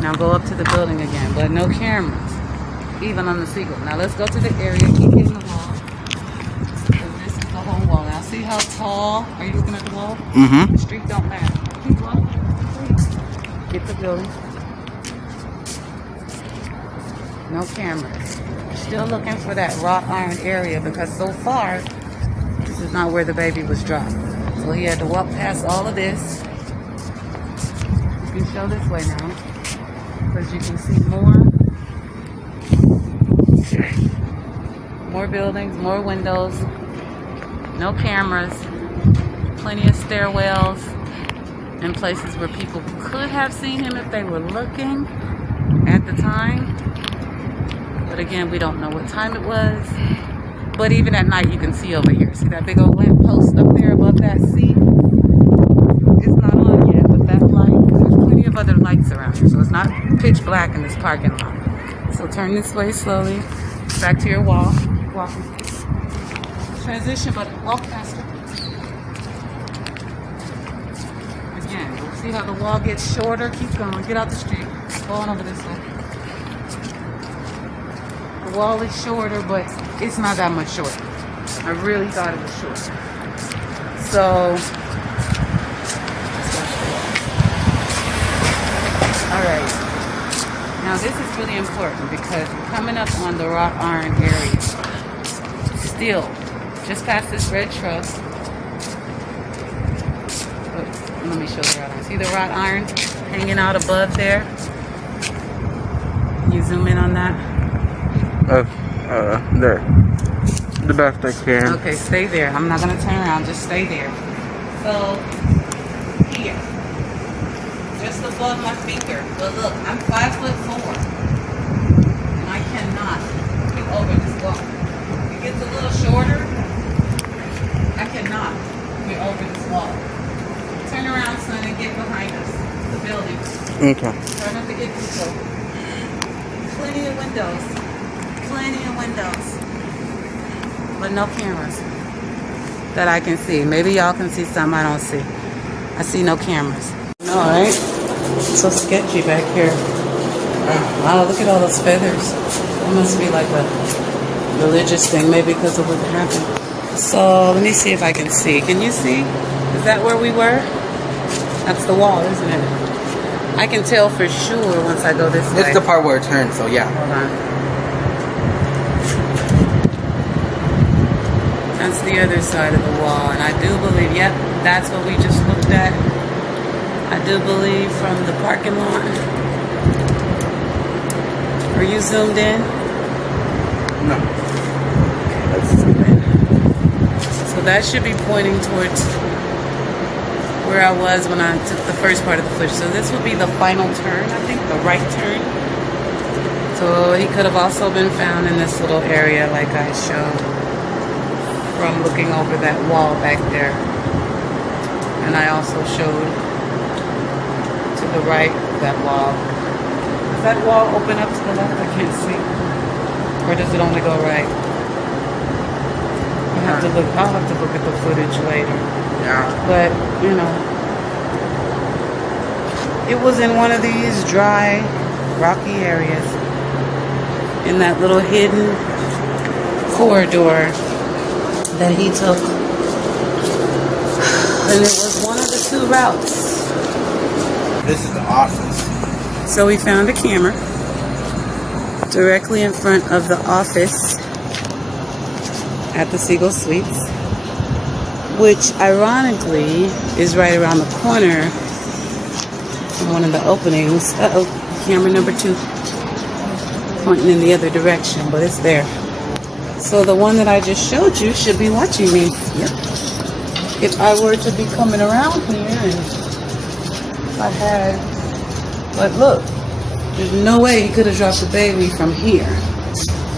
Now go up to the building again, but no cameras, even on the Seagull. Now let's go to the area. Keep hitting the wall. Because this is the whole wall. See how tall? Are you looking at the wall? Mm-hmm. The street don't matter. Keep walking. Get the building. No cameras. Still looking for that wrought iron area because so far, this is not where the baby was dropped. So he had to walk past all of this. You can show this way now because you can see more buildings, more windows, no cameras, plenty of stairwells and places where people could have seen him if they were looking at the time. But again, we don't know what time it was. But even at night, you can see over here. See that big old lamp post up there above that seat? It's not on yet, but that light, there's plenty of other lights around here. So it's not pitch black in this parking lot. So turn this way slowly, back to your wall. Walk. Transition, but walk faster. Again, see how the wall gets shorter? Keep going. Get out the street. Go on over this way. The wall is shorter, but it's not that much shorter. I really thought it was shorter. So, all right. Now this is really important because we're coming up on the wrought iron area. Still, just past this red truck. Let me show the wrought iron. See the wrought iron hanging out above there? Can you zoom in on that? There. The best I can. Okay, stay there. I'm not gonna turn around, just stay there. So, here. Just above my finger. But look, I'm 5'4". And I cannot get over this wall. It gets a little shorter. I cannot get over this wall. Turn around, son, and get behind us. The building. Okay. Try not to get too close. Plenty of windows. Plenty of windows. But no cameras that I can see. Maybe y'all can see some I don't see. I see no cameras. All right. It's so sketchy back here. Wow, look at all those feathers. It must be like a religious thing, maybe because of what happened. So let me see if I can see. Can you see? Is that where we were? That's the wall, isn't it? I can tell for sure once I go this way. It's the part where it turns, so yeah. Hold on. That's the other side of the wall, and I do believe, yep, that's what we just looked at. I do believe from the parking lot. Are you zoomed in? No. Let's zoom in. So that should be pointing towards where I was when I took the first part of the footage. So this would be the final turn, I think, the right turn. So he could have also been found in this little area like I showed from looking over that wall back there. And I also showed to the right of that wall. Does that wall open up to the left? I can't see. Or does it only go right? I'll have to look at the footage later. Yeah. But, you know, it was in one of these dry, rocky areas in that little hidden corridor that he took. And it was one of the two routes. This is the office. So we found a camera directly in front of the office at the Seagull Suites, which ironically is right around the corner from one of the openings. Camera number 2 pointing in the other direction, but it's there. So the one that I just showed you should be watching me. Yep. If I were to be coming around here and if I had, but look, there's no way he could have dropped the baby from here.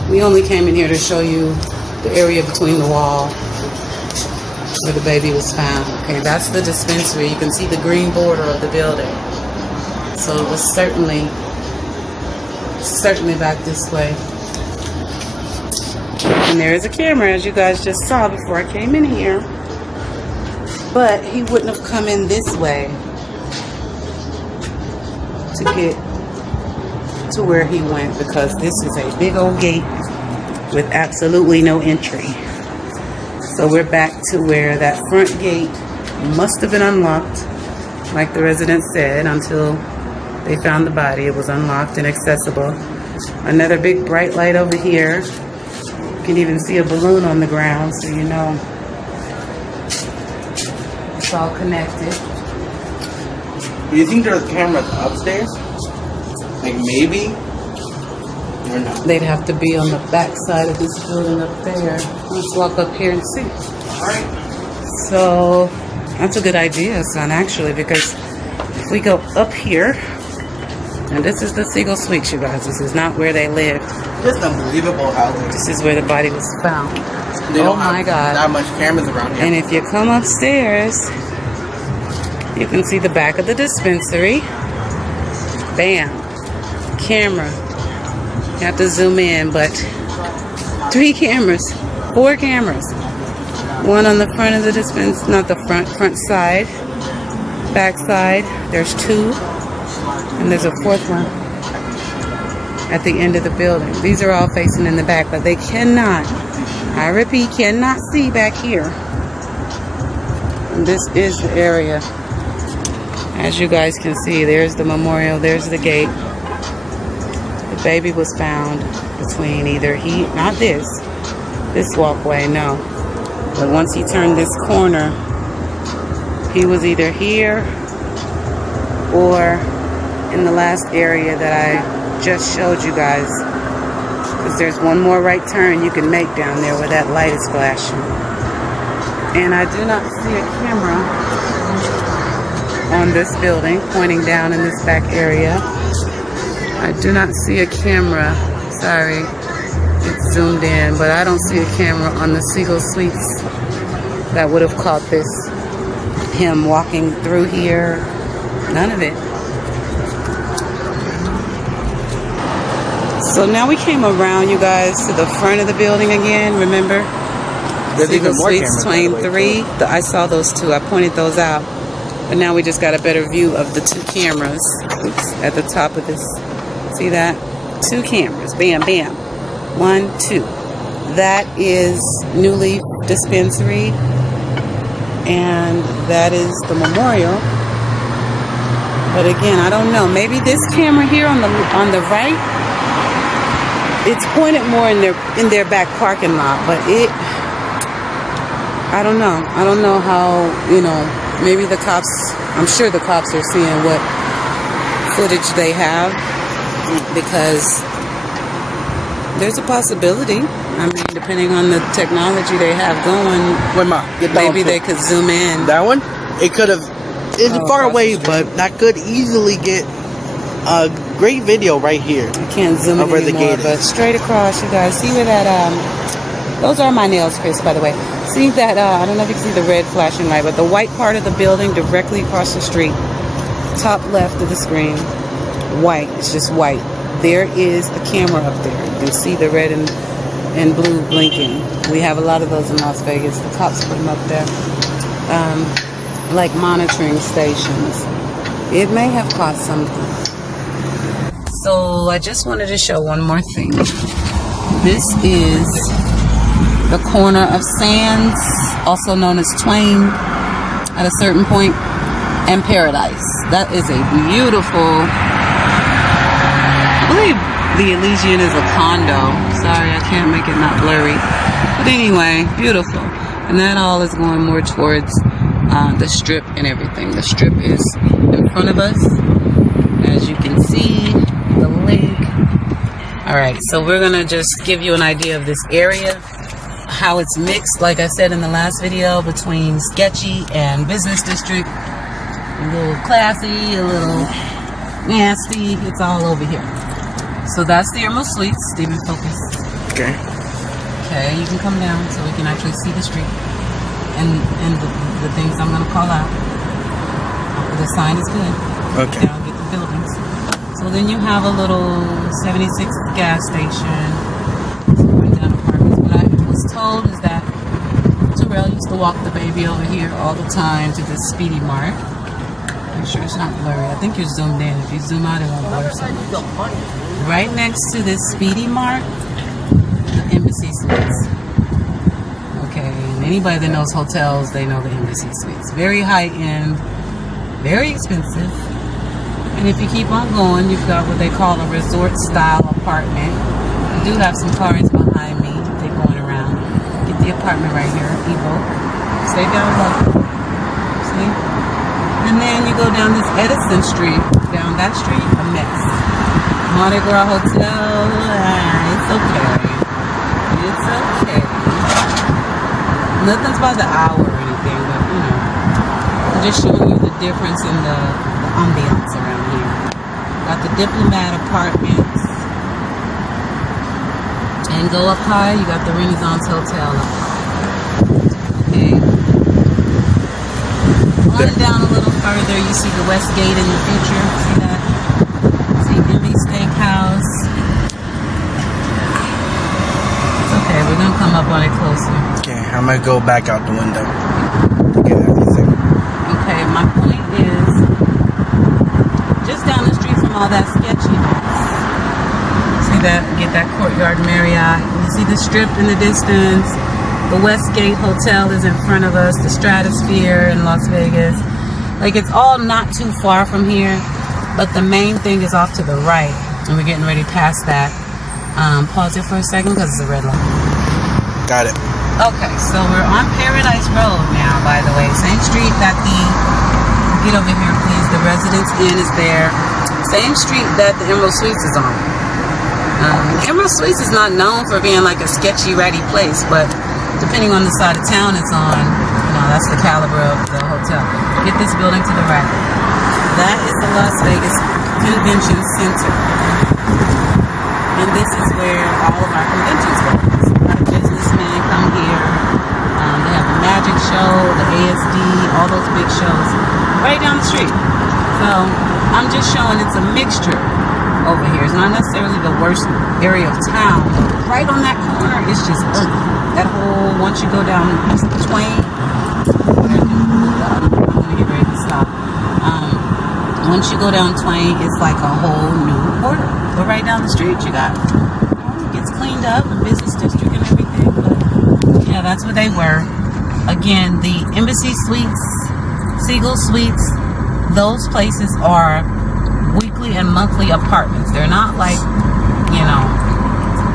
We only came in here to show you the area between the wall where the baby was found. Okay, that's the dispensary. You can see the green border of the building. So it was certainly back this way. And there is a camera, as you guys just saw before I came in here. But he wouldn't have come in this way to get to where he went, because this is a big old gate with absolutely no entry. So we're back to where that front gate must have been unlocked, like the resident said, until they found the body. It was unlocked and accessible. Another big bright light over here. You can even see a balloon on the ground, so you know it's all connected. Do you think there's cameras upstairs? Like maybe? Or no? They'd have to be on the back side of this building up there. Let's walk up here and see. Alright. So that's a good idea, son, actually, because if we go up here, and this is the Siegel Suites, you guys. This is not where they lived. Just unbelievable how this is where the body was found. they Oh don't my have God. that much cameras around here. And if you come upstairs, you can see the back of the dispensary. Bam. Camera. You have to zoom in, but 3 cameras. 4 cameras. One on the front of the dispensary, not the front side. Back side. There's 2. And there's a 4th one at the end of the building. These are all facing in the back, but they cannot, I repeat, cannot see back here. And this is the area. As you guys can see, there's the memorial, there's the gate. The baby was found between either not this walkway, no. But once he turned this corner, he was either here or in the last area that I just showed you guys. Because there's one more right turn you can make down there where that light is flashing. And I do not see a camera on this building pointing down in this back area. I do not see a camera. Sorry, it's zoomed in, but I don't see a camera on the Siegel Suites that would have caught this. Him walking through here. None of it. So now we came around, you guys, to the front of the building again. Remember? There's Siegel even more Suites, cameras, by the way, 23. I saw those 2. I pointed those out. But now we just got a better view of the 2 cameras. Oops, at the top of this. See that? 2 cameras. Bam, bam. 1, 2. That is New Leaf Dispensary. And that is the memorial. But again, I don't know. Maybe this camera here on the right, it's pointed more in their back parking lot, but I don't know. I don't know how, maybe the cops, I'm sure the cops are seeing what footage they have, because there's a possibility. I mean, depending on the technology they have going, maybe they could zoom in. That one? It could have, it's far away, but that could easily get a great video right here. I can't zoom in anymore, but straight across, you guys. See where that, those are my nails, Chris, by the way. See that, I don't know if you can see the red flashing light, but the white part of the building directly across the street, top left of the screen, white, it's just white. There is a camera up there. You can see the red and blue blinking. We have a lot of those in Las Vegas. The cops put them up there, like monitoring stations. It may have caught something. So I just wanted to show one more thing. This is the corner of Sands, also known as Twain, at a certain point, and Paradise. That is a beautiful, I believe the Elysian is a condo. Sorry, I can't make it not blurry. But anyway, beautiful. And that all is going more towards the strip and everything. The strip is in front of us, as you can see, the lake. All right, so we're gonna just give you an idea of this area, how it's mixed, like I said in the last video, between sketchy and business district. A little classy, a little nasty. It's all over here. So that's the Emerald Suites. Stephen, focus. Okay. Okay, you can come down so we can actually see the street and the things I'm going to call out. The sign is good. Okay. Down, get the buildings. So then you have a little 76 gas station. Down apartments. What I was told is that Terrell used to walk the baby over here all the time to the Speedy Mart. Make sure it's not blurry. I think you're zoomed in. If you zoom out, it won't blur so much. Right next to this Speedy Mart, the Embassy Suites. Okay, and Anybody that knows hotels, they know the Embassy Suites. Very high end, very expensive. And if you keep on going, you've got what they call a resort style apartment. I do have some cars behind me. They're going around. Get the apartment right here, Evo. Stay down low. See? And then you go down this Edison Street. Down that street, a mess. Mardi Gras Hotel, it's okay. It's okay. Nothing's by the hour or anything, but you know, I'm just showing you the difference in the ambiance around here. Got the Diplomat Apartments. And go up high, you got the Renaissance Hotel up high. Okay. On down a little further, you see the West Gate in the future. See that? See Emmy Steakhouse. It's okay, we're gonna come up on it closer. Okay, I'm gonna go back out the window to get everything. Okay, my point is, just down the street from all that sketchiness. See that? Get that Courtyard Marriott. You see the Strip in the distance. The Westgate Hotel is in front of us. The Stratosphere in Las Vegas. Like, it's all not too far from here, but the main thing is off to the right, and we're getting ready past that. Pause it for a second because it's a red light. Got it. Okay, so we're on Paradise Road now, by the way. Same street that get over here, please. The Residence Inn is there. Same street that the Emerald Suites is on. Emerald Suites is not known for being like a sketchy, ratty place, but depending on the side of town it's on, you know, that's the caliber of the hotel. Get this building to the right. That is the Las Vegas Convention Center. And this is where all of our conventions go. So a lot of businessmen come here. They have the magic show, the ASD, all those big shows right down the street. So I'm just showing it's a mixture over here. It's not necessarily the worst area of town. Right on that corner, it's just ugly. That whole, once you go down Twain, I'm gonna get ready to stop. Once you go down Twain, it's like a whole new quarter. But right down the street, you got, it gets cleaned up, a business district and everything. But yeah, that's what they were. Again, the Embassy Suites, Siegel Suites, those places are weekly and monthly apartments. They're not like, you know,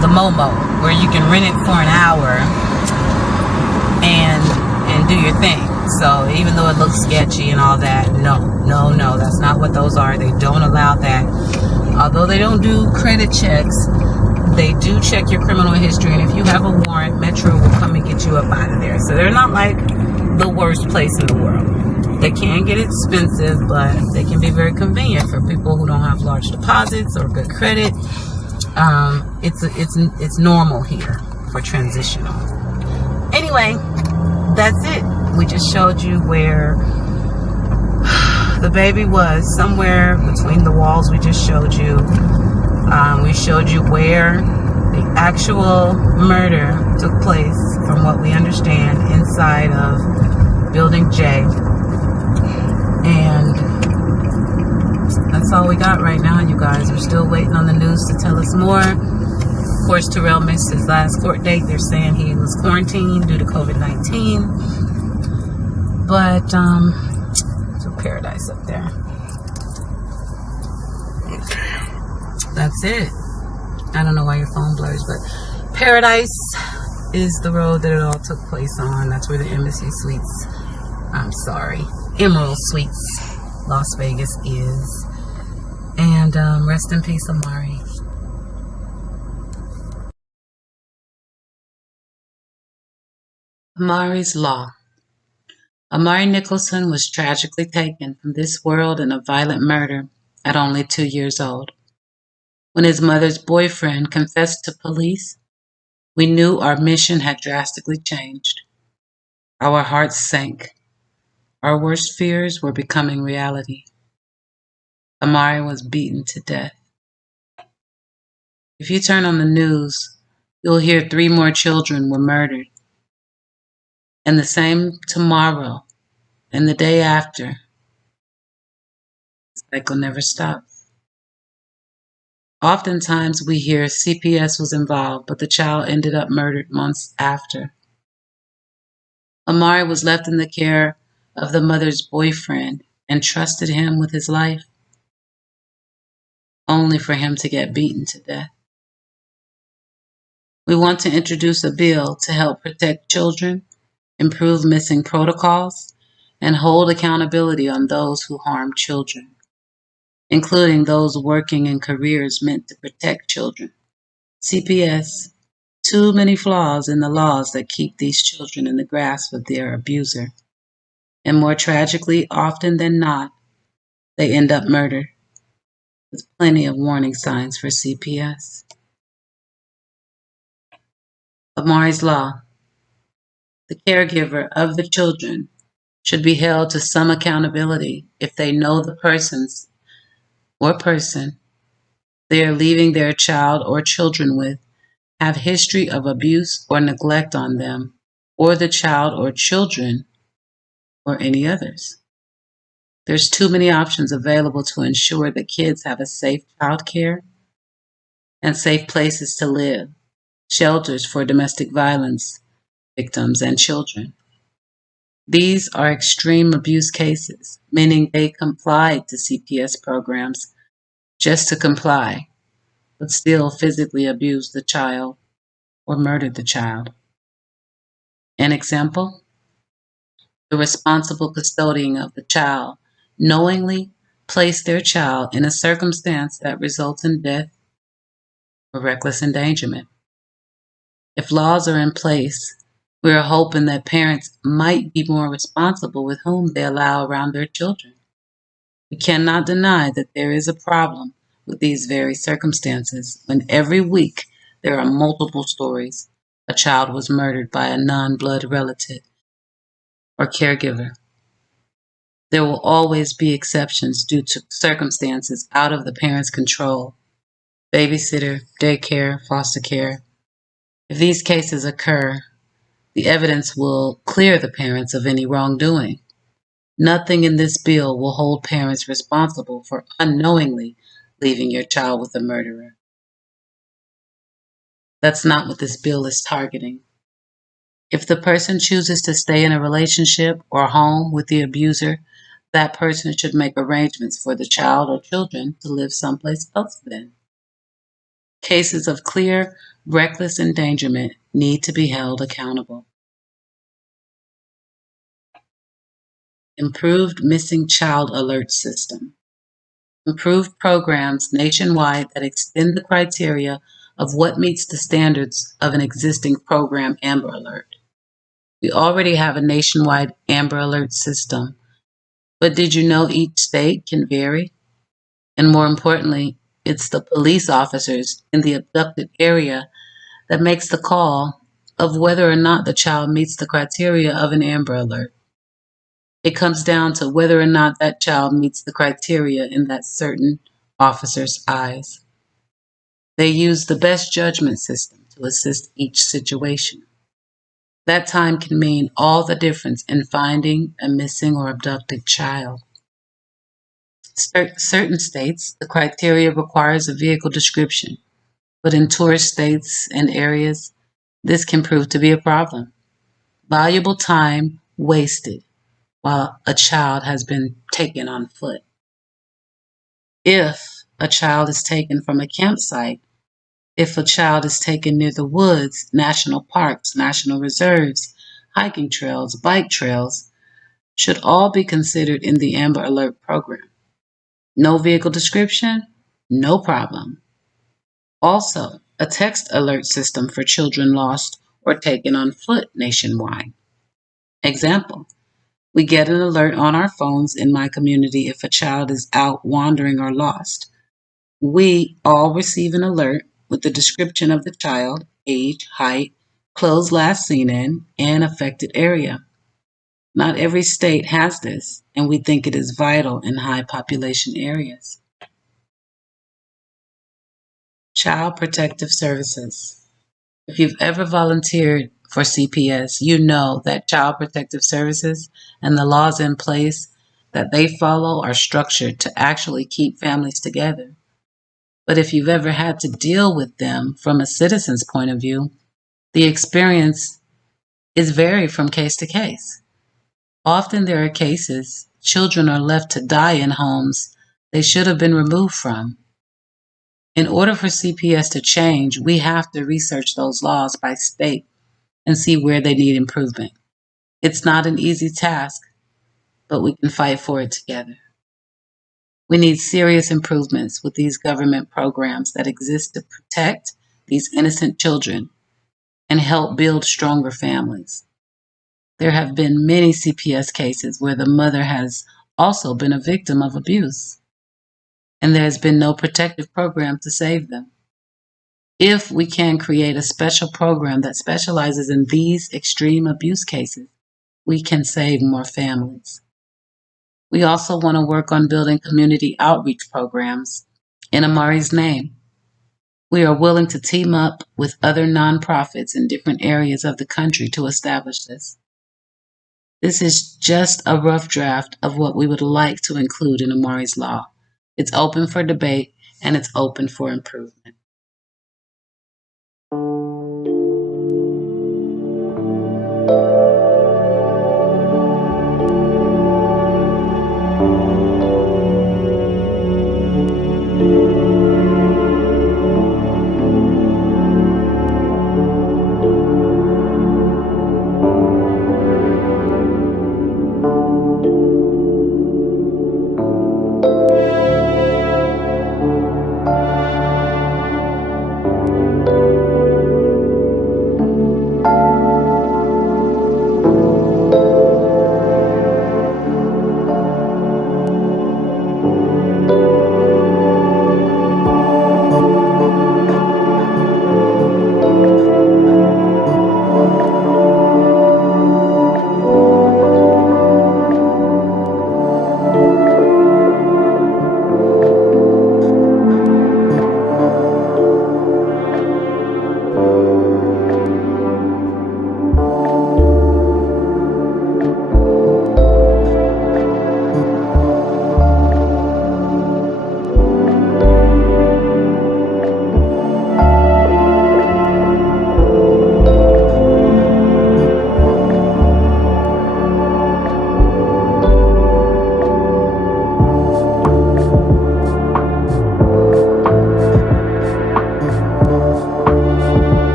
the Momo, where you can rent it for an hour and do your thing. So even though it looks sketchy and all that, no, that's not what those are. They don't allow that. Although they don't do credit checks, they do check your criminal history, and if you have a warrant, Metro will come and get you up out of there. So they're not like the worst place in the world. They can get expensive, but they can be very convenient for people who don't have large deposits or good credit. It's normal here for transitional. Anyway, that's it. We just showed you where the baby was, somewhere between the walls. We just showed you. We showed you where the actual murder took place, from what we understand, inside of Building J. And that's all we got right now, you guys. We're still waiting on the news to tell us more. Of course, Terrell missed his last court date. They're saying he was quarantined due to COVID-19. But, so Paradise up there. Okay. That's it. I don't know why your phone blurs, but Paradise is the road that it all took place on. That's where the Embassy Suites, Emerald Suites, Las Vegas is. And rest in peace, Amari. Amari's Law. Amari Nicholson was tragically taken from this world in a violent murder at only 2 years old. When his mother's boyfriend confessed to police, we knew our mission had drastically changed. Our hearts sank. Our worst fears were becoming reality. Amari was beaten to death. If you turn on the news, you'll hear 3 more children were murdered. And the same tomorrow and the day after, the cycle never stops. Oftentimes we hear CPS was involved, but the child ended up murdered months after. Amari was left in the care of the mother's boyfriend and trusted him with his life, only for him to get beaten to death. We want to introduce a bill to help protect children, improve missing protocols, and hold accountability on those who harm children, including those working in careers meant to protect children. CPS, too many flaws in the laws that keep these children in the grasp of their abuser. And more tragically, often than not, they end up murdered, with plenty of warning signs for CPS. Amari's Law. The caregiver of the children should be held to some accountability if they know the person they are leaving their child or children with have history of abuse or neglect on them, or the child or children, or any others. There's too many options available to ensure that kids have a safe child care and safe places to live, shelters for domestic violence victims and children. These are extreme abuse cases, meaning they complied to CPS programs just to comply, but still physically abused the child or murdered the child. An example, the responsible custodian of the child knowingly placed their child in a circumstance that results in death or reckless endangerment. If laws are in place, we are hoping that parents might be more responsible with whom they allow around their children. We cannot deny that there is a problem with these very circumstances when every week there are multiple stories a child was murdered by a non-blood relative or caregiver. There will always be exceptions due to circumstances out of the parent's control: babysitter, daycare, foster care. If these cases occur, the evidence will clear the parents of any wrongdoing. Nothing in this bill will hold parents responsible for unknowingly leaving your child with a murderer. That's not what this bill is targeting. If the person chooses to stay in a relationship or home with the abuser, that person should make arrangements for the child or children to live someplace else then. Cases of clear, reckless endangerment need to be held accountable. Improved missing child alert system. Improved programs nationwide that extend the criteria of what meets the standards of an existing program Amber Alert. We already have a nationwide Amber Alert system, but did you know each state can vary? And more importantly, it's the police officers in the abducted area that makes the call of whether or not the child meets the criteria of an Amber Alert. It comes down to whether or not that child meets the criteria in that certain officer's eyes. They use the best judgment system to assist each situation. That time can mean all the difference in finding a missing or abducted child. Certain states, the criteria requires a vehicle description, but in tourist states and areas, this can prove to be a problem. Valuable time wasted while a child has been taken on foot. If a child is taken from a campsite, if a child is taken near the woods, national parks, national reserves, hiking trails, bike trails, should all be considered in the Amber Alert program. No vehicle description? No problem. Also, a text alert system for children lost or taken on foot nationwide. Example, we get an alert on our phones in my community if a child is out wandering or lost. We all receive an alert with the description of the child, age, height, clothes last seen in, and affected area. Not every state has this, and we think it is vital in high population areas. Child Protective Services. If you've ever volunteered for CPS, you know that Child Protective Services and the laws in place that they follow are structured to actually keep families together. But if you've ever had to deal with them from a citizen's point of view, the experience is varied from case to case. Often there are cases children are left to die in homes they should have been removed from. In order for CPS to change, we have to research those laws by state and see where they need improvement. It's not an easy task, but we can fight for it together. We need serious improvements with these government programs that exist to protect these innocent children and help build stronger families. There have been many CPS cases where the mother has also been a victim of abuse, and there has been no protective program to save them. If we can create a special program that specializes in these extreme abuse cases, we can save more families. We also want to work on building community outreach programs in Amari's name. We are willing to team up with other nonprofits in different areas of the country to establish this. This is just a rough draft of what we would like to include in Amari's law. It's open for debate and it's open for improvement.